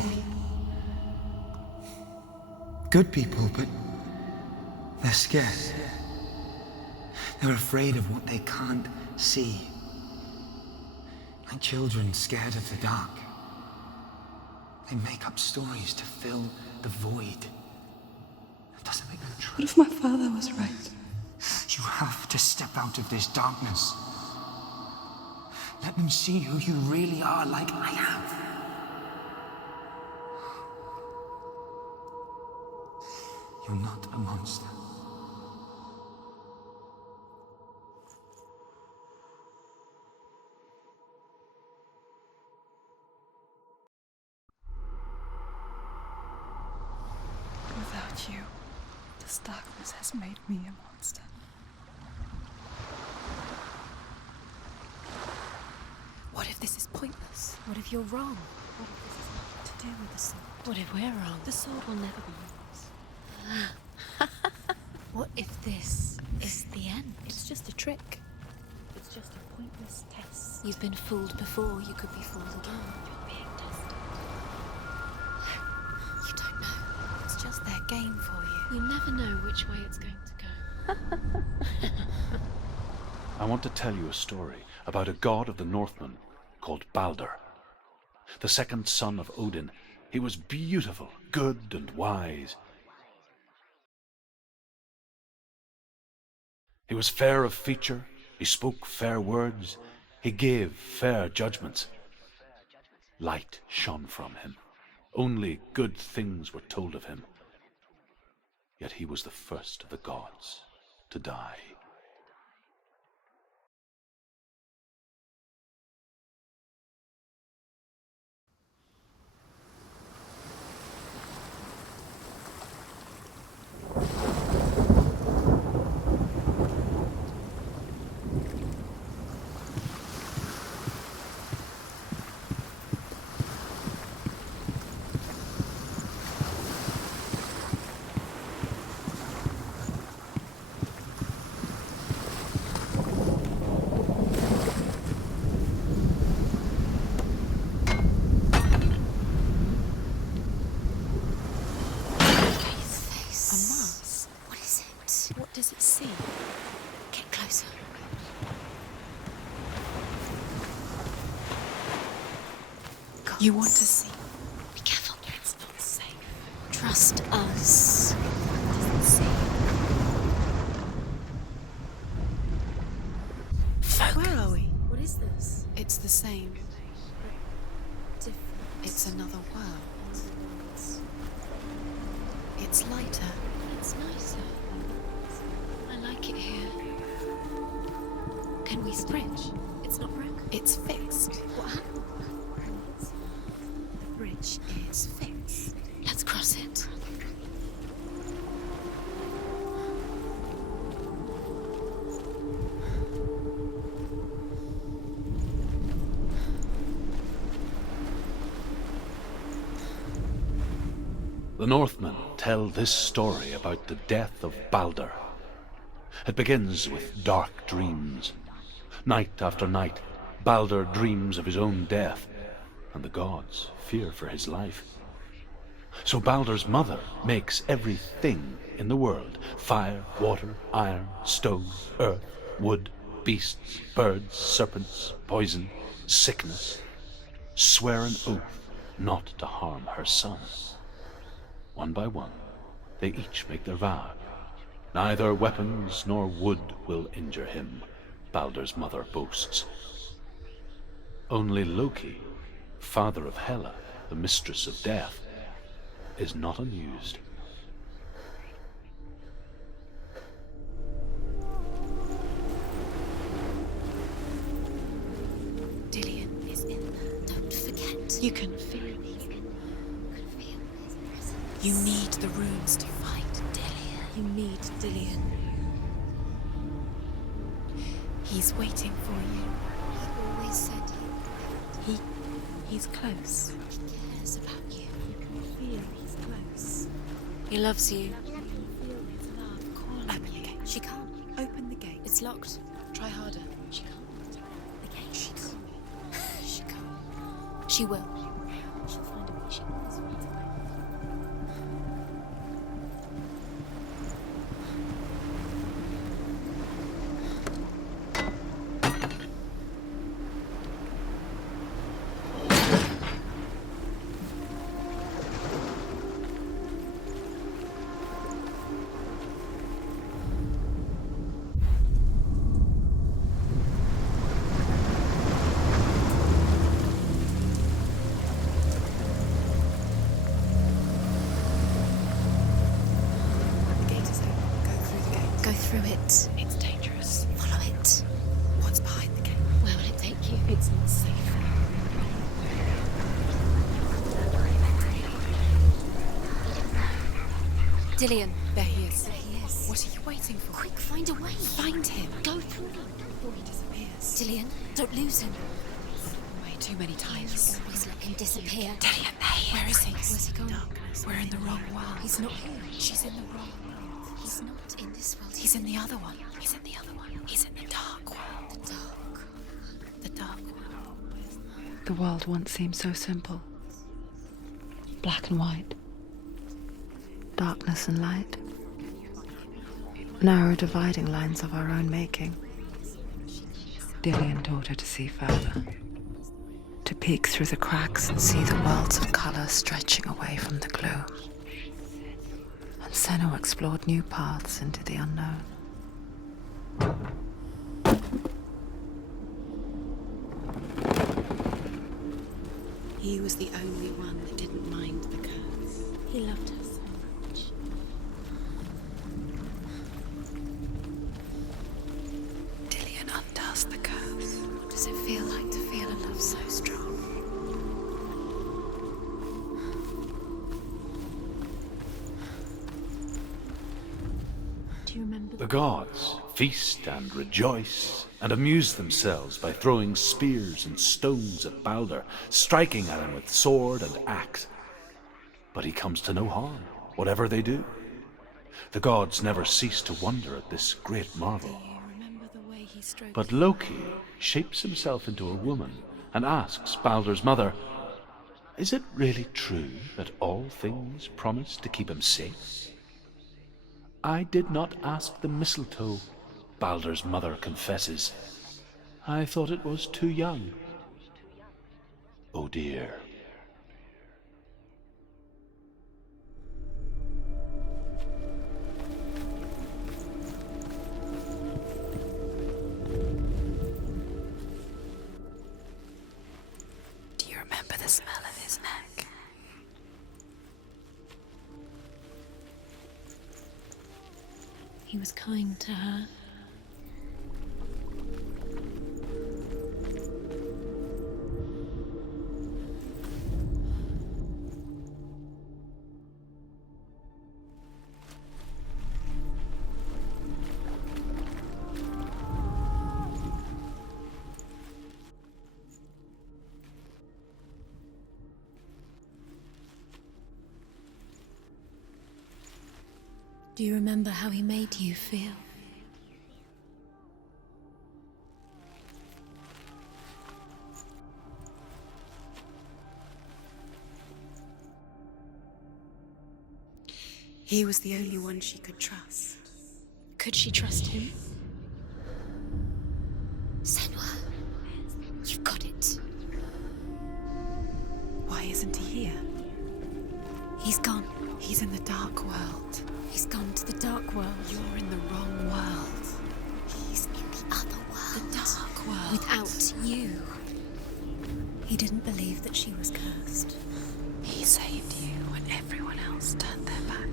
Good people, but they're scared. They're afraid of what they can't see. Like children scared of the dark. They make up stories to fill the void. That doesn't make them true. What if my father was right? You have to step out of this darkness. Let them see who you really are, like I have. You're not a monster. Without you, this darkness has made me a monster. What if this is pointless? What if you're wrong? What if this is nothing to do with the sword? What if we're wrong? The sword will never be yours. What if this is the end? It's just a trick. It's just a pointless test. You've been fooled before. You could be fooled again. You're being tested. You don't know. It's just their game for you. You never know which way it's going to go. I want to tell you a story about a god of the Northmen called Balder. The second son of Odin. He was beautiful, good and wise. He was fair of feature, he spoke fair words, he gave fair judgments. Light shone from him. Only good things were told of him. Yet he was the first of the gods to die. You want to see? Be careful. It's not safe. Trust us. Doesn't see. Folk. Where are we? What is this? It's the same. Different. It's another world. It's lighter. It's nicer. I like it here. Can we bridge? It's not broken. It's fixed. What happened? The bridge is fixed. Let's cross it. The Northmen tell this story about the death of Baldur. It begins with dark dreams. Night after night, Baldur dreams of his own death, and the gods fear for his life. So Baldur's mother makes everything in the world: fire, water, iron, stone, earth, wood, beasts, birds, serpents, poison, sickness, swear an oath not to harm her son. One by one, they each make their vow. Neither weapons nor wood will injure him, Baldur's mother boasts. Only Loki, father of Hela, the mistress of death, is not amused. Dillion is in there. Don't forget. You can feel it. You need the runes to fight Dillion. You need Dillion. He's waiting for you. He always said he's close. He cares about you. You can feel he's close. He loves you. You can feel his love calling. Open the gate. She can't. Open the gate. It's locked. Try harder. She can't. The gate. She can't. She can't. She will. She'll find a way. She always finds a way. It's dangerous. Follow it. What's behind the gate? Where will it take you? It's not safe. Dillion. There he is. There he is. What are you waiting for? Quick, find a way. Find him. Go through before he disappears. Dillion, don't lose him. Way too many times. You always let him disappear. Dillion, there he is. Where is he? Where's he gone? Darkness. We're in the wrong world. He's not here. She's in the wrong world. He's not in this world. He's in the other one. He's in the other one. He's in the dark world. The dark world. The world once seemed so simple. Black and white. Darkness and light. Narrow dividing lines of our own making. Dillion taught her to see further. To peek through the cracks and see the worlds of colour stretching away from the gloom. And Senua explored new paths into the unknown. He was the only one that didn't mind the curse. He loved her so much. Dillion undoes the curse. What does it feel like to feel a love so strong? Do you remember The gods feast and rejoice and amuse themselves by throwing spears and stones at Baldur, striking at him with sword and axe. But he comes to no harm, whatever they do. The gods never cease to wonder at this great marvel. Do you remember the way he stroked? But Loki shapes himself into a woman and asks Baldur's mother, "Is it really true that all things promise to keep him safe?" "I did not ask the mistletoe," Baldur's mother confesses. "I thought it was too young." "Oh dear," the smell of his neck. He was kind to her. Do you remember how he made you feel? He was the only one she could trust. Could she trust him? Senua, you've got it. Why isn't he here? He's gone. He's in the dark world. He's gone to the dark world. You're in the wrong world. He's in the other world. The dark world. Without you. He didn't believe that she was cursed. He saved you when everyone else turned their backs.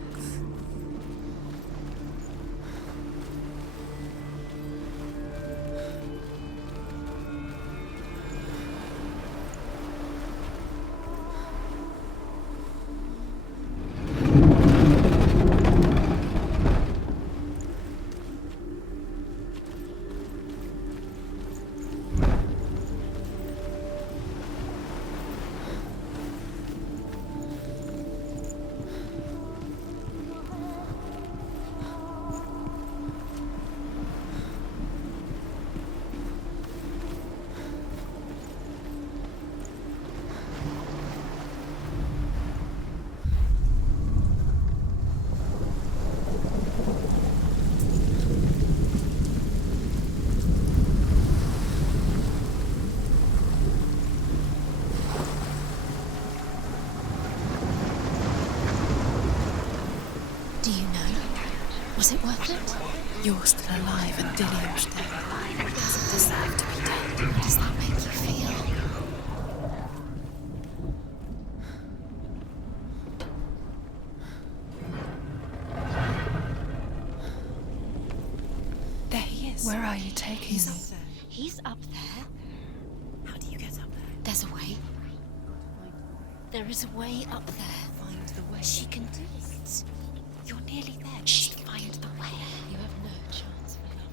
Was it worth it? You're still alive and Dillian's dead. He doesn't deserve to be dead. How does that make you feel? There he is. Where are you taking He's me? up there. He's up there. How do you get up there? There's a way. There is a way up there. Find the way. She can do it. You're nearly there. She Just find the way. You have no chance for love.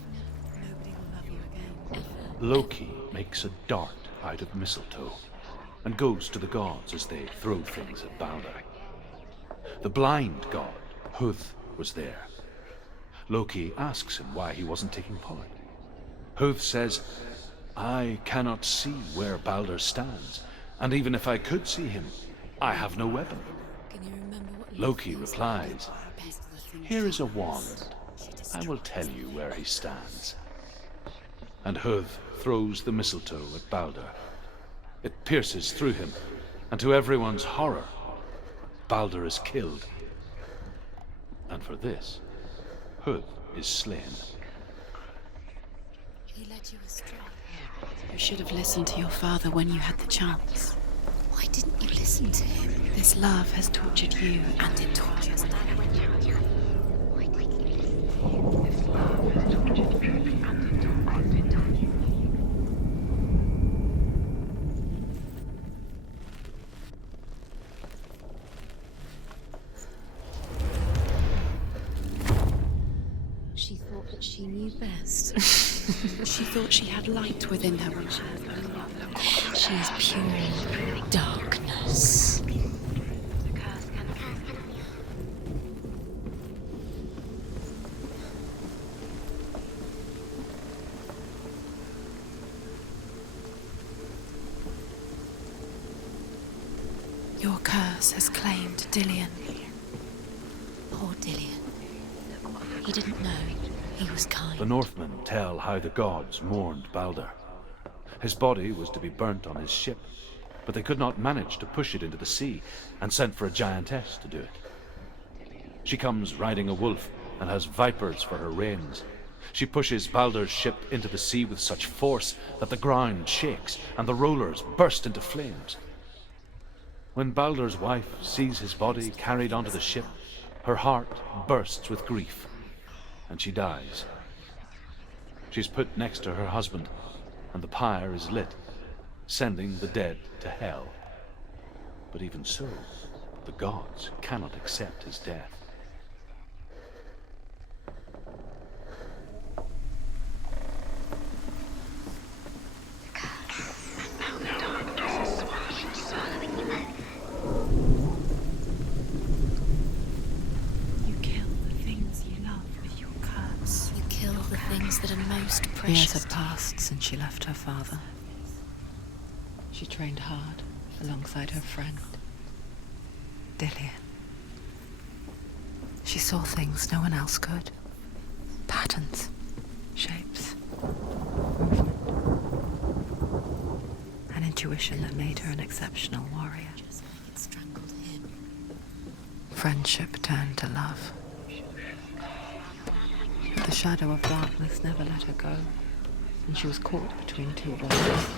Nobody will love you again. Ever. Loki makes a dart out of mistletoe and goes to the gods as they throw things at Balder. The blind god, Huth, was there. Loki asks him why he wasn't taking part. Huth says, "I cannot see where Balder stands, and even if I could see him, I have no weapon." Can you remember what Loki replies, "Here is a wand. I will tell you where he stands." And Huth throws the mistletoe at Balder. It pierces through him, and to everyone's horror, Balder is killed. And for this, Huth is slain. He led you astray? You should have listened to your father when you had the chance. Why didn't you listen to him? This love has tortured you, and it tortures me. She thought that she knew best. She thought she had light within her. She is pure darkness. Your curse has claimed Dillian. Poor Dillian. He didn't know. He was kind. The Northmen tell how the gods mourned Balder. His body was to be burnt on his ship, but they could not manage to push it into the sea, and sent for a giantess to do it. She comes riding a wolf and has vipers for her reins. She pushes Balder's ship into the sea with such force that the ground shakes and the rollers burst into flames. When Baldur's wife sees his body carried onto the ship, her heart bursts with grief, and she dies. She's put next to her husband, and the pyre is lit, sending the dead to hell. But even so, the gods cannot accept his death. That are most precious. Years had passed since she left her father. She trained hard alongside her friend, Dillian. She saw things no one else could. Patterns, shapes, movement. An intuition that made her an exceptional warrior. Friendship turned to love. The shadow of darkness never let her go, and she was caught between two worlds.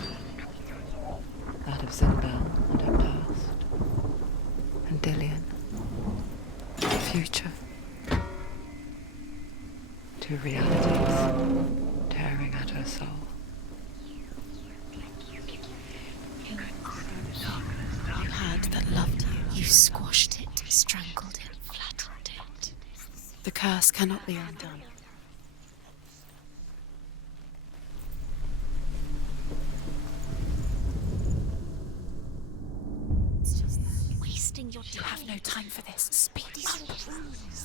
That of Zinbel and her past, and Dillian, the future. Two realities tearing at her soul. You had that loved you. You squashed it, strangled it, flattened it. The curse cannot be undone. You have no time for this. Speed up.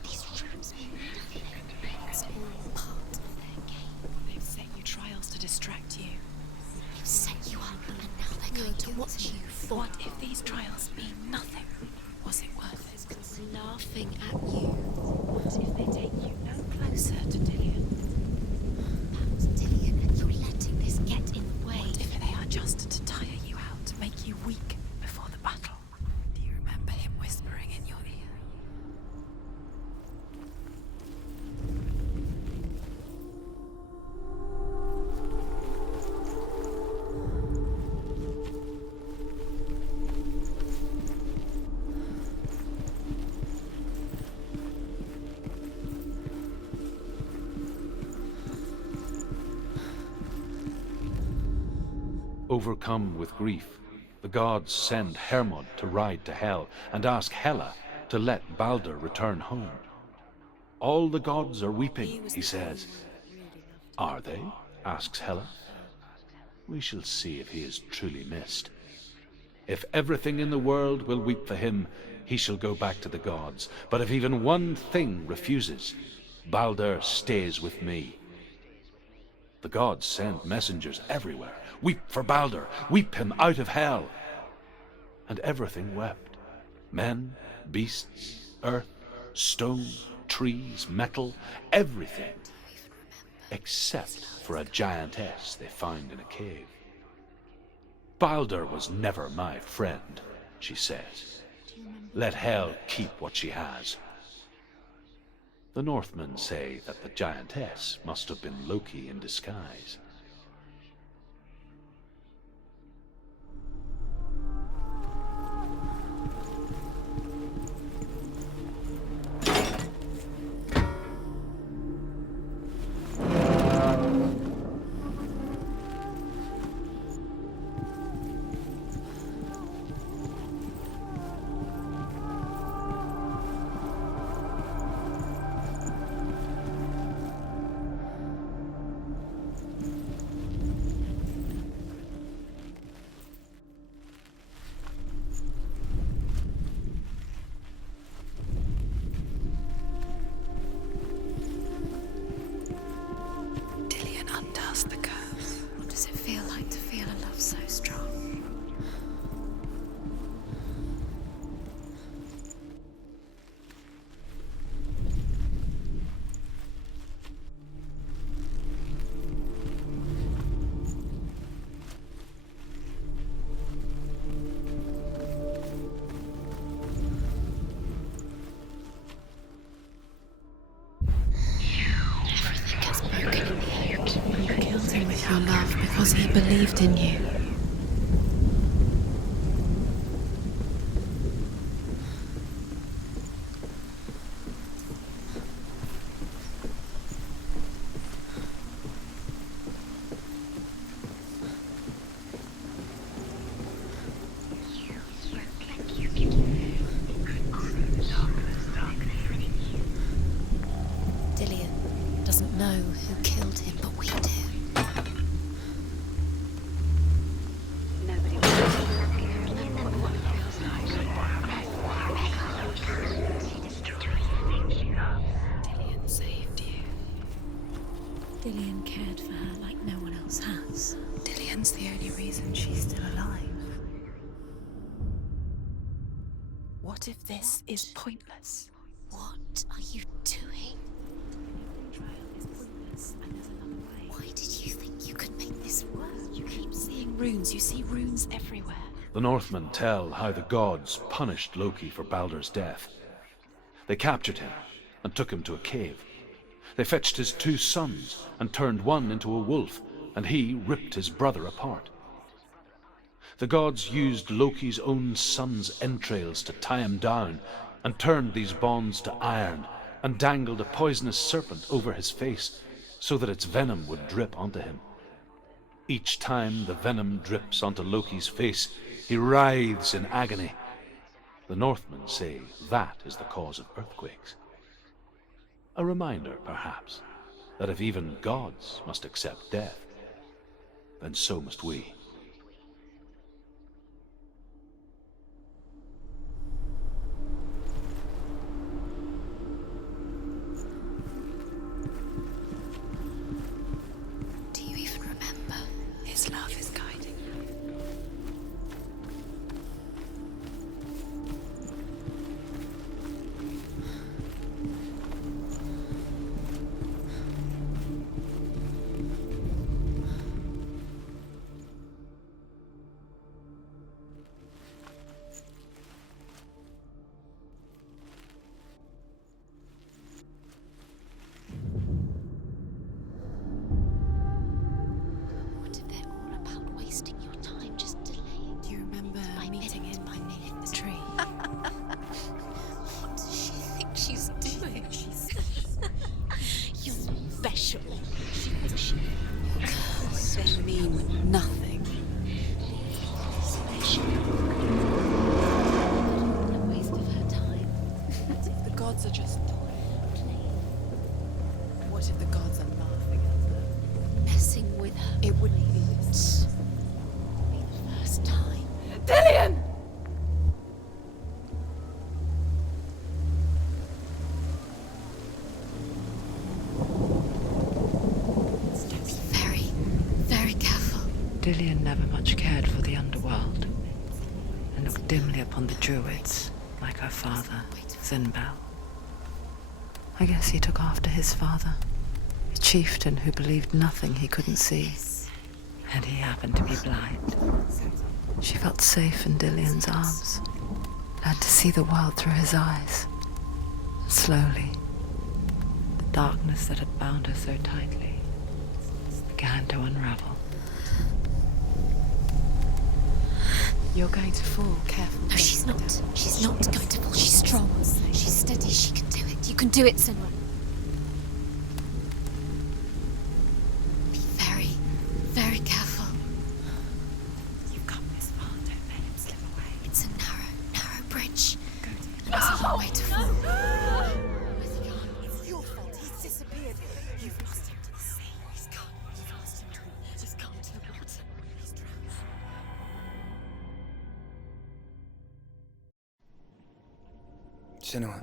These rooms mean nothing. It's all part of their game. They've set you trials to distract you. They've set you up, and now they're going to watch you fall. What if these trials mean nothing? Was it worth it? It's laughing at you. What if they take you no closer to Dillian? That's Dillian, and you're letting this get in the way. What if they are just to tire you out, to make you weak before the battle? Whispering in your ear. Overcome with grief, the gods send Hermod to ride to Hell and ask Hela to let Baldur return home. All the gods are weeping, he says. Are they? Asks Hela. We shall see if he is truly missed. If everything in the world will weep for him, he shall go back to the gods. But if even one thing refuses, Baldur stays with me. The gods send messengers everywhere. Weep for Baldur, weep him out of Hell. And everything wept. Men, beasts, earth, stone, trees, metal, everything. Except for a giantess they found in a cave. Baldur was never my friend, she says. Let Hel keep what she has. The Northmen say that the giantess must have been Loki in disguise. Your love because he believed in you. What if this is pointless? What are you doing? Why did you think you could make this work? You keep seeing runes. You see runes everywhere. The Northmen tell how the gods punished Loki for Baldur's death. They captured him and took him to a cave. They fetched his 2 sons and turned one into a wolf, and he ripped his brother apart. The gods used Loki's own son's entrails to tie him down and turned these bonds to iron and dangled a poisonous serpent over his face so that its venom would drip onto him. Each time the venom drips onto Loki's face, he writhes in agony. The Northmen say that is the cause of earthquakes. A reminder, perhaps, that if even gods must accept death, then so must we. Do you even remember? His love is guiding you. What if they're all about wasting your time just delaying? Do you remember meeting him by the tree? What does she think she's doing? You're special. They mean nothing. A waste of her time. What if the gods are just toying? What if the gods are laughing at her? Messing with her. It wouldn't be Be the first time. Dillian! Be very, very careful. Dillian never much cared for the underworld and looked dimly upon the druids, like her father, Zinbel. I guess he took after his father, a chieftain who believed nothing he couldn't see, and he happened to be blind. She felt safe in Dillian's arms, learned to see the world through his eyes. Slowly, the darkness that had bound her so tightly began to unravel. You're going to fall. Careful. No, she's not. She's not going to fall. She's strong. She's steady. She can do it. You can do it, Senua. Be very, very careful. You've come this far. Don't let him slip away. It's a narrow bridge. And there's a long way to fall. It's your fault. He's disappeared. You've lost him to the sea. He's gone. You've lost him to him. Just come to the water. He's drowned. Senua.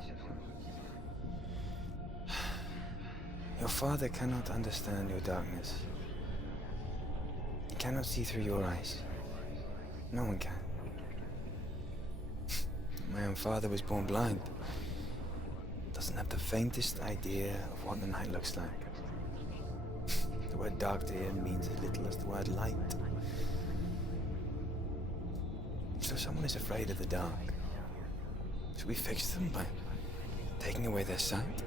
Your father cannot understand your darkness. He cannot see through your eyes. No one can. My own father was born blind. Doesn't have the faintest idea of what the night looks like. The word dark to him means as little as the word light. So someone is afraid of the dark. Should we fix them by taking away their sight?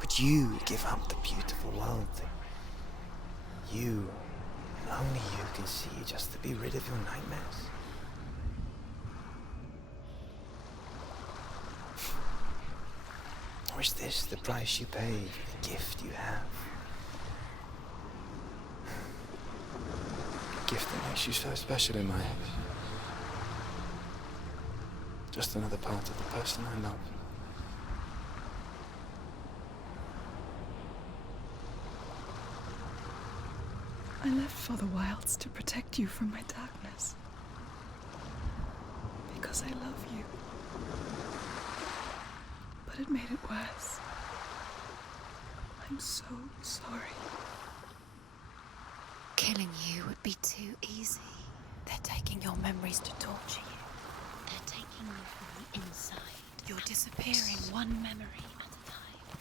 Would you give up the beautiful world that you, and only you, can see just to be rid of your nightmares? Or is this the price you pay for the gift you have? A gift that makes you so special in my eyes. Just another part of the person I love. I left for the wilds to protect you from my darkness. Because I love you. But it made it worse. I'm so sorry. Killing you would be too easy. They're taking your memories to torture you. taking you from the inside. You're disappearing one memory at a time.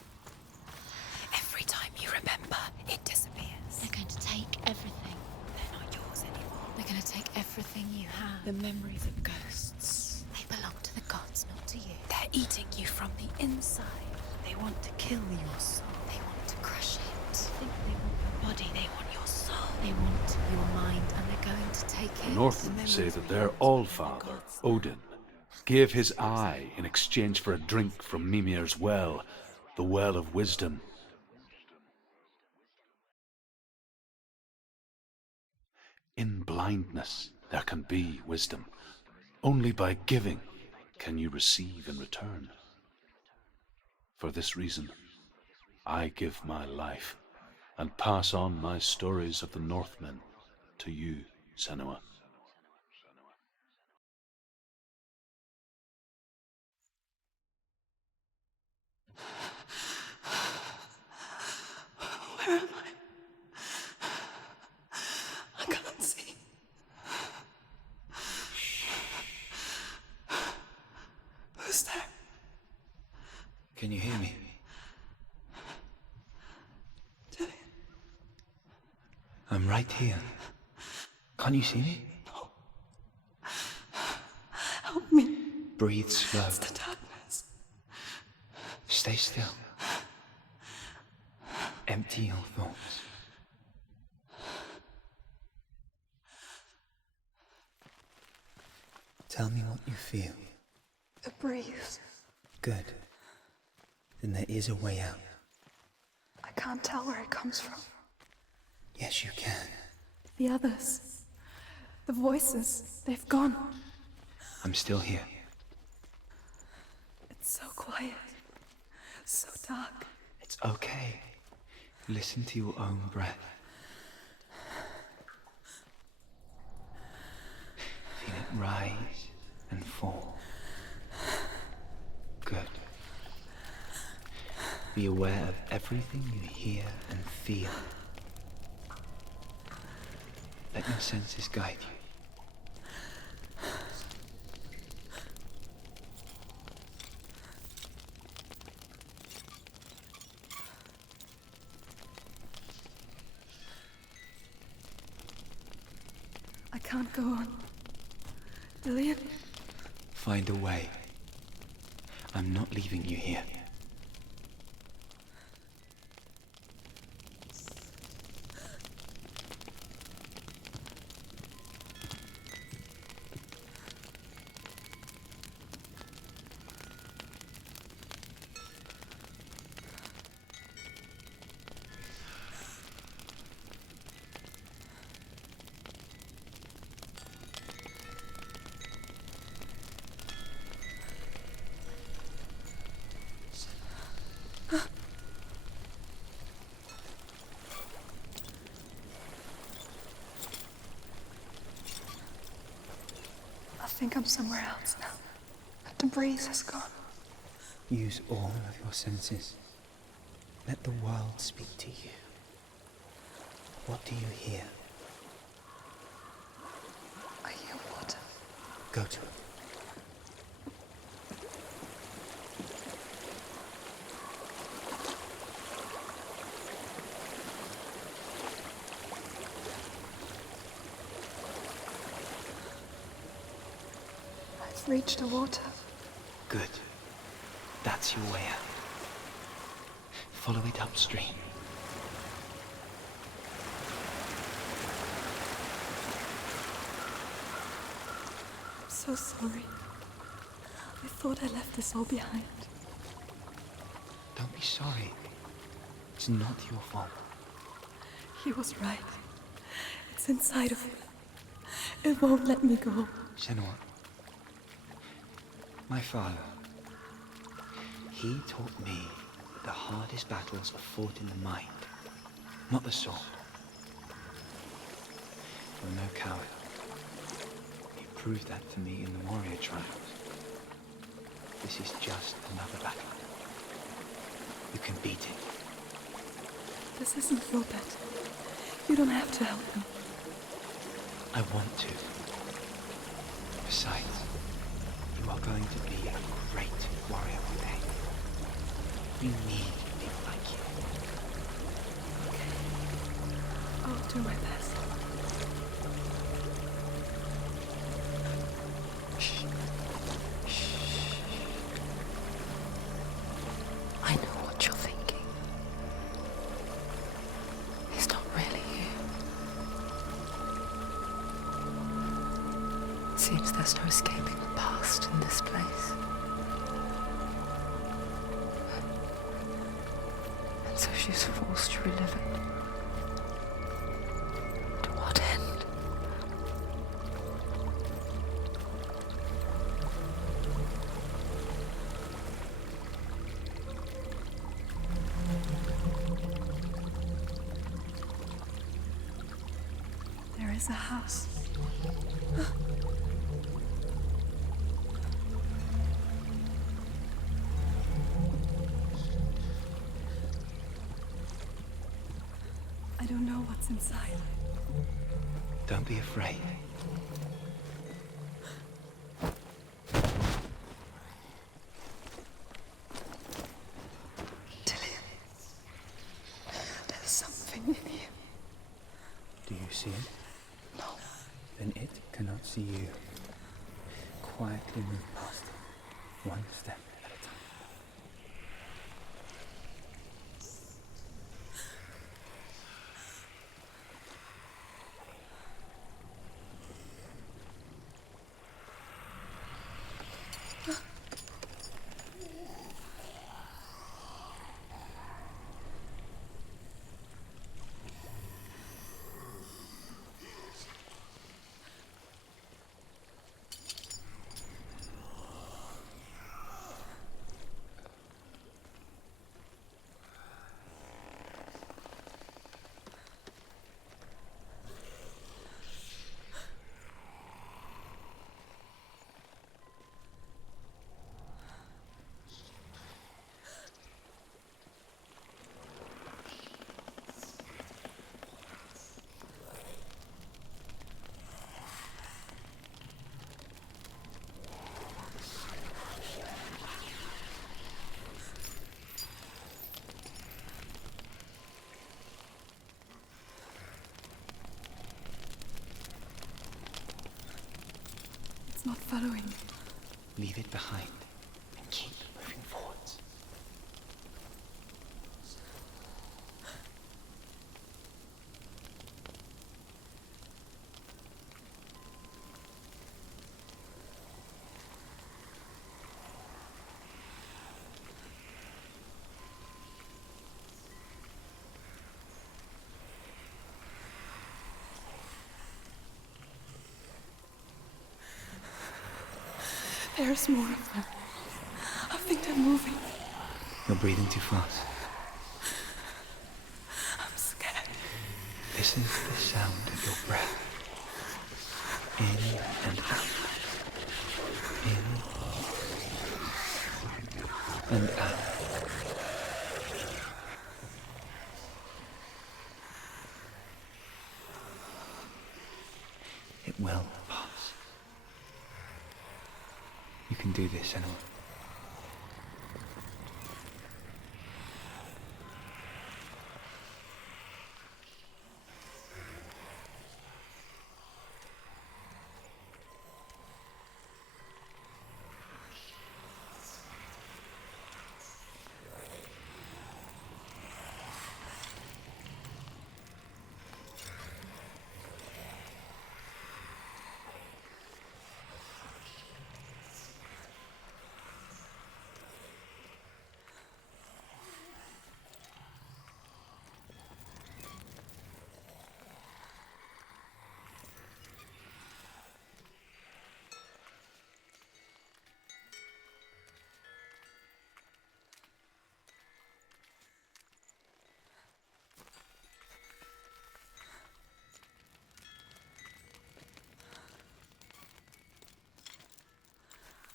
Every time you remember, it disappears. They're going to take everything. They're not yours anymore. They're going to take everything you have. The memories of ghosts. They belong to the gods, not to you. They're eating you from the inside. They want to kill your soul. They want to crush it. They want your body. They want your soul. They want your mind, and they're going to take it. The Northmen say that their Allfather, Odin, gave his eye in exchange for a drink from Mimir's well, the Well of Wisdom. In blindness, there can be wisdom. Only by giving can you receive in return. For this reason, I give my life and pass on my stories of the Northmen to you, Senua. Where am I? I can't see. Who's there? Can you hear me? I'm right here. Can't you see me? No. Help me. Breathe slow. It's the darkness. Stay still. Empty your thoughts. Tell me what you feel. The breeze. Good. Then there is a way out. I can't tell where it comes from. Yes, you can. The others. The voices. They've gone. I'm still here. It's so quiet. So dark. It's okay. Listen to your own breath. Feel it rise and fall. Good. Be aware of everything you hear and feel. Let your senses guide you. I can't go on. Lillian? Find a way. I'm not leaving you here. I think I'm somewhere else now. The breeze has gone. Use all of your senses. Let the world speak to you. What do you hear? I hear water. Go to it. I've reached the water. Good. That's your way out. Follow it upstream. I'm so sorry. I thought I left this all behind. Don't be sorry. It's not your fault. He was right. It's inside of me. It won't let me go. Senua. My father. He taught me that the hardest battles are fought in the mind, not the sword. I'm no coward. He proved that to me in the warrior trials. This is just another battle. You can beat it. This isn't your battle. You don't have to help me. I want to. Besides, You are going to be a great warrior one day. You need people like you. Okay. I'll do my best. Shh. Shh. I know what you're thinking. It's not really you. It seems there's no escaping the past in this place. And so she's forced to relive it. To what end? There is a house. I don't know what's inside. Don't be afraid. Dillian, there's something in here. Do you see it? No. Then it cannot see you. Quietly move past it, one step at a time. It's not following me. Leave it behind and keep moving forwards. There's more of them. I think they're moving. You're breathing too fast. I'm scared. This is the sound of your breath. In and out. In and out. It will pass. You can do this, Senua.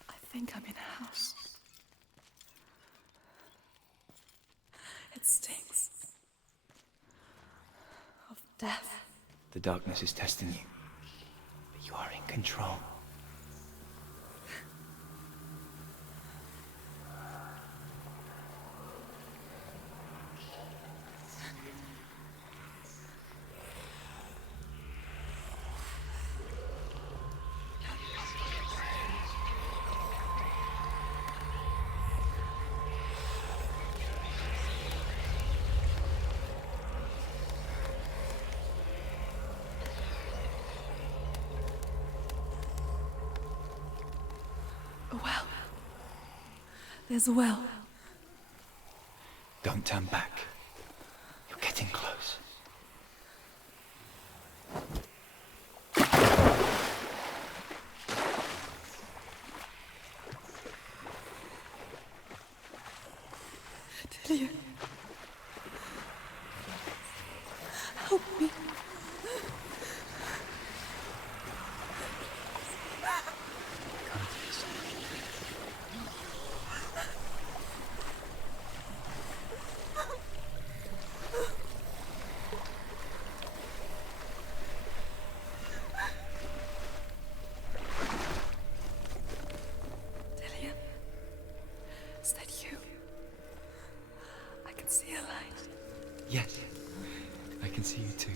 I think I'm in a house. It stinks of death. The darkness is testing you, but you are in control. There's a well. Don't turn back. You're getting close. Dillion. Help me. Dillion, is that you? I can see a light. Yes, I can see you too.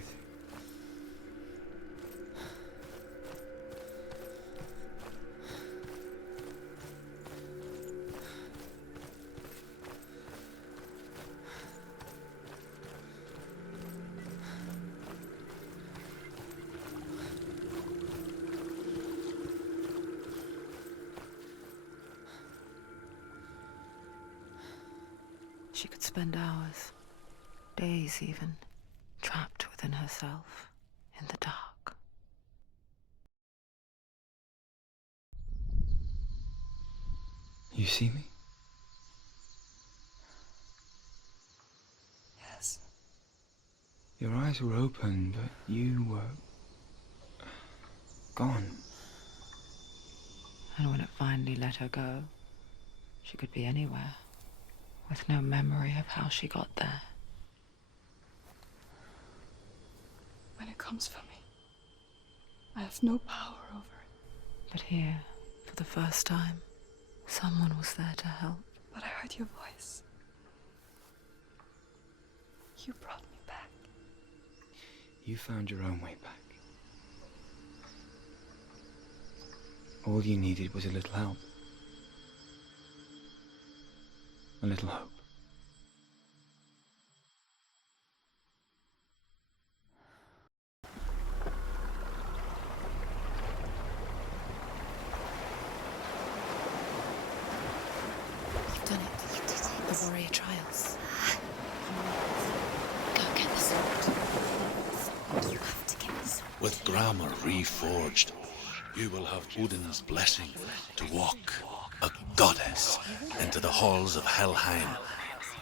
She could spend hours, days even, trapped within herself, in the dark. You see me? Yes. Your eyes were open, but you were gone. And when it finally let her go, she could be anywhere, with no memory of how she got there. When it comes for me, I have no power over it. But here, for the first time, someone was there to help. But I heard your voice. You brought me back. You found your own way back. All you needed was a little help. A little hope. You've done it. You did it. The warrior trials. Go get the sword. You have to get the sword. With Garmr reforged, you will have Odin's blessing to walk, a goddess, into the halls of Helheim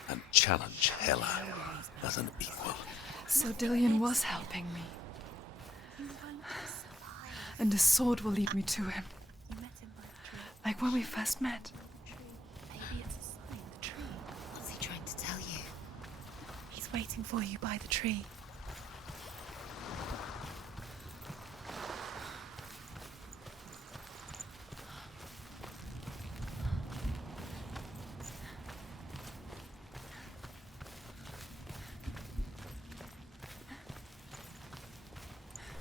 and challenge Hela as an equal. So Dillion was helping me. And the sword will lead me to him. Like when we first met. Maybe it's a sign. The tree. What's he trying to tell you? He's waiting for you by the tree.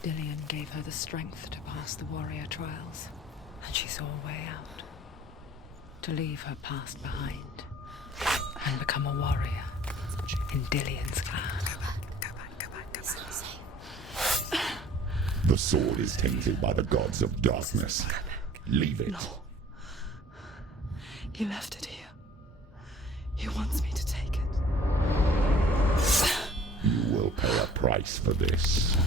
Dillion gave her the strength to pass the warrior trials, and she saw a way out. To leave her past behind, and become a warrior in Dillion's clan. Go back. It's not safe. The sword is tainted by the gods of darkness. Leave it. No. He left it here. He wants me to take it. You will pay a price for this.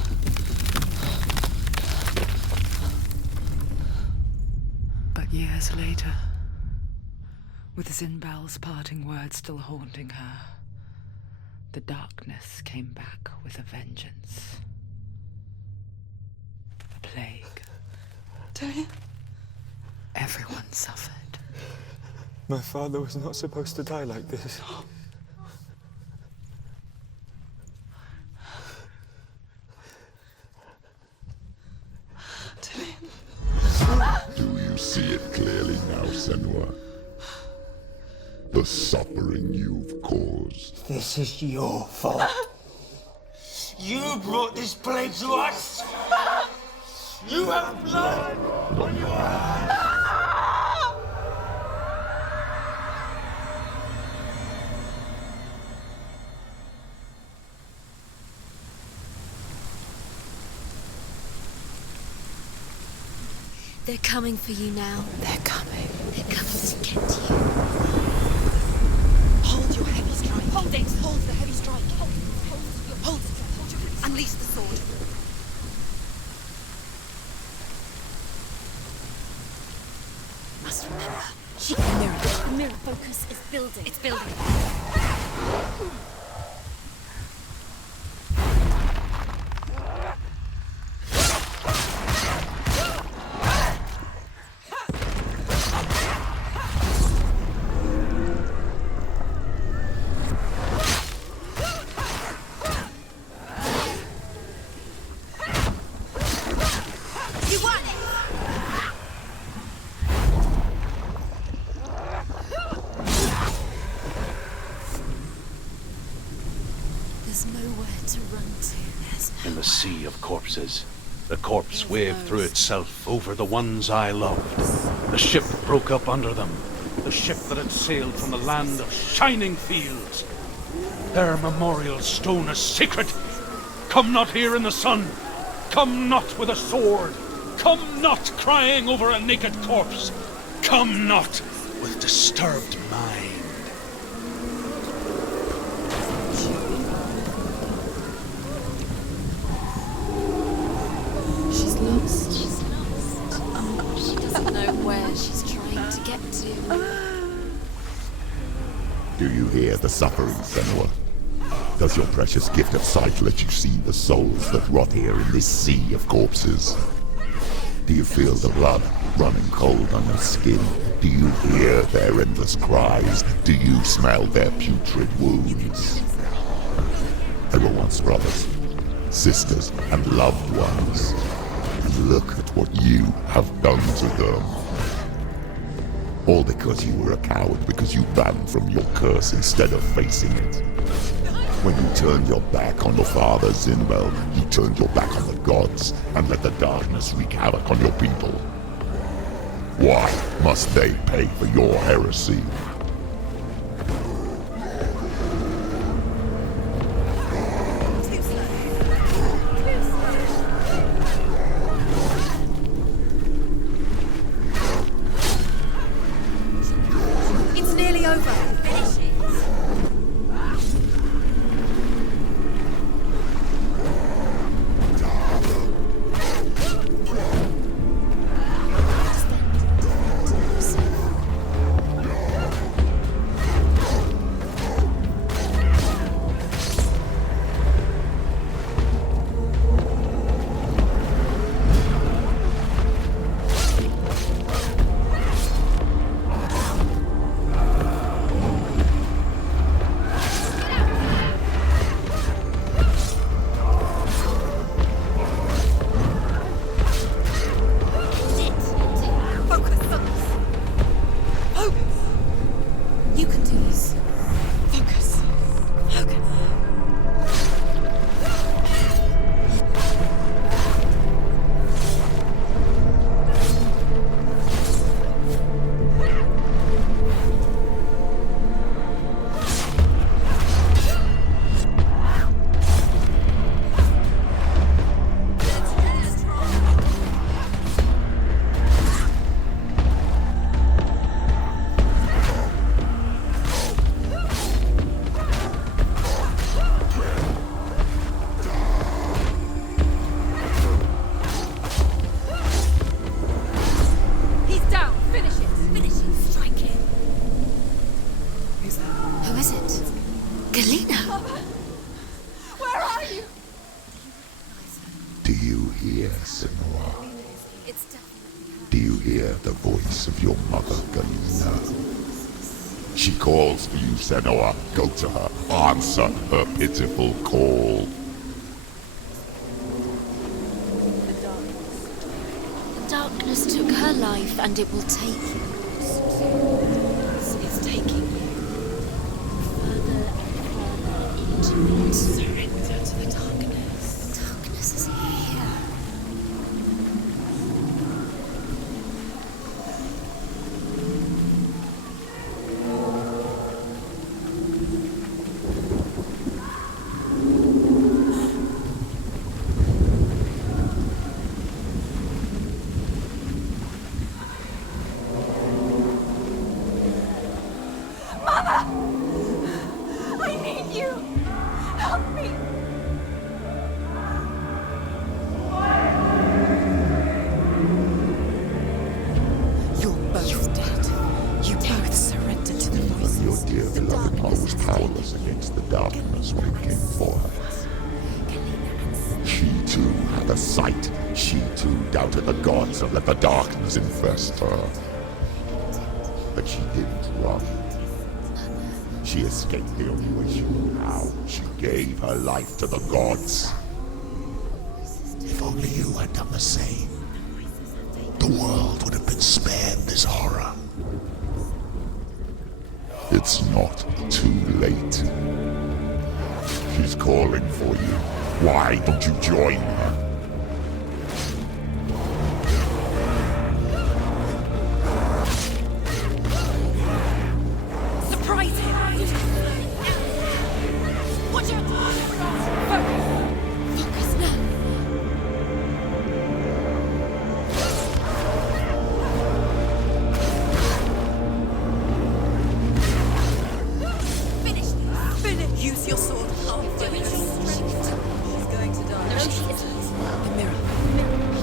But years later, with Zinbal's parting words still haunting her, the darkness came back with a vengeance. A plague. Dillion? Everyone suffered. My father was not supposed to die like this. Do you see it clearly now, Senua? The suffering you've caused. This is your fault. You brought this plague to us! You have blood on your hands! They're coming for you now. They're coming. They're coming to get you. Hold your heavy strike. Hold it. Hold the heavy strike. Hold it. Hold it. Unleash the sword. Must remember. She can mirror. The mirror focus is building. It's building. The corpse waved through itself over the ones I loved. The ship broke up under them. The ship that had sailed from the land of shining fields. Their memorial stone is sacred. Come not here in the sun. Come not with a sword. Come not crying over a naked corpse. Come not with disturbed mind. Do you hear the suffering, Senua? Does your precious gift of sight let you see the souls that rot here in this sea of corpses? Do you feel the blood running cold on your skin? Do you hear their endless cries? Do you smell their putrid wounds? They were once brothers, sisters, and loved ones. And look at what you have done to them. All because you were a coward, because you ran from your curse instead of facing it. When you turned your back on your father, Zinbel, you turned your back on the gods and let the darkness wreak havoc on your people. Why must they pay for your heresy? Calls for you, Senua. Go to her. Answer her pitiful call. The darkness took her life, and it will take yours. It's taking you further and further into it. Surrender to the darkness. The darkness is here. against the darkness when it came for her. She too had a sight. She too doubted the gods and let the darkness infest her. But she didn't run. She escaped the only way she knew how. She gave her life to the gods. If only you had done the same, the world would have been spared this horror. It's not too late. She's calling for you. Why don't you join her? Surprise him! Watch out! Focus now! Finish this! Finish! Use your sword. She's going to die. No, she isn't. The mirror.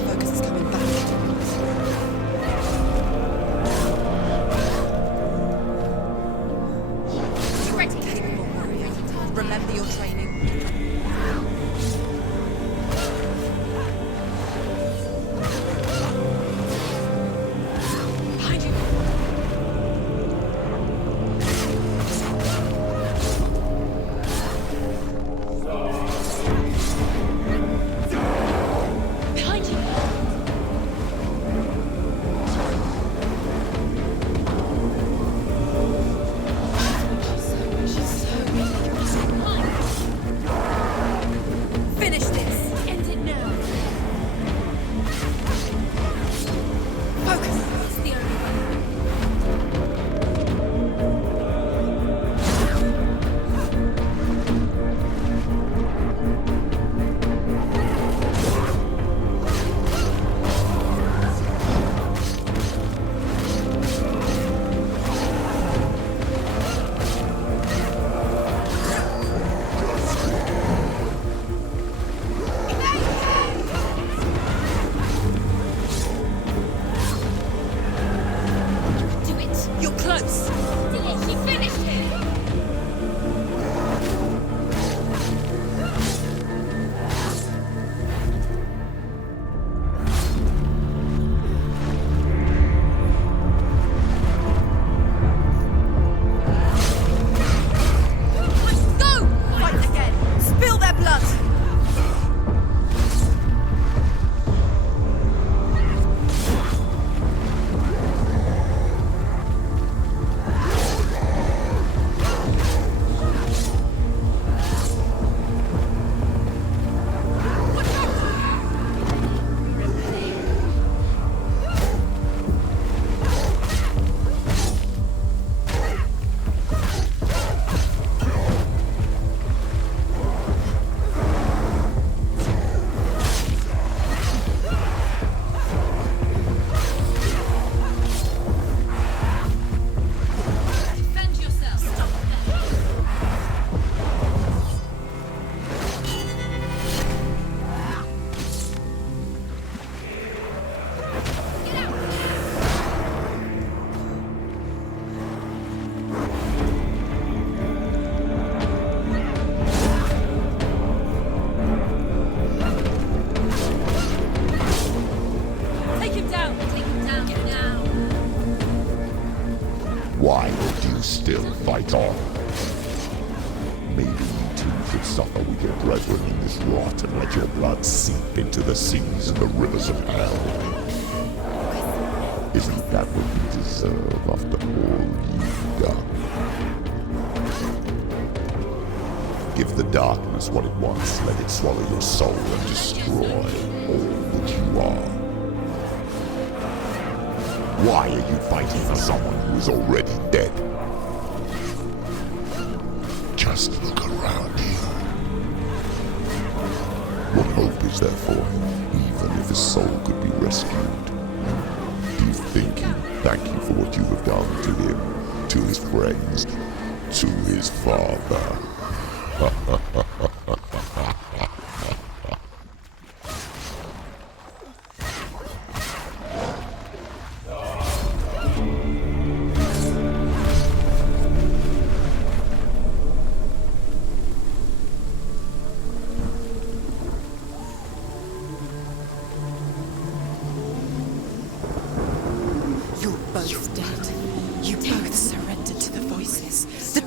Focus is coming back. You ready? Capable warrior. Remember your training. Behind you. Behind you. Finish this. End it now. Focus. It's the only way. Do it. You're close. She finished him. Go! Fight again. Spill their blood. Defend yourself. Stop them. Get out. Take him down. Take him down now. Why would you still fight on? Maybe you too could suffer with your brethren in this rot and let your blood seep into the seas and the rivers of hell. Isn't that what you deserve after all you've done? Give the darkness what it wants, let it swallow your soul and destroy all that you are. Why are you fighting for someone who is already dead? Just look around you. What hope is there for him, even if his soul could be rescued? Do you think he'd thank you for what you have done to him, to his friends, to his father?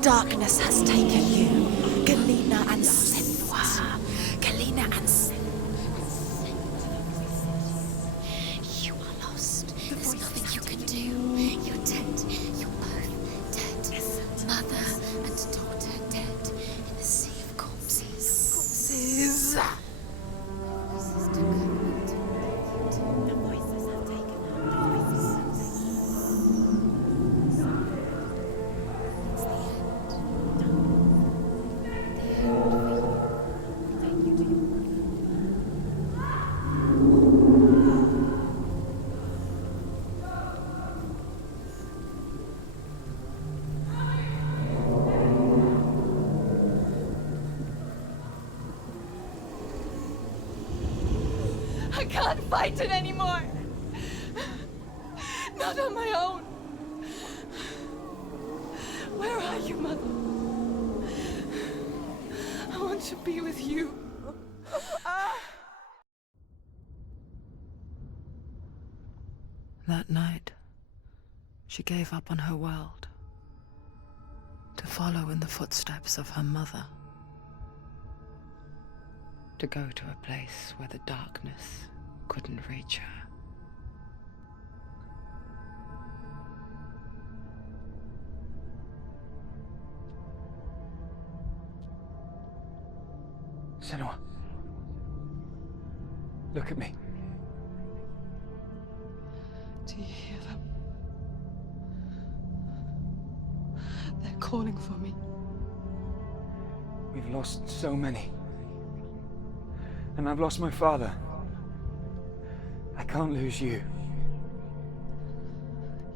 darkness has taken you. Galena and Senua. Galena and Senua. You are lost. There's nothing you can do. You're dead. You're both dead. Mother and daughter dead in the sea of corpses. Corpses. I can't fight it anymore. Not on my own. Where are you, Mother? I want to be with you. That night, she gave up on her world to follow in the footsteps of her mother, to go to a place where the darkness couldn't reach her. Senua. Look at me. Do you hear them? They're calling for me. We've lost so many. And I've lost my father. I can't lose you.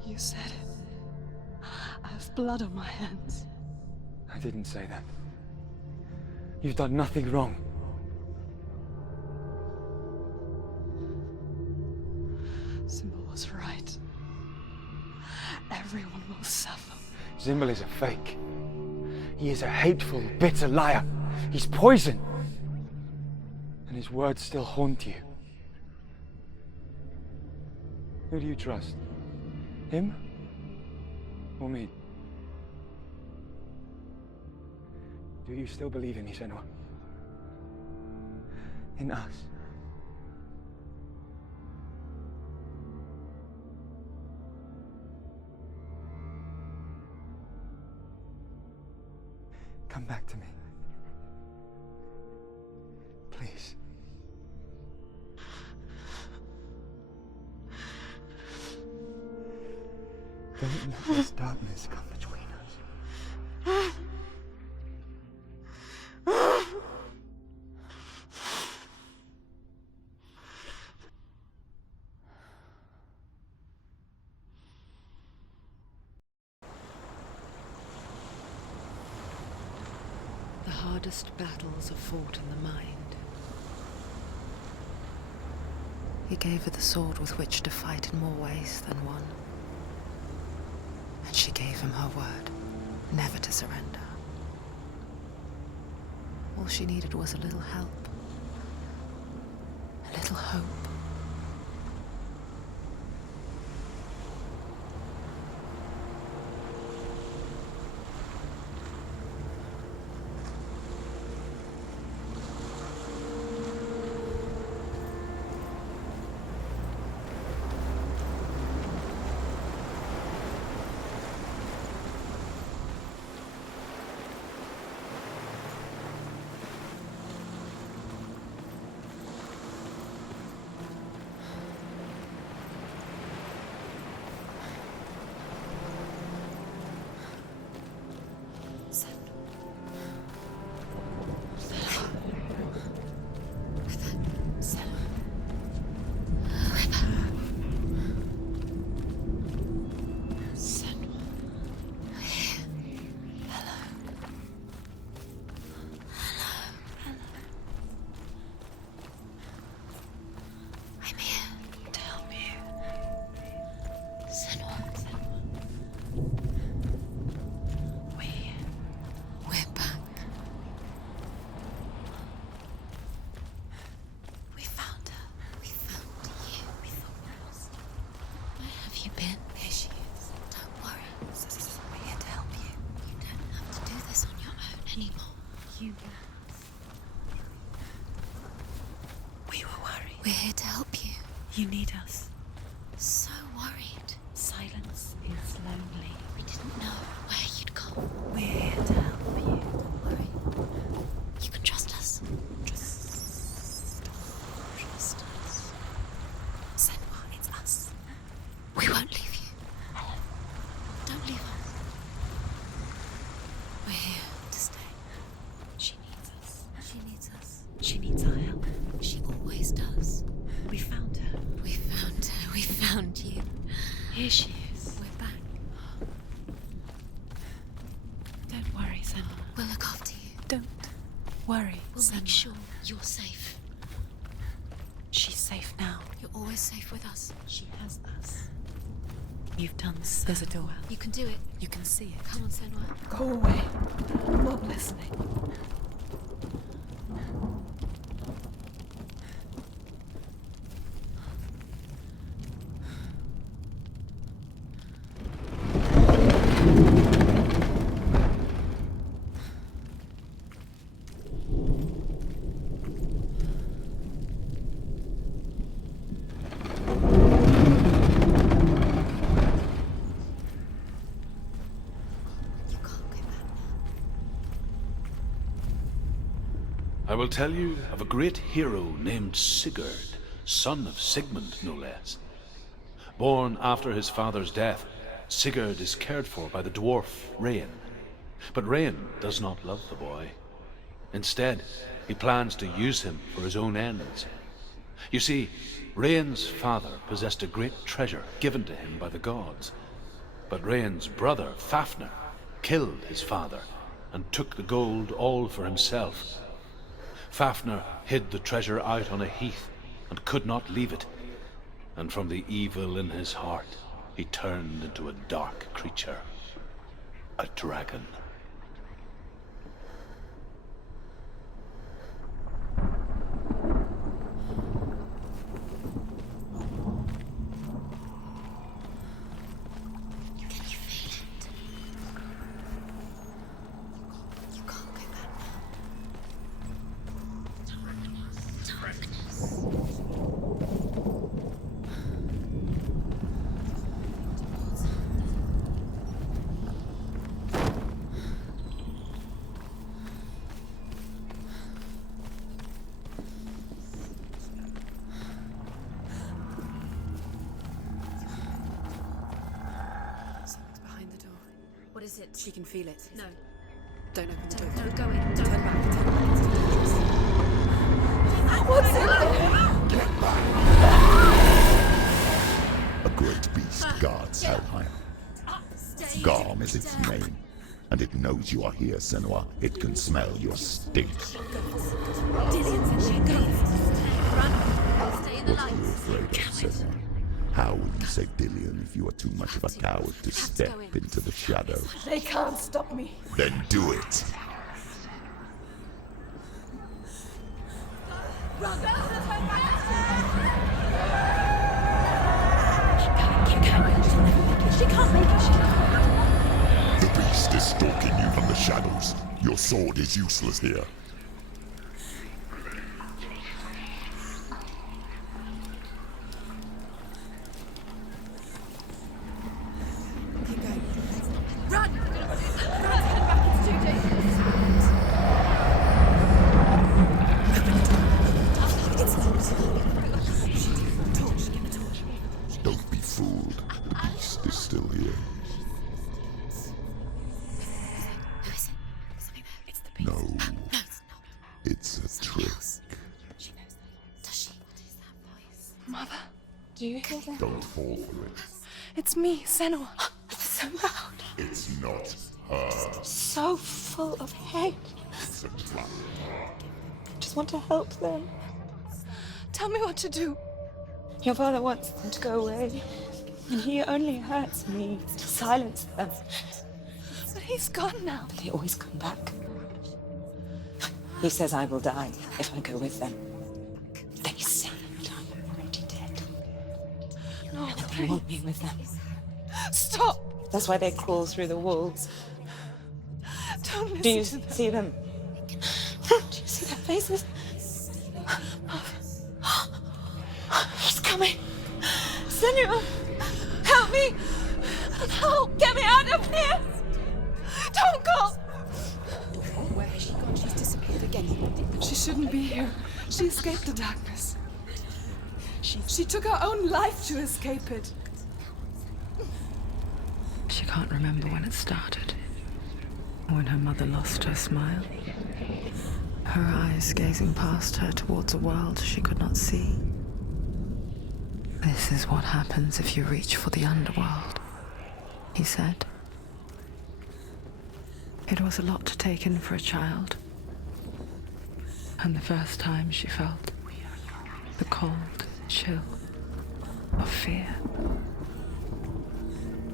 You said it. I have blood on my hands. I didn't say that. You've done nothing wrong. Symbol was right. Everyone will suffer. Symbol is a fake. He is a hateful, bitter liar. He's poison. And his words still haunt you. Who do you trust? Him? Or me? Do you still believe in me, Senua? In us? Come back to me. Please. Don't let this darkness come between us. The hardest battles are fought in the mind. He gave her the sword with which to fight in more ways than one. And she gave him her word, never to surrender. All she needed was a little help, a little hope. you been? Here she is. Don't worry. We're here to help you. You don't have to anymore. You. We were worried. We're here to help you. You need us. So worried. Silence is lonely. We didn't know where you'd gone. We're here to help you. Don't worry. You can trust us. Trust us. Senua, it's us. We won't leave you. Don't leave us. We're here to stay. She needs us. She needs us. She needs our help. She always does. We found her. We found her. We found you. Here she is. We're back. Don't worry, Senua. We'll look after you. Don't worry, We'll Senua. make sure you're safe. She's safe now. You're always safe with us. She has us. You've done so There's a door. well. You can do it. You can see it. Come on, Senua. Go away. I'm not listening. I will tell you of a great hero named Sigurd, son of Sigmund, no less. Born after his father's death, Sigurd is cared for by the dwarf Rain. But Rain does not love the boy. Instead, he plans to use him for his own ends. You see, Rain's father possessed a great treasure given to him by the gods. But Rain's brother, Fafnir, killed his father and took the gold all for himself. Fafnir hid the treasure out on a heath and could not leave it. And from the evil in his heart, he turned into a dark creature, a dragon. What is it? She can feel it. No. Don't open the door. Don't go in. Don't. Turn back. Turn back. What's in there? A great beast guards Helheim. Garmr is its name, and it knows you are here, Senua. It can smell your stink. Dillian's in there. Go. Run. Stay in the What are light. you afraid of, Senua? How will you say Dillian if you are too much of a coward to step into the shadows? They can't stop me. Then do it! Keep going. She can't make it. The beast is stalking you from the shadows. Your sword is useless here. Run! Run! Back, it's too dangerous. Torch. Give a torch. Don't be fooled. The beast is still here. Who is it? Something there. It's the beast. No, No, it's not. it's a trick. She knows that. Does she? What is that voice? Mother, do you hear that? Don't fall for it. It's me, Senua. It's so loud. It's not her. So full of hate. It's a trap. I just want to help them. Tell me what to do. Your father wants them to go away, and he only hurts me to silence them. But he's gone now. But they always come back. He says I will die if I go with them. They say that I'm already dead. No, And they want me with them. Stop! That's why they crawl through the walls. Don't listen Do you to them. see them? Do you see their faces? He's coming. Senua, help me. Help, get me out of here. Don't go. Where has she gone? She's disappeared again. She shouldn't be here. She escaped the darkness. She took her own life to escape it. She can't remember when it started. When her mother lost her smile. Her eyes gazing past her towards a world she could not see. This is what happens if you reach for the underworld, he said. It was a lot to take in for a child. And the first time she felt the cold chill of fear.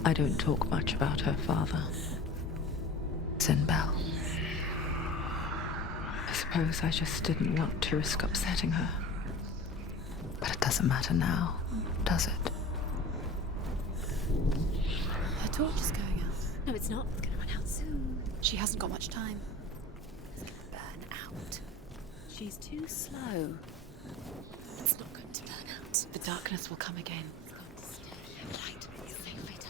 I don't talk much about her father, Bell. I suppose I just didn't want to risk upsetting her. But it doesn't matter now, does it? Her torch is going out. No, it's not. It's gonna run out soon. She hasn't got much time. It's gonna burn out. She's too slow. It's not going to burn out. The darkness will come again. It's going to stay light. Save it.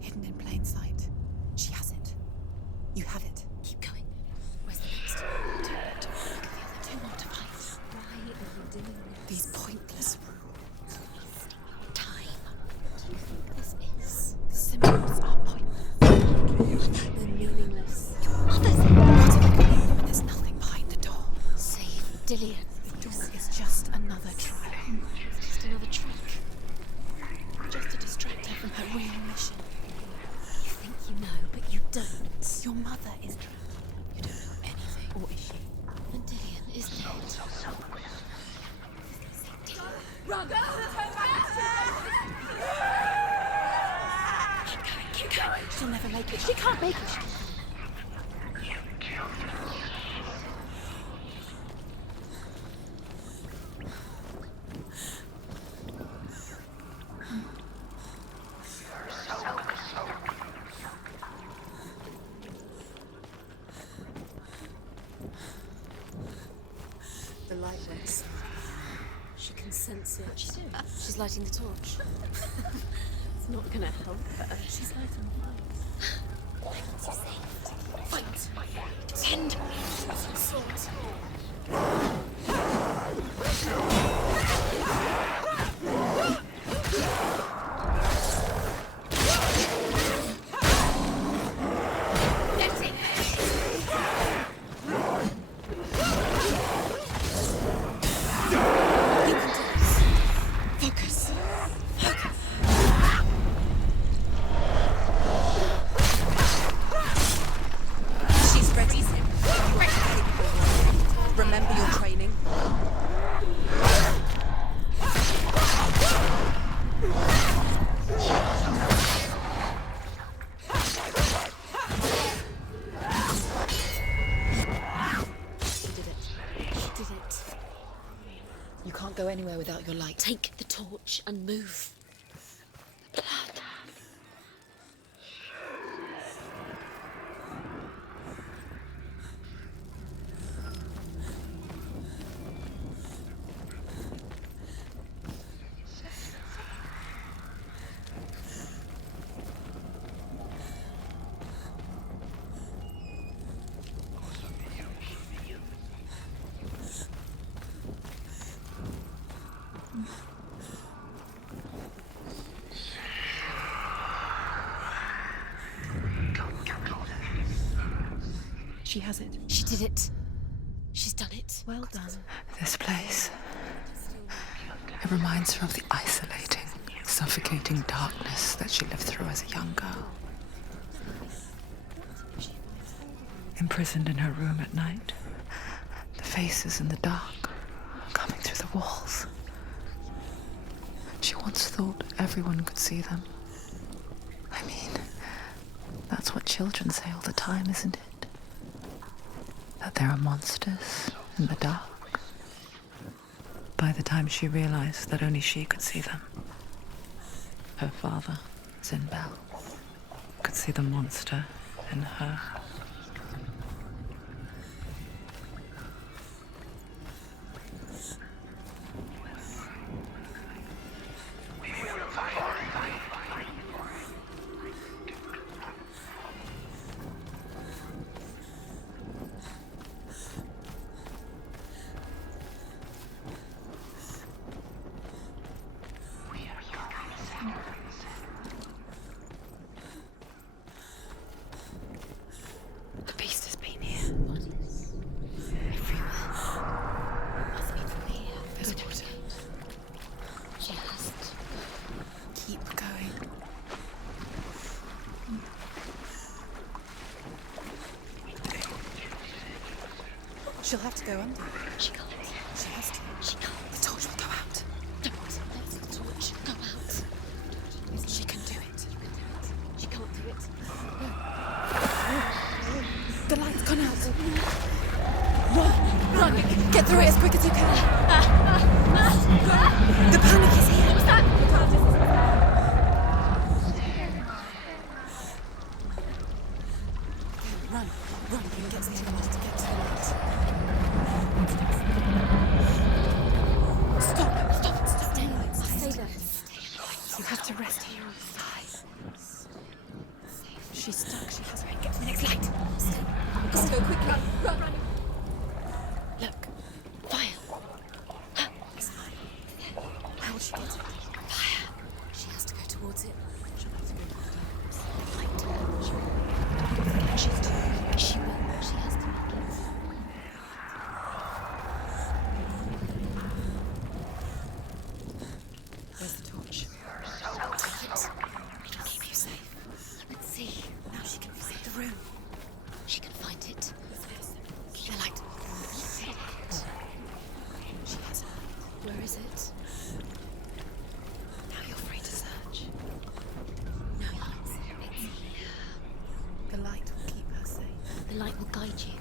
Hidden in plain sight. She has it. You have it. Keep going. Where's the next? Two more to fight. Why are you doing these pointless rules? Wasting your time. What do you think this is? The symbols are pointless. They're meaningless. There's nothing behind the door. Save Dillian. The door is just another trick. It's just another trick. Just to distract her from her real mission. You think you know, but you don't. Your mother is trapped. You don't know anything. Or is she? And Dillian is dead. Run! Keep going. She'll never make it. She can't make it. The light works. She can sense it. She's lighting the torch. It's not gonna help her. She's lighting the light. Fight! Defend! Sword! Go anywhere without your light. Take the torch and move. The blood. She has it. She did it. She's done it. Well done. This place. It reminds her of the isolating, suffocating darkness that she lived through as a young girl. Imprisoned in her room at night. The faces in the dark, coming through the walls. She once thought everyone could see them. I mean, that's what children say all the time, isn't it? That there are monsters in the dark. By the time she realized that only she could see them, her father, Zinbel, could see the monster in her. She'll have to go under. She can't. She has to. She can't. The torch will go out. Don't let the torch go out. She can do it. She can't do it. The light's gone out. Run! Get through it as quick as you can. The panic is here. What's that? Run! And get to the light. Get to the light. Stop! Stay there. You have to rest here on the side. She's stuck. She has to get to the next light. Let's go quick. Run! Look. Fire. How will she get to it? Fire. She has to go towards it. She'll have to go towards The light. She will. She will. She has to make it. Where's the torch? Take it. It'll keep you safe. Let's see. Now she can find the room. She can find it. The light. She has a light. Where is it? Now you're free to search. No lights. It's here. The light will keep her safe. The light will guide you.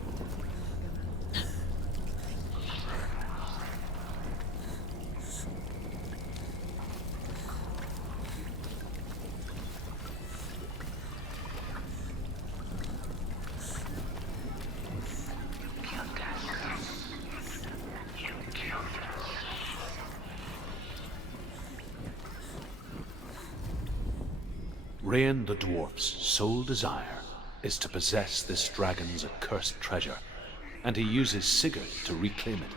Rain the dwarf's sole desire is to possess this dragon's accursed treasure, and he uses Sigurd to reclaim it.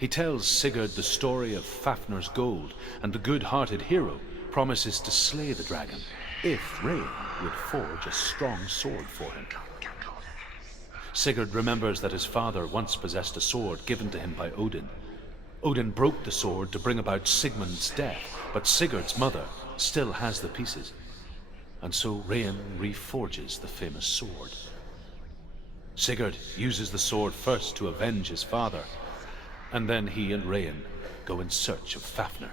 He tells Sigurd the story of Fafnir's gold, and the good-hearted hero promises to slay the dragon if Rain would forge a strong sword for him. Sigurd remembers that his father once possessed a sword given to him by Odin. Odin broke the sword to bring about Sigmund's death, but Sigurd's mother still has the pieces. And so Rain reforges the famous sword. Sigurd uses the sword first to avenge his father, and then he and Rain go in search of Fafnir.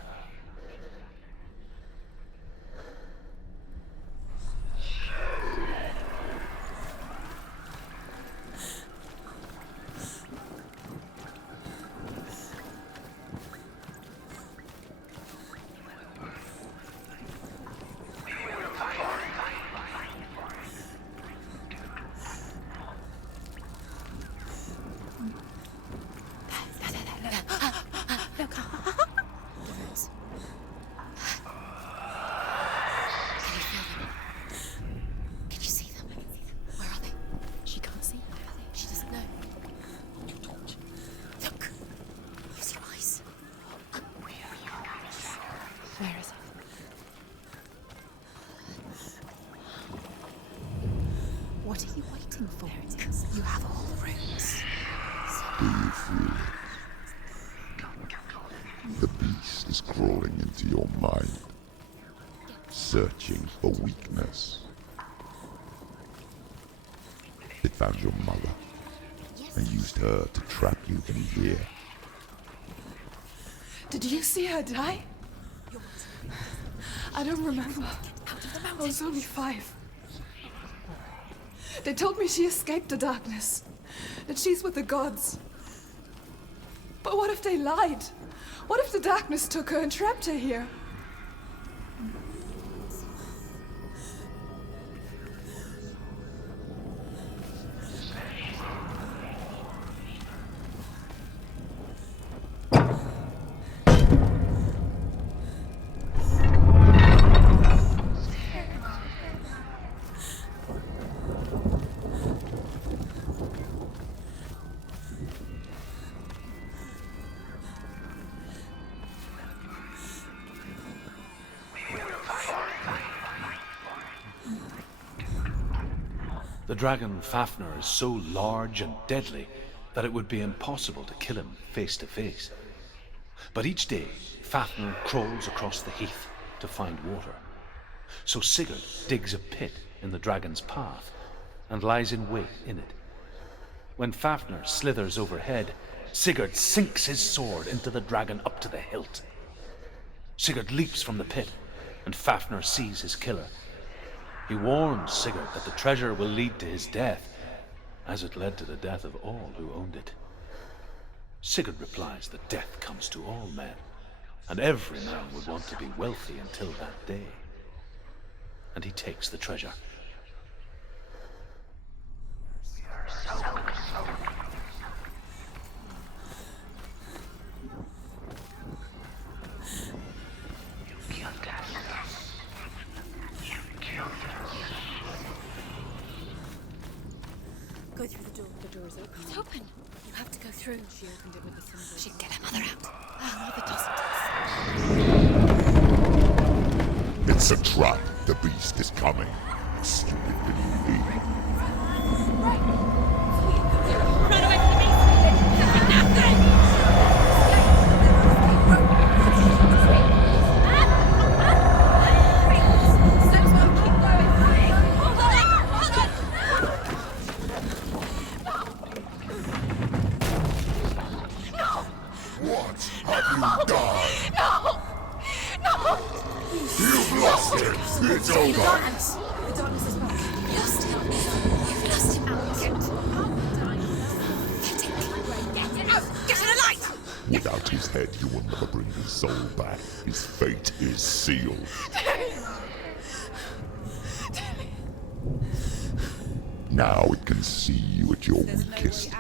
What are you waiting for? You have all the rooms. Do you feel it? The beast is crawling into your mind, searching for weakness. It found your mother and used her to trap you in here. Did you see her die? I don't remember. I was only 5. They told me she escaped the darkness, that she's with the gods. But what if they lied? What if the darkness took her and trapped her here? The dragon Fafnir is so large and deadly that it would be impossible to kill him face to face. But each day, Fafnir crawls across the heath to find water. So Sigurd digs a pit in the dragon's path and lies in wait in it. When Fafnir slithers overhead, Sigurd sinks his sword into the dragon up to the hilt. Sigurd leaps from the pit, and Fafnir sees his killer. He warns Sigurd that the treasure will lead to his death, as it led to the death of all who owned it. Sigurd replies that death comes to all men, and every man would want to be wealthy until that day. And he takes the treasure. Go through the door. The door is open. It's open. You have to go through. She opened it with a symbol. She can get her mother out. Oh, mother doesn't. It's a trap. The beast is coming. Stupid Billy. Run away from the beast! Nothing! It's over! The darkness is back. You've lost him. You've lost him. Get it out! Get to the light! Without his head, you will never bring his soul back. His fate is sealed. Now it can see you at your weakest.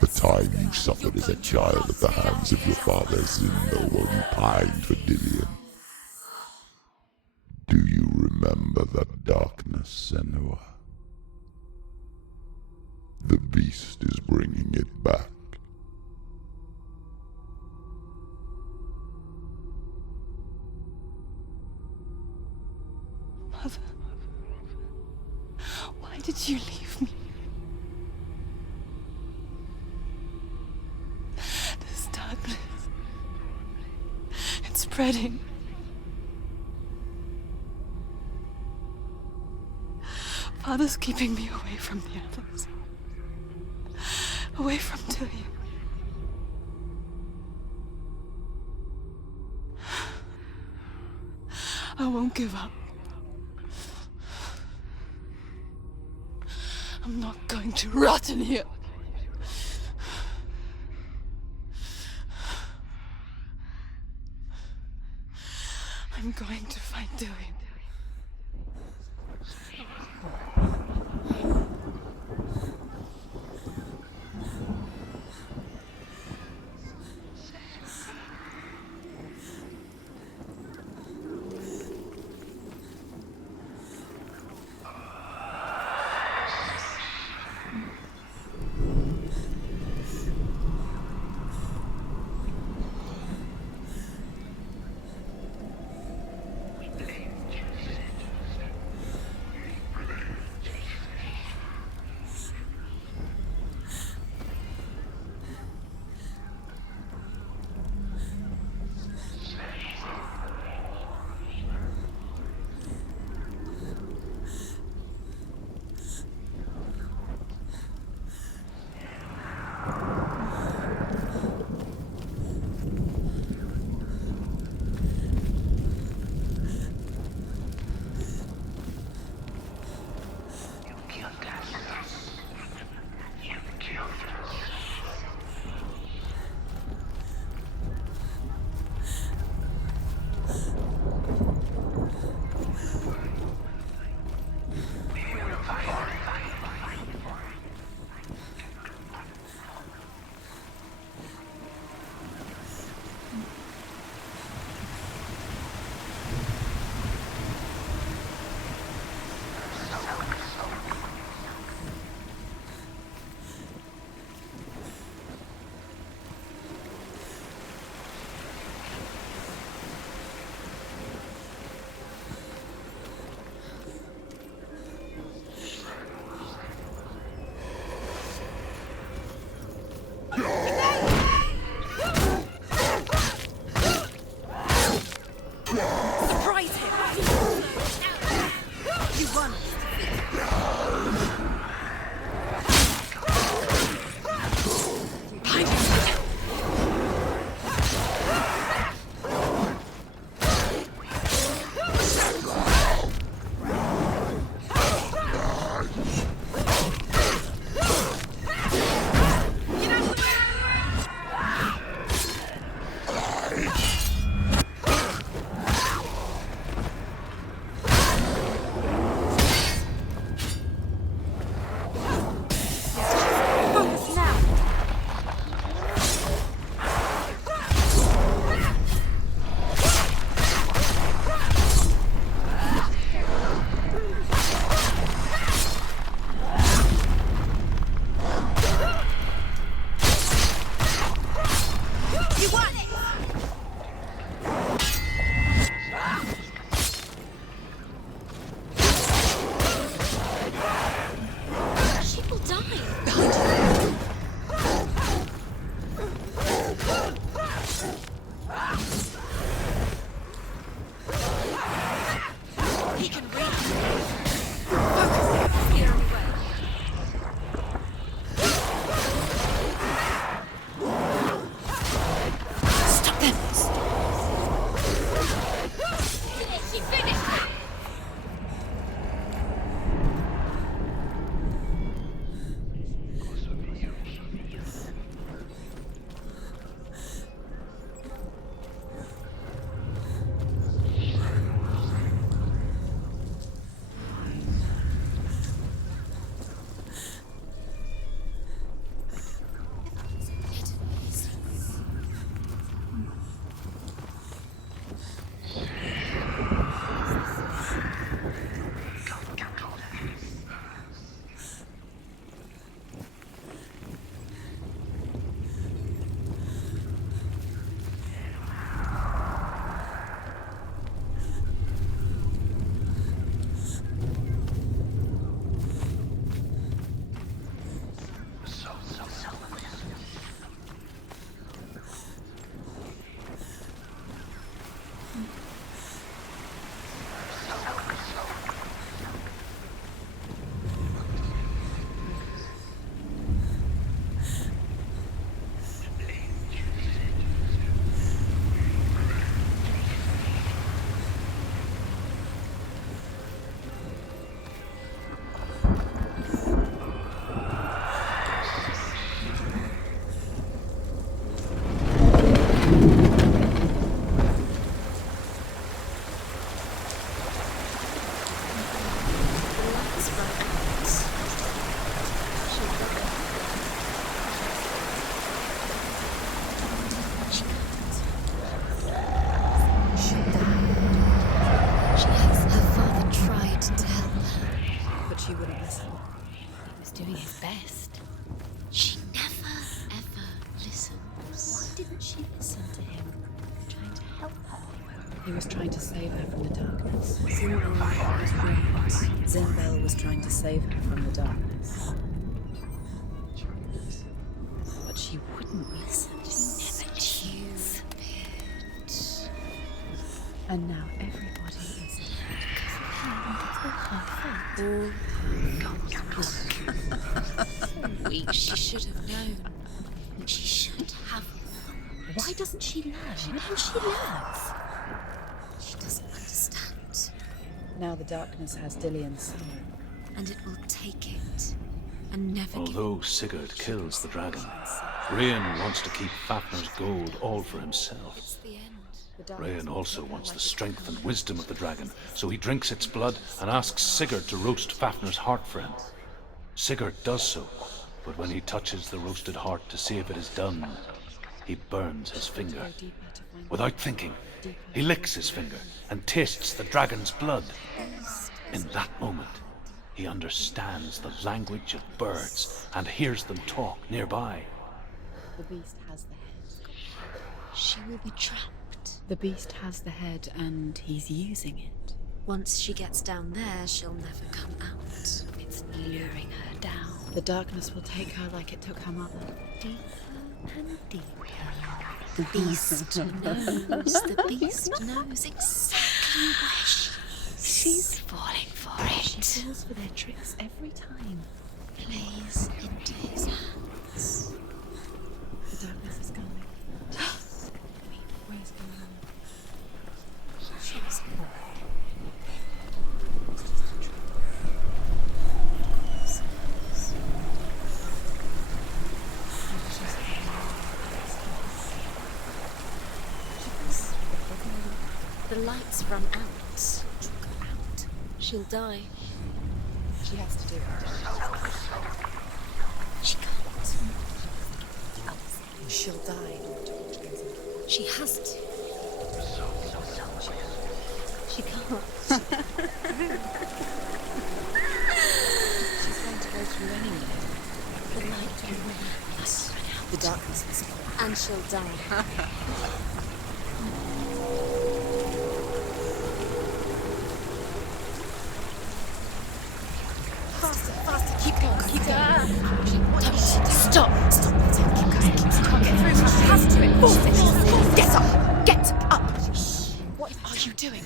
The time you suffered as a child at the hands of your father Zindo while you pined for Dillion. Do you remember that darkness, Senua? The beast is bringing it back. Mother, why did you leave me? This darkness, it's spreading. Father's keeping me away from the others. Away from Dillion. I won't give up. I'm not going to rot in here. I'm going to find Dillion. He was trying to save her from the darkness. Senua was right. Zembel was trying to save her from the darkness. But she wouldn't listen. She never choose it. And now everybody is So weak. She should have known. She should have. Why doesn't she learn? When she learns? She doesn't understand. Now the darkness has Dillion's soul. And it will take it. And never Although Sigurd kills the dragon, Rain wants to keep Fafnir's gold all for himself. It's the end. Rain also wants the strength and wisdom of the dragon, so he drinks its blood and asks Sigurd to roast Fafnir's heart for him. Sigurd does so, but when he touches the roasted heart to see if it is done, he burns his finger. Without thinking, he licks his finger and tastes the dragon's blood. In that moment, he understands the language of birds and hears them talk nearby. The beast has the head. She will be trapped. The beast has the head and he's using it. Once she gets down there, she'll never come out. It's luring her down. The darkness will take her like it took her mother. Deeper and deeper. The beast knows. The beast knows exactly where she is. She's falling for it. She falls for their tricks every time. Plays into his hands. The darkness is coming. Where's going on? She's bored. She The lights run out. She'll die. She has to do it. She can't. She'll die. She has to. She can't. She's going to go through anyway. The light will run out. The darkness is gone. And she'll die. Faster, faster, keep going, keep going. Stop! Stop! Keep going. She can't get through. She has to. Get up! Get up! What are you doing?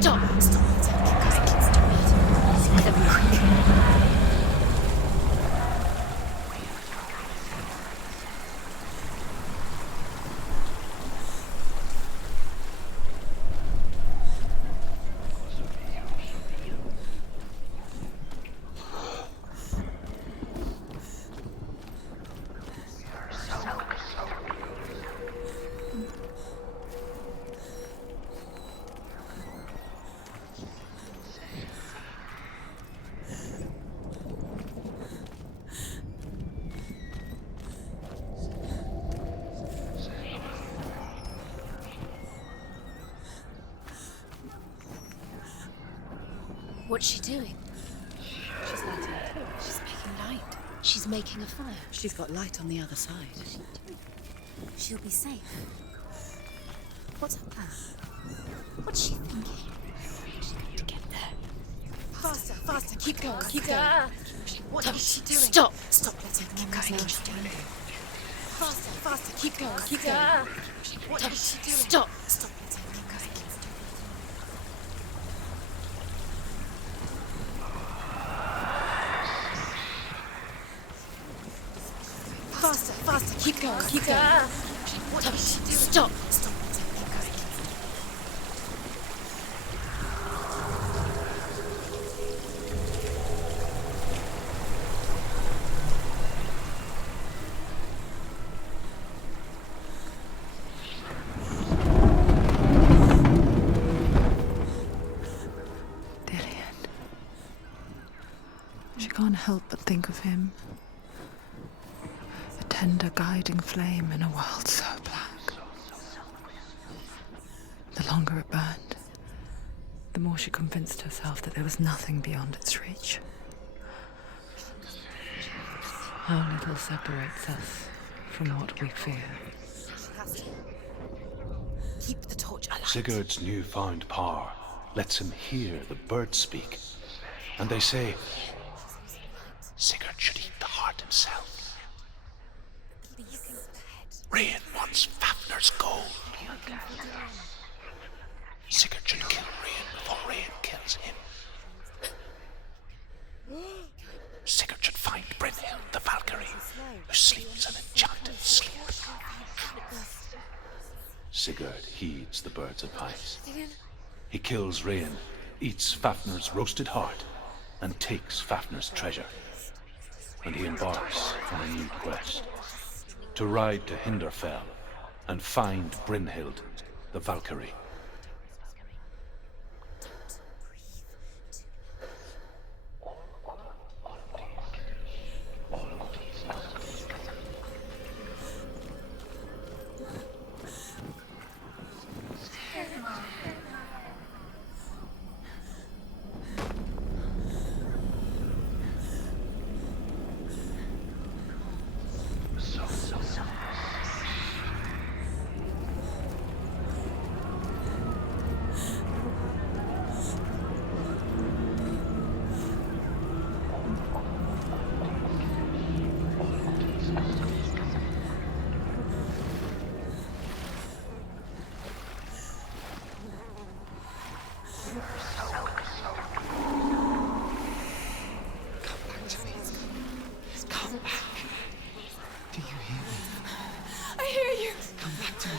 Stop! Stop! What's she doing? She's lighting a torch. She's making light. She's making a fire. She's got light on the other side. She'll be safe. What's her plan? What's she thinking? She's going to get there. Faster, faster, keep going, keep going. What is she doing? Stop! Stop letting Keep her going, know keep she's doing going. it. Faster, faster, keep going, keep going. What is she doing? Stop! Stop letting her know. Faster, faster, keep going, keep going. What is she doing? Stop! Stop letting her know. She can't help but think of him. A tender guiding flame in a world so black. The longer it burned, the more she convinced herself that there was nothing beyond its reach. How little separates us from what we fear. Keep the torch alight. Sigurd's newfound power lets him hear the birds speak. And they say, Sigurd should eat the heart himself. Rain wants Fafnir's gold. Sigurd should kill Rain before Rain kills him. Sigurd should find Brynhild, the Valkyrie, who sleeps an enchanted sleep. Sigurd heeds the bird's advice. He kills Rain, eats Fafnir's roasted heart, and takes Fafnir's treasure. And he embarks on a new quest, to ride to Hinderfell and find Brynhild, the Valkyrie.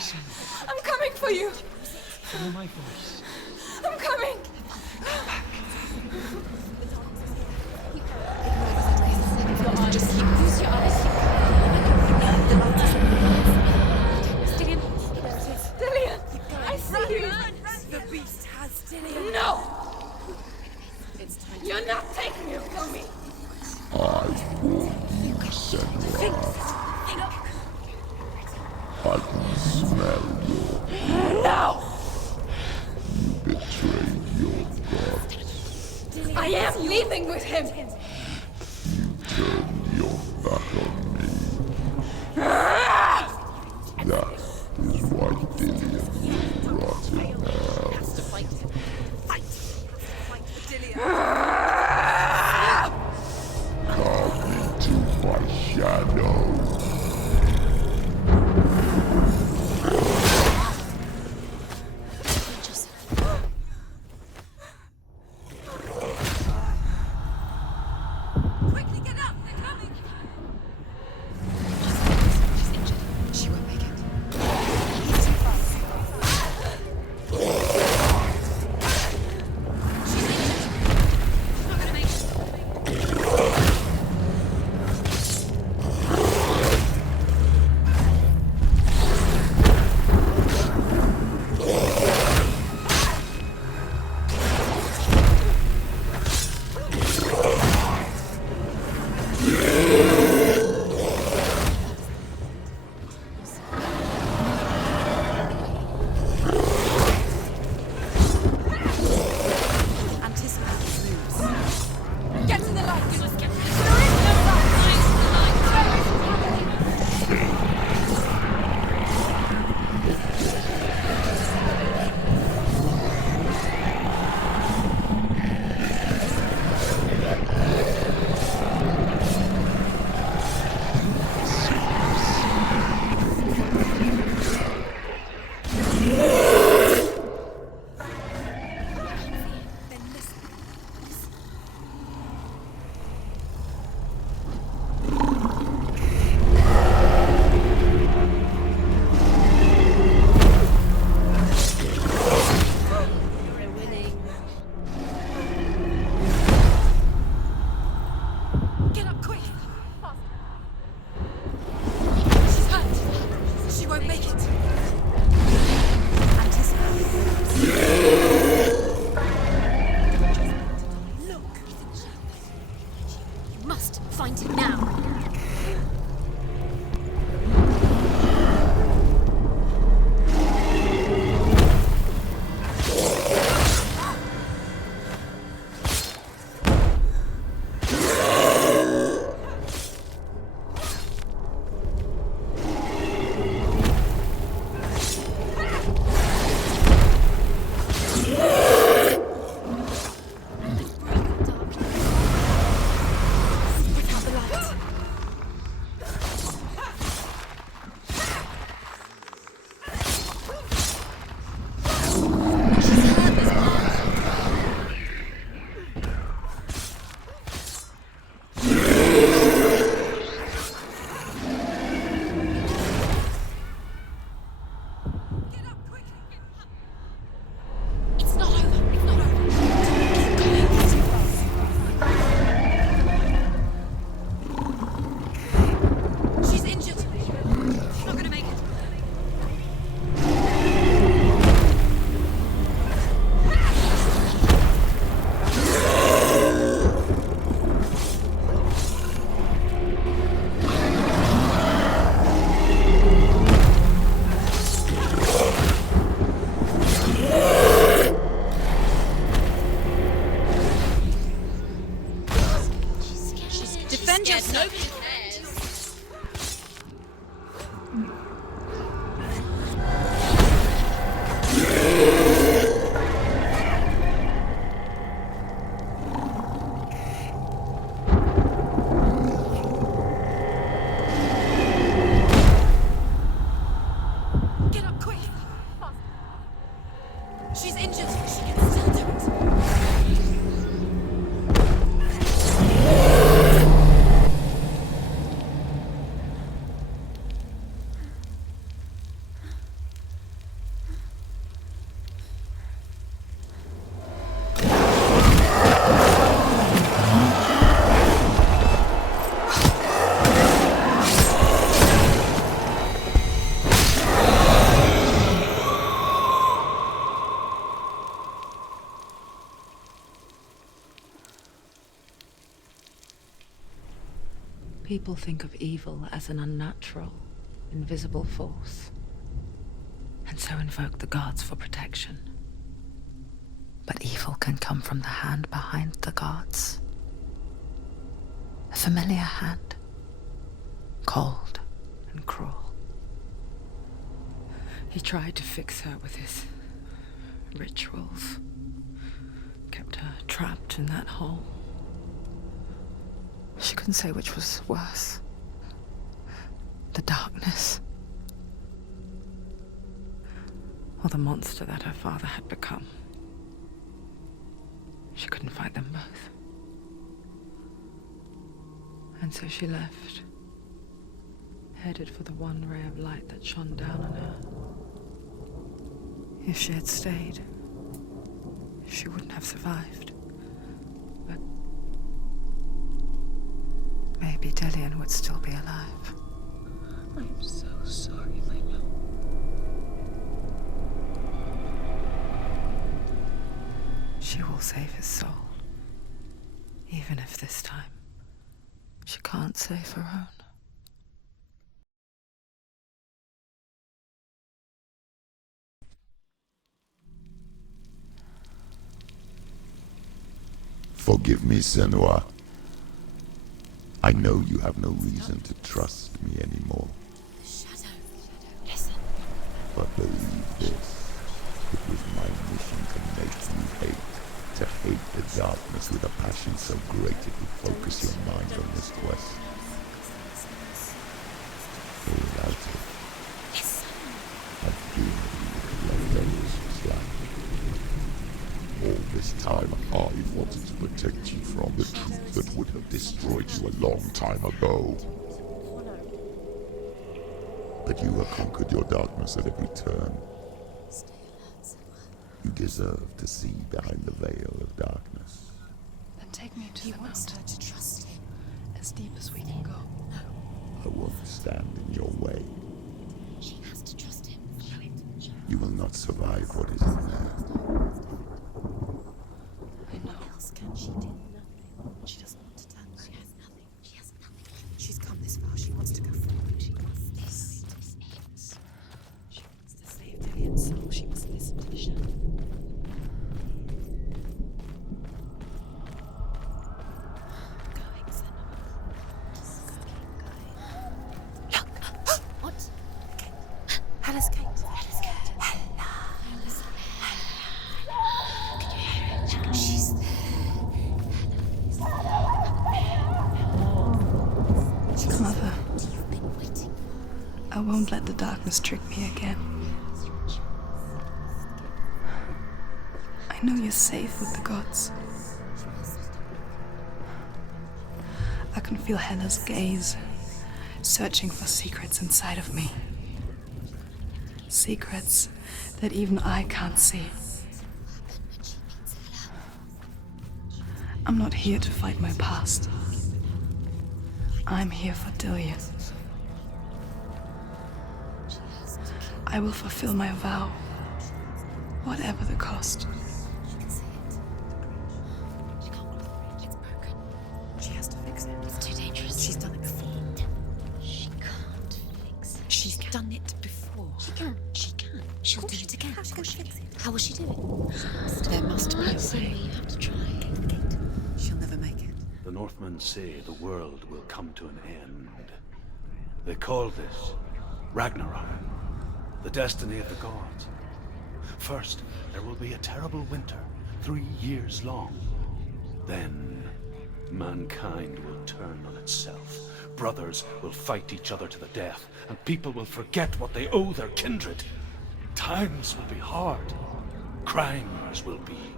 I'm coming for you. Follow my voice. I'm coming. Just keep use your eyes. Dillian, I see you. The beast has Dillian. No! You're not taking him from me. I warn you, Senua. I can smell your... No! You betrayed your god. I am leaving with him. You turned your back on me. That is why Dillian will rot in hell. Come into my shadow. Quickly get up, they're coming. She's injured. She won't make it. People think of evil as an unnatural, invisible force, and so invoke the gods for protection. But evil can come from the hand behind the gods. A familiar hand, cold and cruel. He tried to fix her with his rituals, kept her trapped in that hole. She couldn't say which was worse. The darkness, or the monster that her father had become. She couldn't fight them both. And so she left, headed for the one ray of light that shone down on her. If she had stayed, she wouldn't have survived. But maybe Dillian would still be alive. I'm so sorry, my love. She will save his soul, even if this time she can't save her own. Forgive me, Senua. I know you have no reason to trust me anymore. Shadow, listen. But believe this, it was my mission to make you hate. To hate the darkness with a passion so great it would focus your mind on this quest. For without it, I fear you would have left us all this time I wanted to protect you from the truth that would have destroyed you a long time ago. But you have conquered your darkness at every turn. You deserve to see behind the veil of darkness. Then take me to the mountain. Her to trust him. As deep as we can go. I won't stand in your way. She has to trust him. You will not survive what is in there. I know. What else can she do? Nothing. She doesn't want to turn back. She has nothing. She has nothing. She's come this far. She wants to go forward. She must. This is it. She wants to save Dillian's soul. She must listen to the shadow. Going, Senua. Just keep going. Look! What? Hela's gate. Hela's gate. Hela's Can you hear it? She's there. Mother, You've been waiting. I won't let the darkness trick me again. I know you're safe with the gods. I can feel Hela's gaze, searching for secrets inside of me. Secrets that even I can't see. I'm not here to fight my past. I'm here for Dillian. I will fulfill my vow, whatever the cost. She has to fix it. It's too dangerous. She's done it before. She can't fix it. She's done it before. She can. She can. She'll do it again. How will she fix it? How will she do it? There must be a way. You have to try. She'll never make it. The Northmen say the world will come to an end. They call this Ragnarok, the destiny of the gods. First, there will be a terrible winter, 3 years long. Then, mankind will turn on itself. Brothers will fight each other to the death, and people will forget what they owe their kindred. Times will be hard. Crimes will be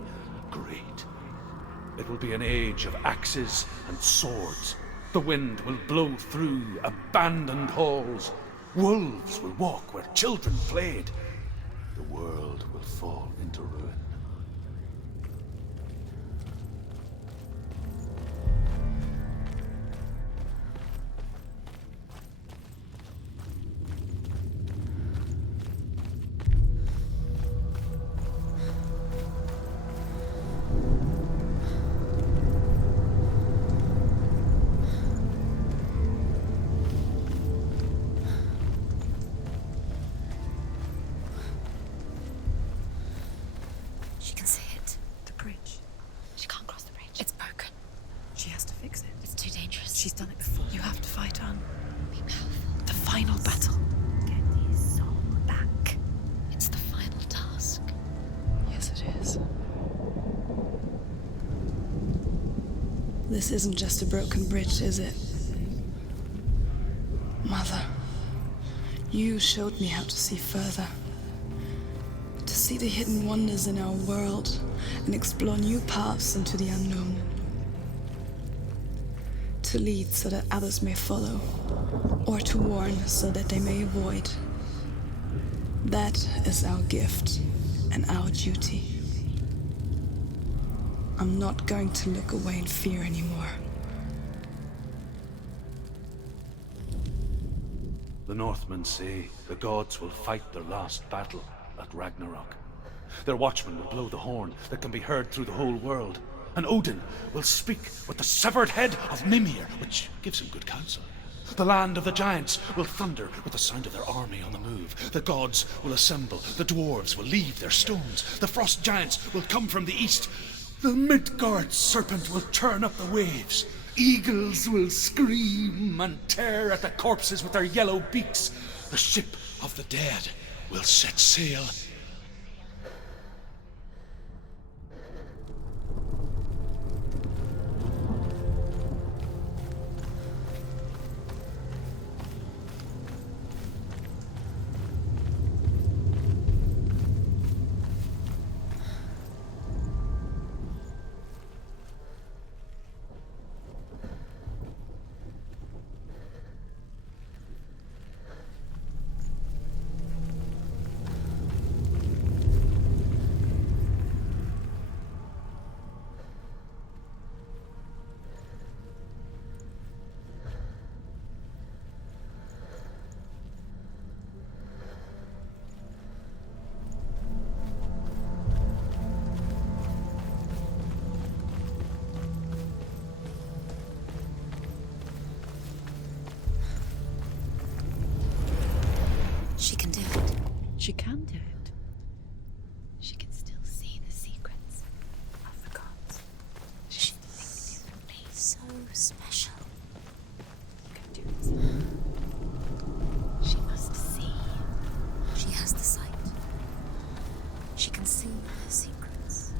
great. It will be an age of axes and swords. The wind will blow through abandoned halls. Wolves will walk where children played. The world will fall into ruin. She's done it before. You have to fight on. Be powerful. The final battle. Get his soul back. It's the final task. Yes, it is. This isn't just a broken bridge, is it? Mother, you showed me how to see further. To see the hidden wonders in our world and explore new paths into the unknown. To lead so that others may follow, or to warn so that they may avoid. That is our gift and our duty. I'm not going to look away in fear anymore. The Northmen say the gods will fight their last battle at Ragnarok. Their watchmen will blow the horn that can be heard through the whole world. And Odin will speak with the severed head of Mimir, which gives him good counsel. The land of the giants will thunder with the sound of their army on the move. The gods will assemble. The dwarves will leave their stones. The frost giants will come from the east. The Midgard serpent will turn up the waves. Eagles will scream and tear at the corpses with their yellow beaks. The ship of the dead will set sail. She can do it. She can do it. She can still see the secrets of the gods. She thinks differently. So special. You can do it. She must see. She has the sight. She can see her secrets.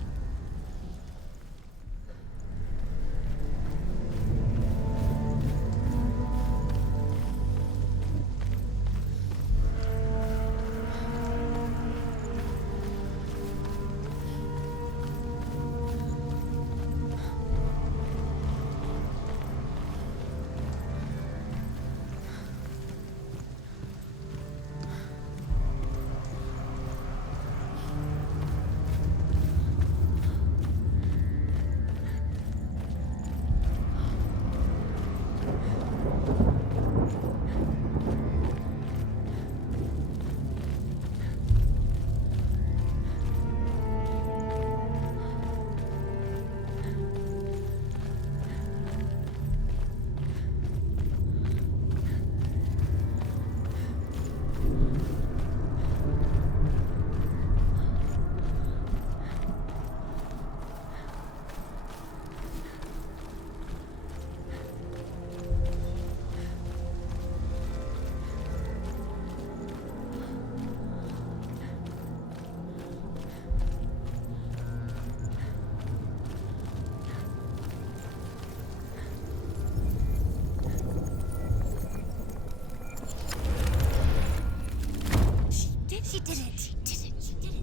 She did it. She did it. She did it.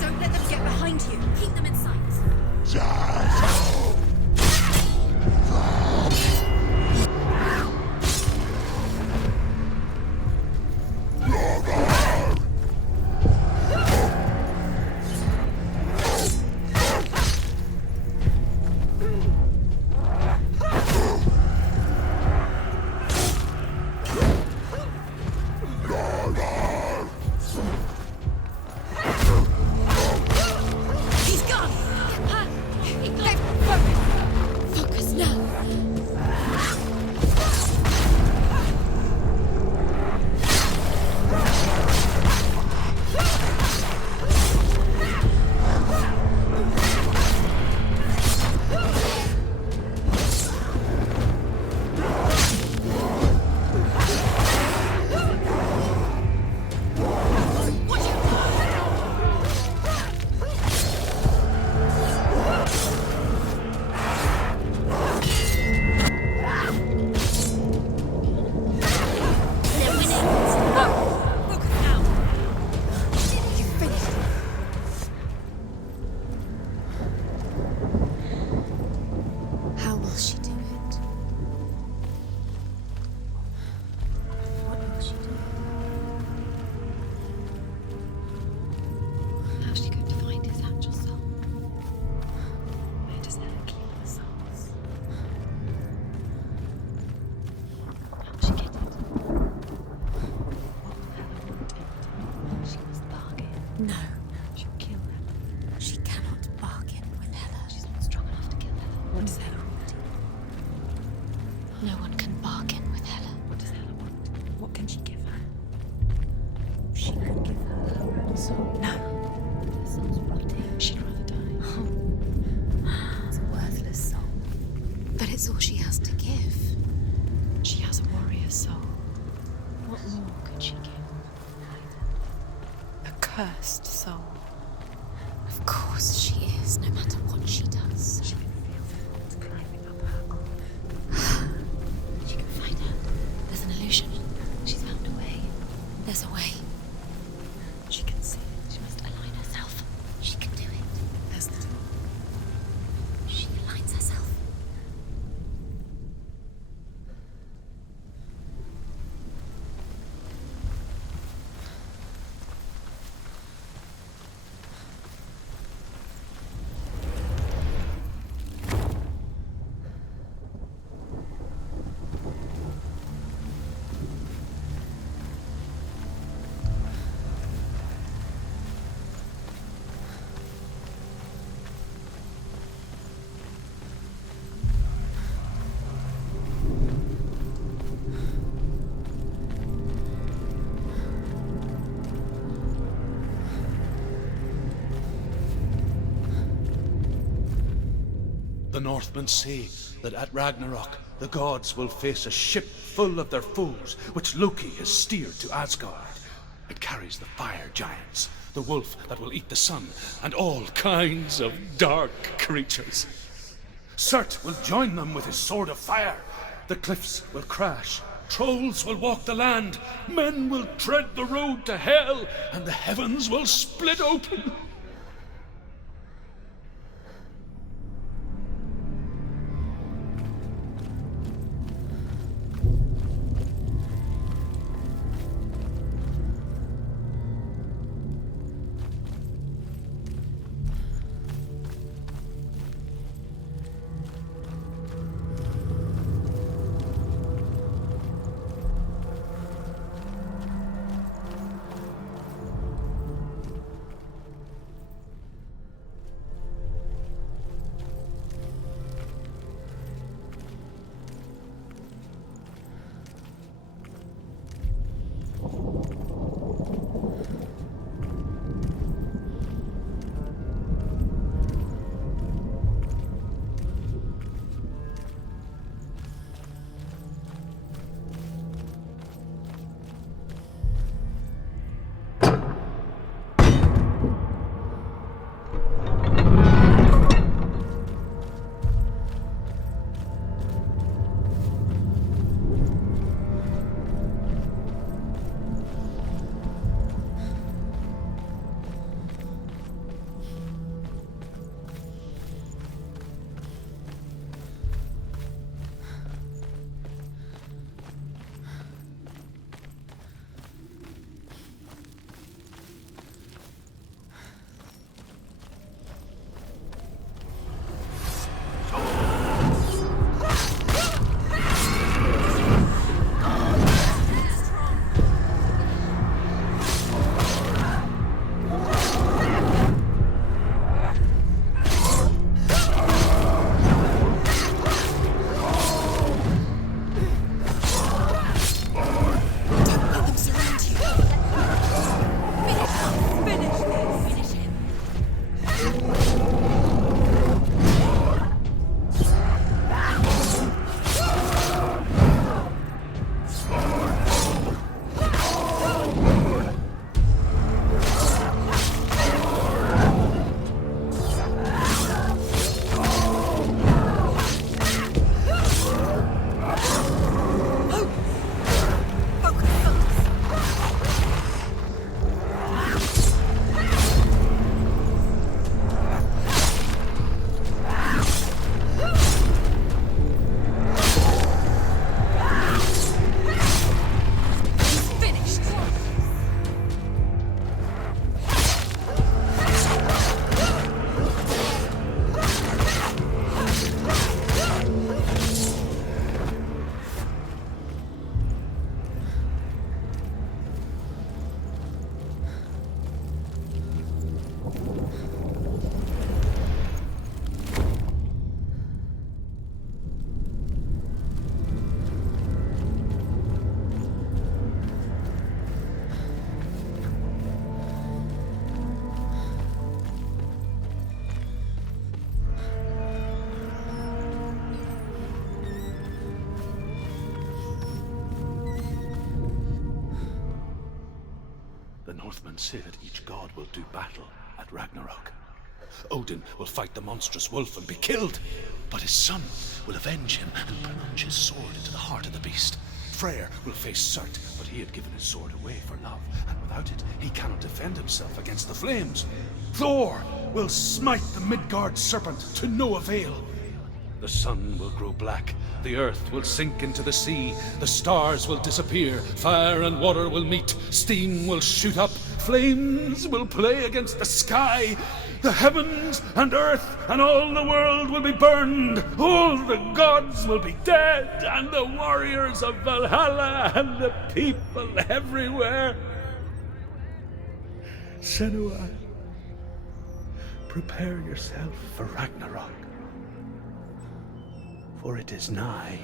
Don't let them get behind you. Keep them in sight. What does Hela want? No one can bargain with Hela. What does Hela want? What can she give her? She could give her her own soul. No. Her soul's rotting. She'd rather die. It's a worthless soul. But it's all she has to give. She has a warrior soul. What more could she give? A cursed soul. Of course she is, no matter what she does. She can feel the thorns climbing up her arm. She can find out. There's an illusion. She's found a way. There's a way. She can see it. She must align herself. She can do it. There's the door. She aligns herself. The Northmen say that at Ragnarok, the gods will face a ship full of their foes, which Loki has steered to Asgard. It carries the fire giants, the wolf that will eat the sun, and all kinds of dark creatures. Surtr will join them with his sword of fire. The cliffs will crash. Trolls will walk the land. Men will tread the road to hell, and the heavens will split open. Northmen say that each god will do battle at Ragnarok. Odin will fight the monstrous wolf and be killed, but his son will avenge him and plunge his sword into the heart of the beast. Freyr will face Surt, but he had given his sword away for love, and without it, he cannot defend himself against the flames. Thor will smite the Midgard serpent to no avail. The sun will grow black, the earth will sink into the sea, the stars will disappear, fire and water will meet, steam will shoot up, flames will play against the sky, the heavens and earth and all the world will be burned, all the gods will be dead, and the warriors of Valhalla and the people everywhere. Senua, prepare yourself for Ragnarok, for it is nigh.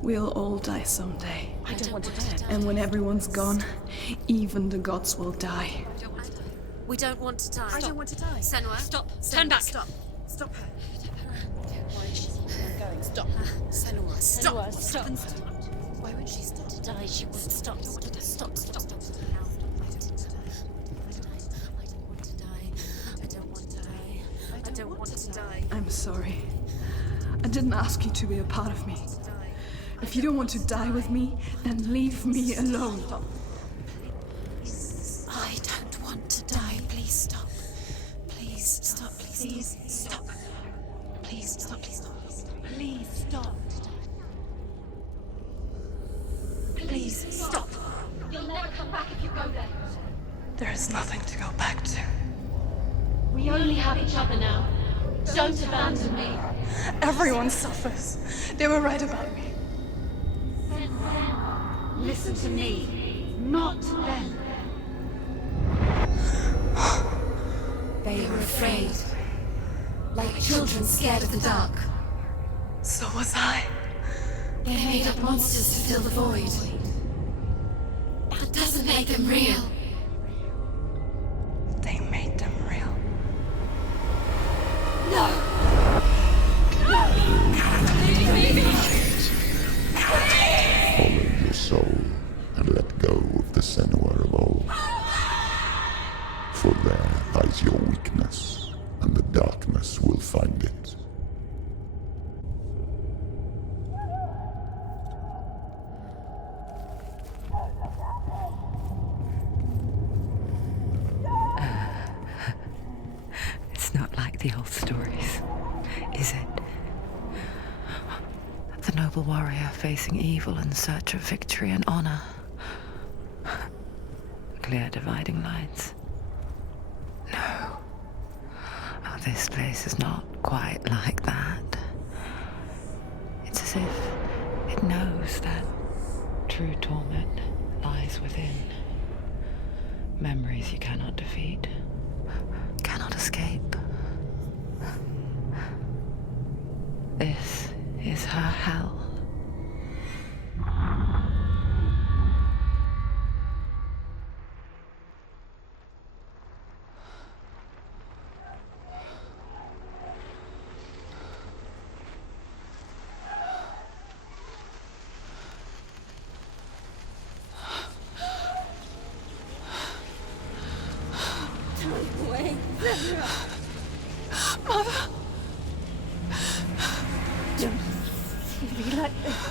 We'll all die someday. And when everyone's gone, even the gods will die. We don't want to die. I don't want to die. Senua. Stop. Senua, Turn back. Stop. Stop her. Why is she going? Stop. Senua, stop. Senua, What stop. happens to her? Why won't she stop? To die, she won't stop. Stop. I don't want to die. I'm sorry. I didn't ask you to be a part of me. If you don't want to die with me, then leave me alone. I don't want to die. Please stop. Please stop. Please stop. Please stop. Please stop. Please stop. Please stop. You'll never come back if you go there. There is nothing to go back to. We only have each other now. Don't abandon me. Everyone suffers. They were right about me. Listen to me, not them. They were afraid. Like children scared of the dark. So was I. They made up monsters to fill the void. That doesn't make them real. They made them real. No! Follow your soul and let go of the Senua of old. For there lies your weakness, and the darkness will find it. It's not like the old stories, is it? The noble warrior facing evil in search of victory and honor. Clear dividing lines. No. Oh, this place is not quite like that. It's as if it knows that true torment lies within. Memories you cannot defeat, cannot escape. This is her hell. Mother! Don't see me like this.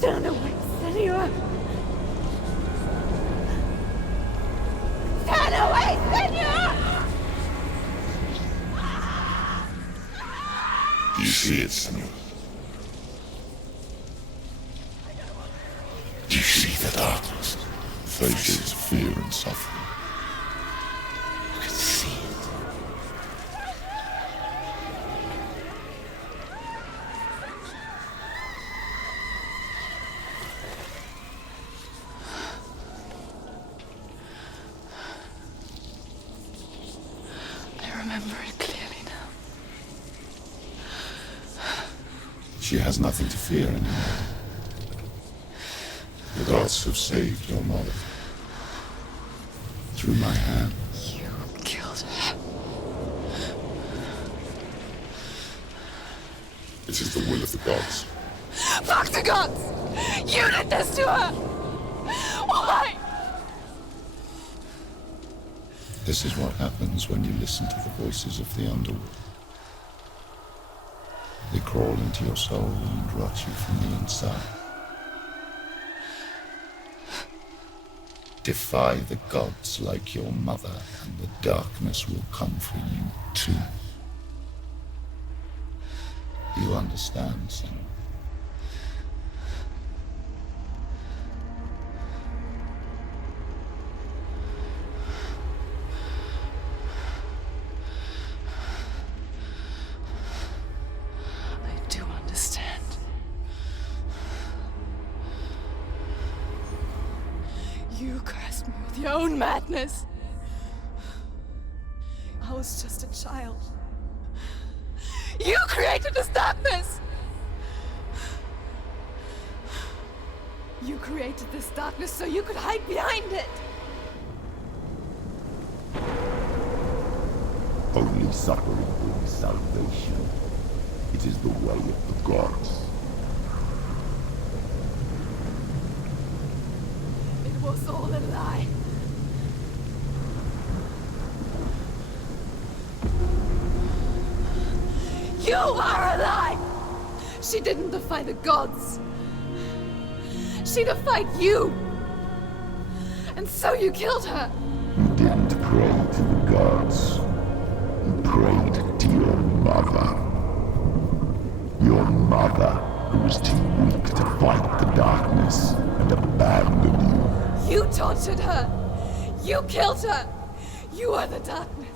Turn away, Senua! Turn away, Senua! Do you see it, Senua? Do you see the darkness? Faces fear and suffering. You can see it. I remember it clearly now. She has nothing to fear anymore. The gods have saved your mother. Through my hand. You killed her. It is the will of the gods. Fuck the gods! You did this to her! Why? This is what happens when you listen to the voices of the underworld. They crawl into your soul and rot you from the inside. Defy the gods like your mother, and the darkness will come for you too. You understand, Senua? I do understand. You cursed me with your own madness. I was just a child. You created this darkness! You created this darkness so you could hide behind it! Only suffering brings salvation. It is the way of the gods. It was all a lie. You are a lie! She didn't defy the gods. She defied you! And so you killed her! You didn't pray to the gods. You prayed to your mother. Your mother, who was too weak to fight the darkness and abandoned you. You tortured her! You killed her! You are the darkness!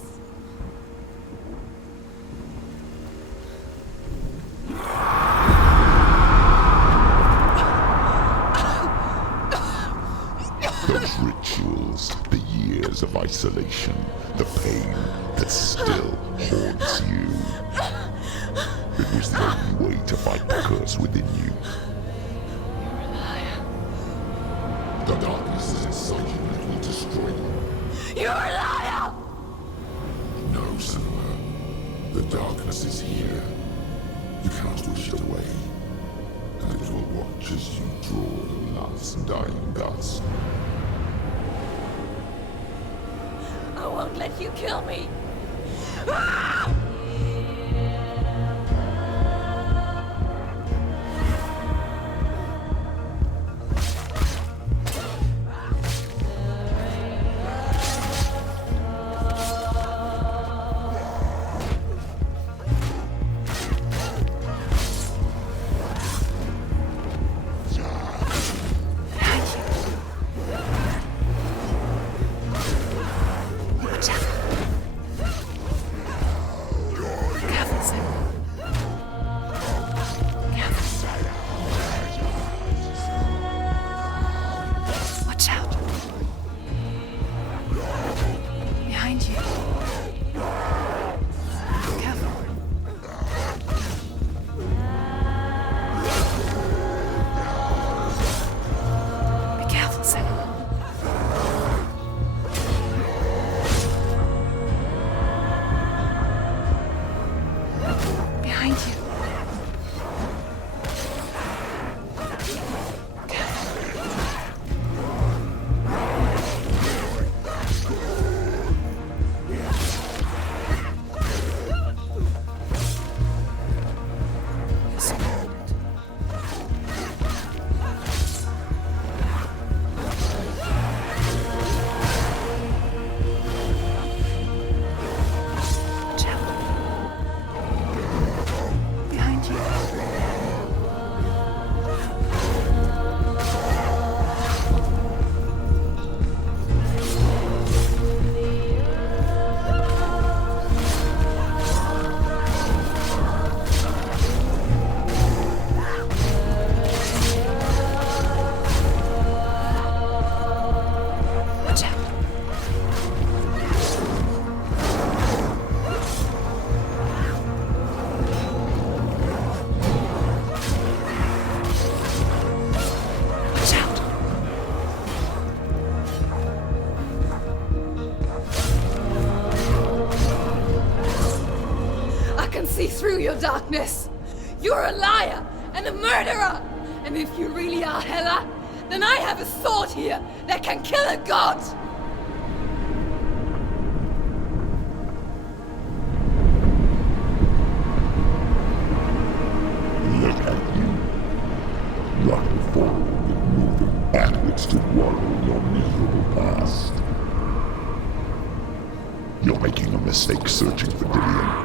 Those rituals, the years of isolation, the pain that still haunts you. It was the only way to fight the curse within you. You're a liar. The darkness is inside you and it will destroy you. You're a liar! No, Senua. The darkness is here. You cannot wish it away. And it will watch as you draw the last dying gasp. I won't let you kill me! Ah! Through your darkness. You're a liar and a murderer. And if you really are Hela, then I have a sword here that can kill a god. Look at you. Running forward and moving backwards to wallow your miserable past. You're making a mistake searching for Dillion.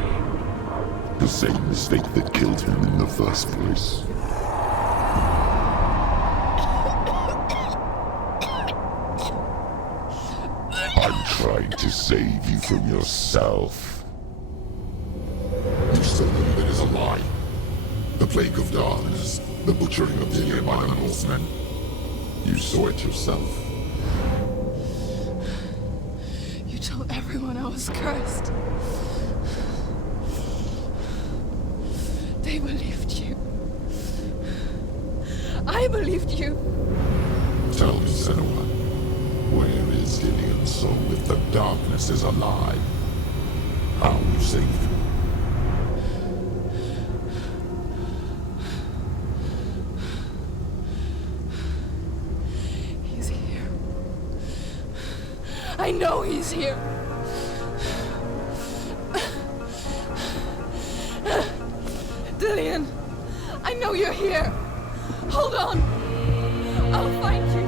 The same mistake that killed him in the first place. I'm trying to save you from yourself. You still believe it is a lie. The plague of darkness, the butchering of Dillion by the Northmen. You saw it yourself. You told everyone I was cursed. They believed you. I believed you. Tell me, Senua, where is Dillian's soul if the darkness is alive? How will you save him? He's here. I know he's here. Dillian, I know you're here. Hold on. I'll find you.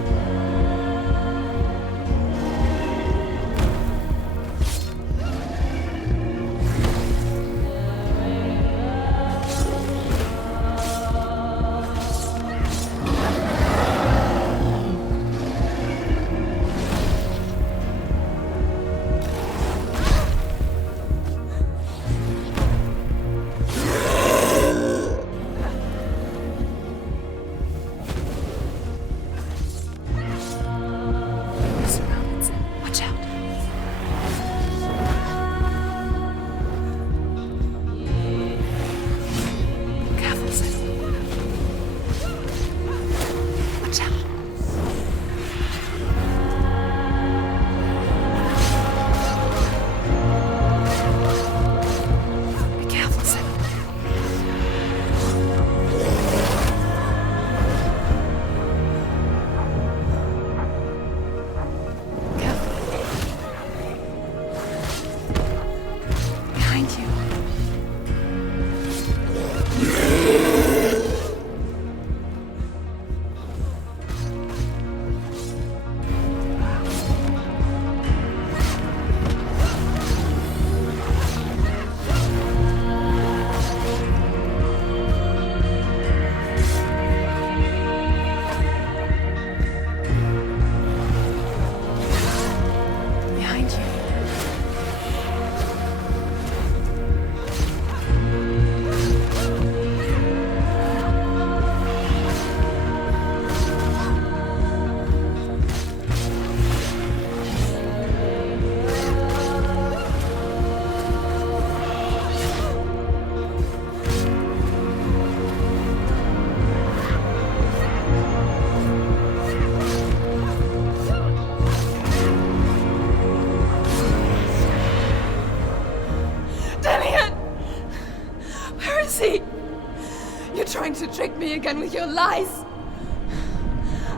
Trying to trick me again with your lies.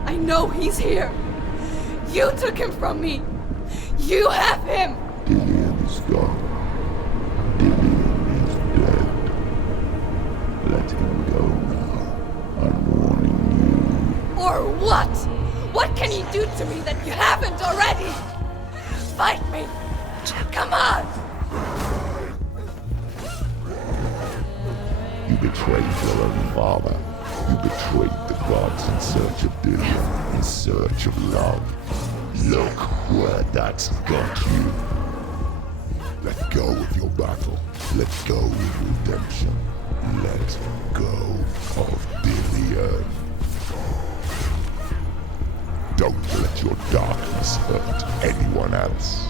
I know he's here. You took him from me. You have him. Dillian is gone. Dillian is dead. Let him go now. I'm warning you. Or what? What can he do to me that you haven't already? Fight me. Come on. You betrayed your own father. You betrayed the gods in search of Dillian, in search of love. Look where that's got you. Let go of your battle. Let go of redemption. Let go of Dillian. Don't let your darkness hurt anyone else.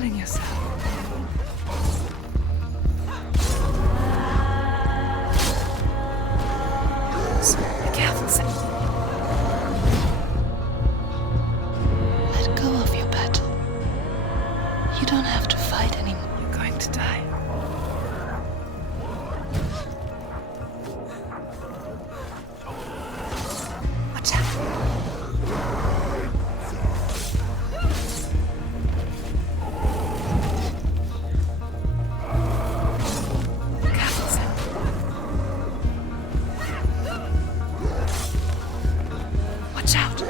killing yourself. Be careful, Senua. Let go of your battle. You don't have to fight anymore. You're going to die. Watch out. Careful, Senua. Watch out.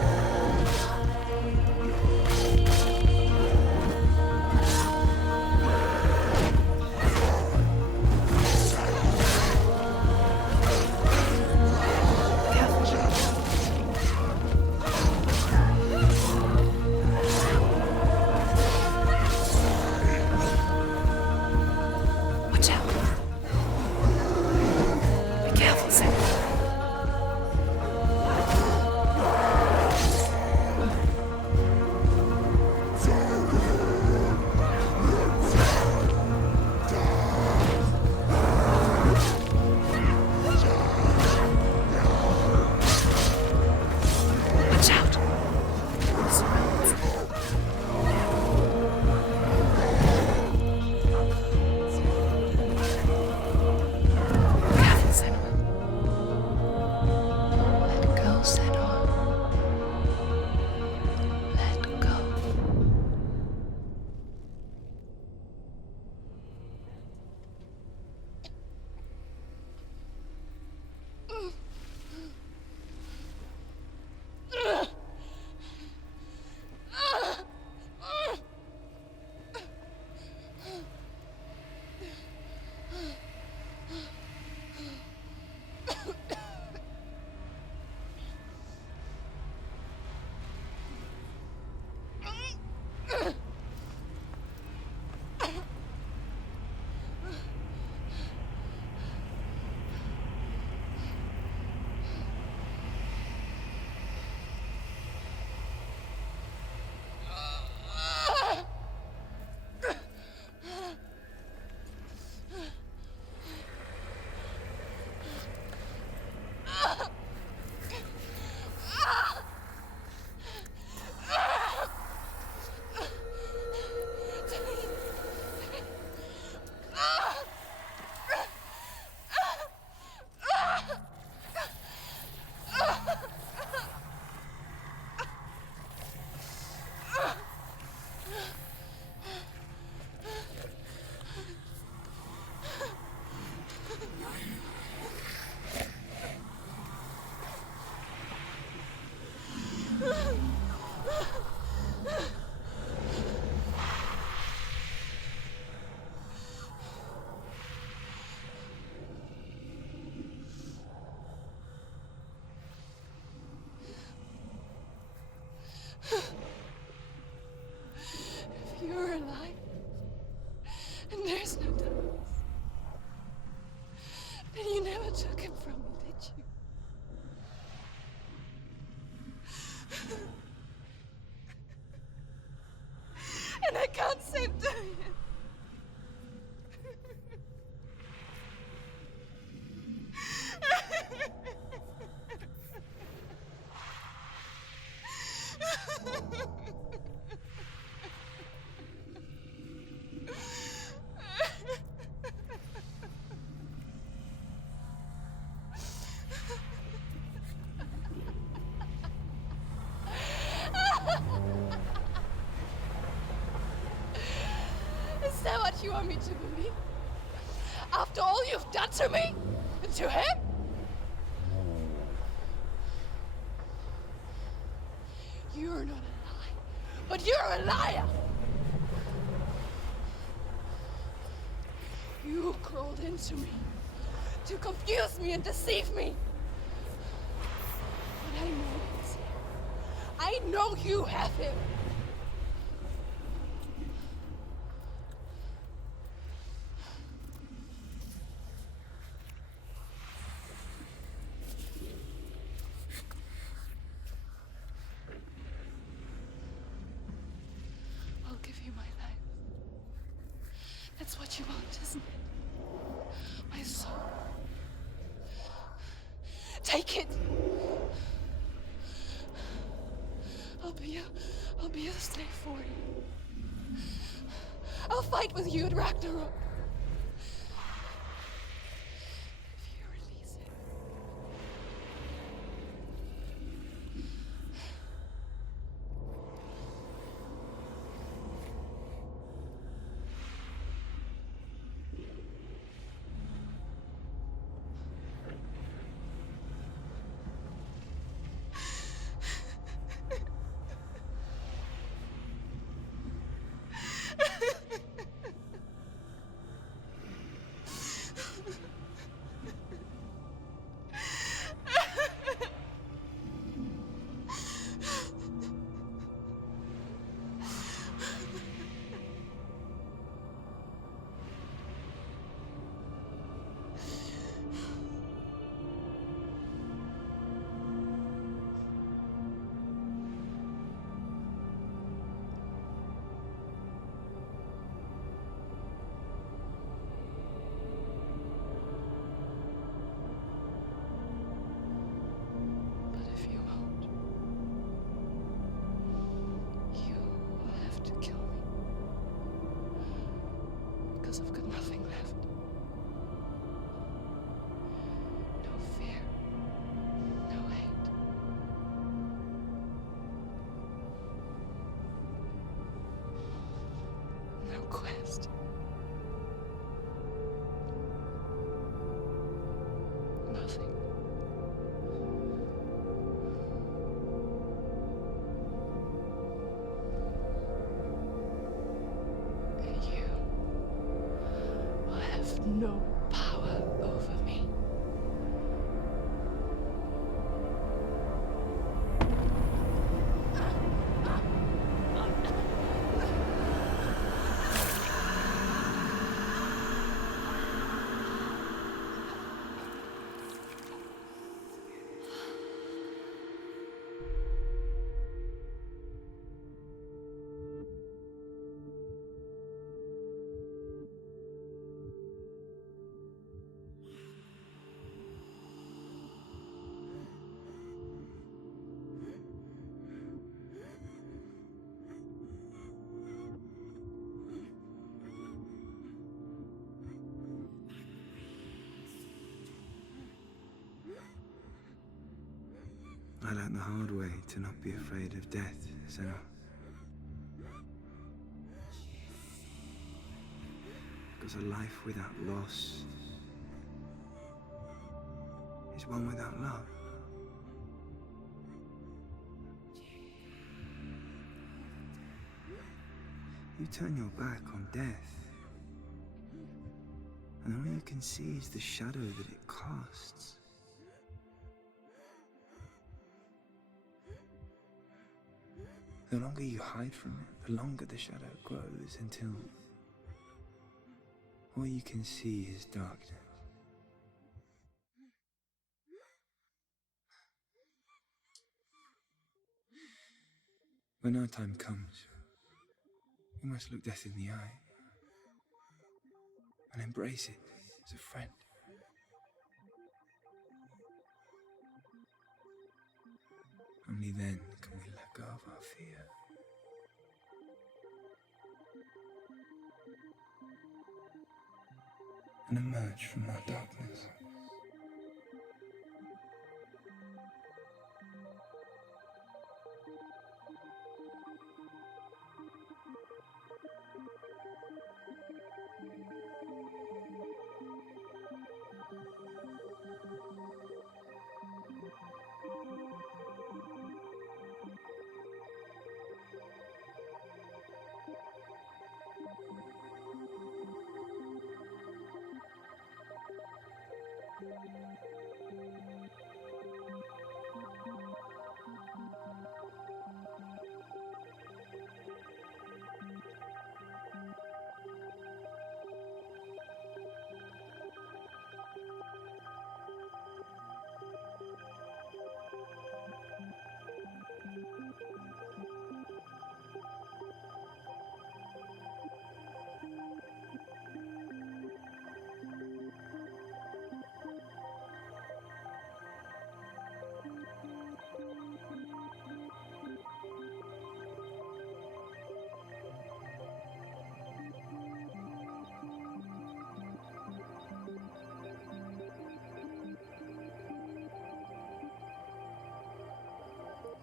Watch out. Be careful, Senua. Watch out. Careful, Senua. Let go, Senua. Let go. If you're alive, and there's no darkness, then you never took him from me, did you? And I can't save doing it. Is that what you want me to believe? After all you've done to me? And to him? You're not a lie, but you're a liar! You crawled into me to confuse me and deceive me. But I know he's here. I know you have him. I'll give you my life. you want, isn't it? My soul. Take it! I'll be a slave for you. I'll fight with you at Ragnarok. If you release it. I've got nothing left. No fear. No hate. No quest. Nothing. No power over me. I learned the hard way to not be afraid of death, Senua. Because a life without loss is one without love. You turn your back on death, and all you can see is the shadow that it casts. The longer you hide from it, the longer the shadow grows until all you can see is darkness. When our time comes, we must look death in the eye and embrace it as a friend. Only then can we let go of our fear. And emerge from our darkness.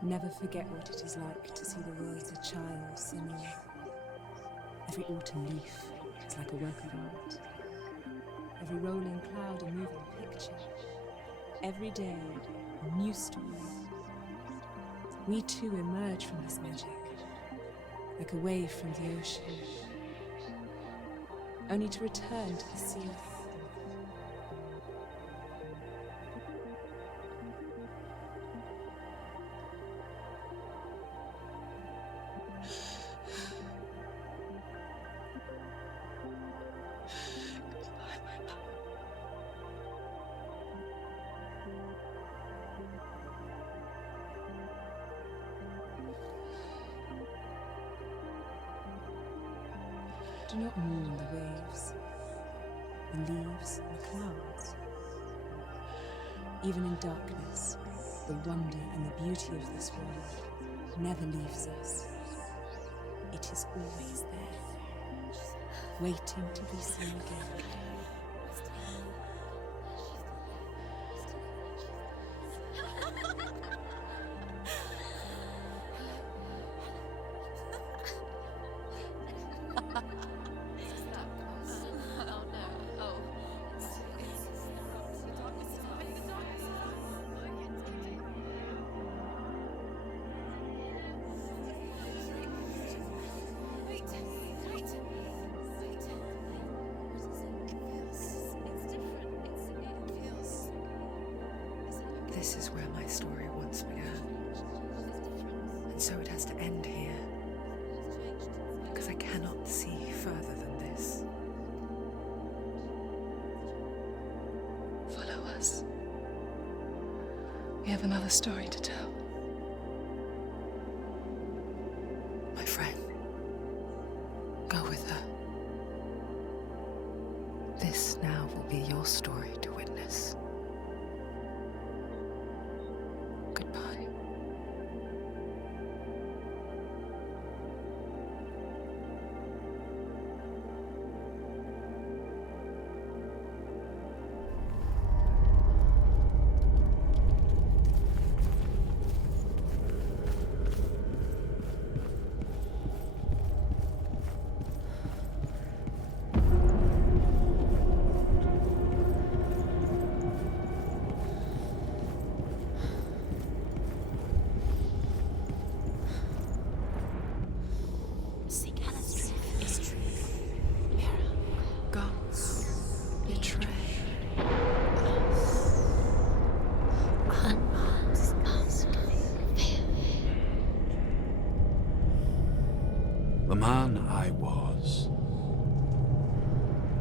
Never forget what it is like to see the world as a child, Senua. Every autumn leaf is like a work of art. Every rolling cloud a moving picture. Every day a new story. We too emerge from this magic, like a wave from the ocean, only to return to the sea. Do not mourn the waves, the leaves, and the clouds. Even in darkness, the wonder and the beauty of this world never leaves us. It is always there, waiting to be seen again. This is where my story once began. And so it has to end here. Because I cannot see further than this. Follow us. We have another story to tell. My friend, go with her. This now will be your story to witness. Goodbye. The man I was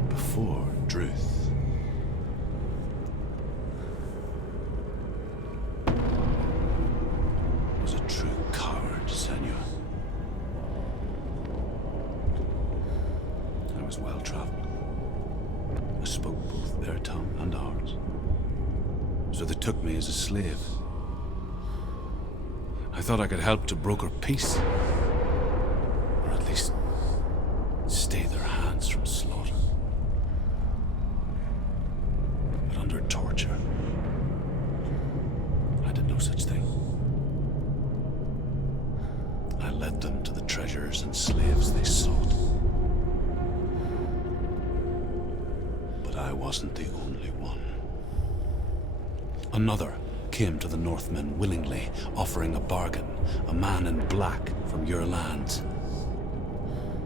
before Druth. Was a true coward, Senua. I was well traveled. I spoke both their tongue and ours. So they took me as a slave. I thought I could help to broker peace. Or at least stay their hands from slaughter. But under torture, I did no such thing. I led them to the treasures and slaves they sought. But I wasn't the only one. Another came to the Northmen willingly, offering a bargain, a man in black from your lands.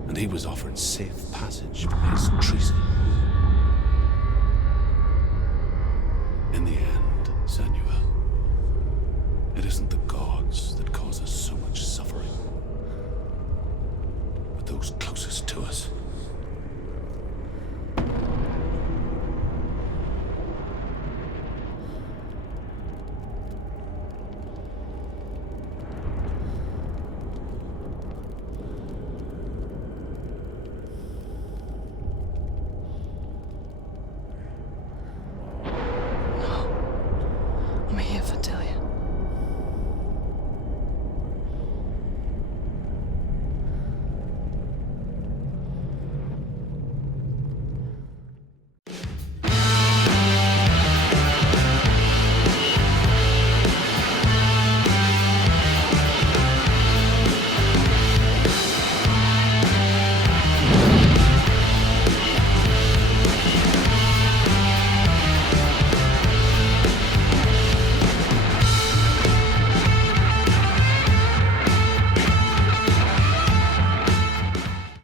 And he was offered safe passage for his treason. In the end, Senua, it isn't the gods that cause us so much suffering, but those closest to us.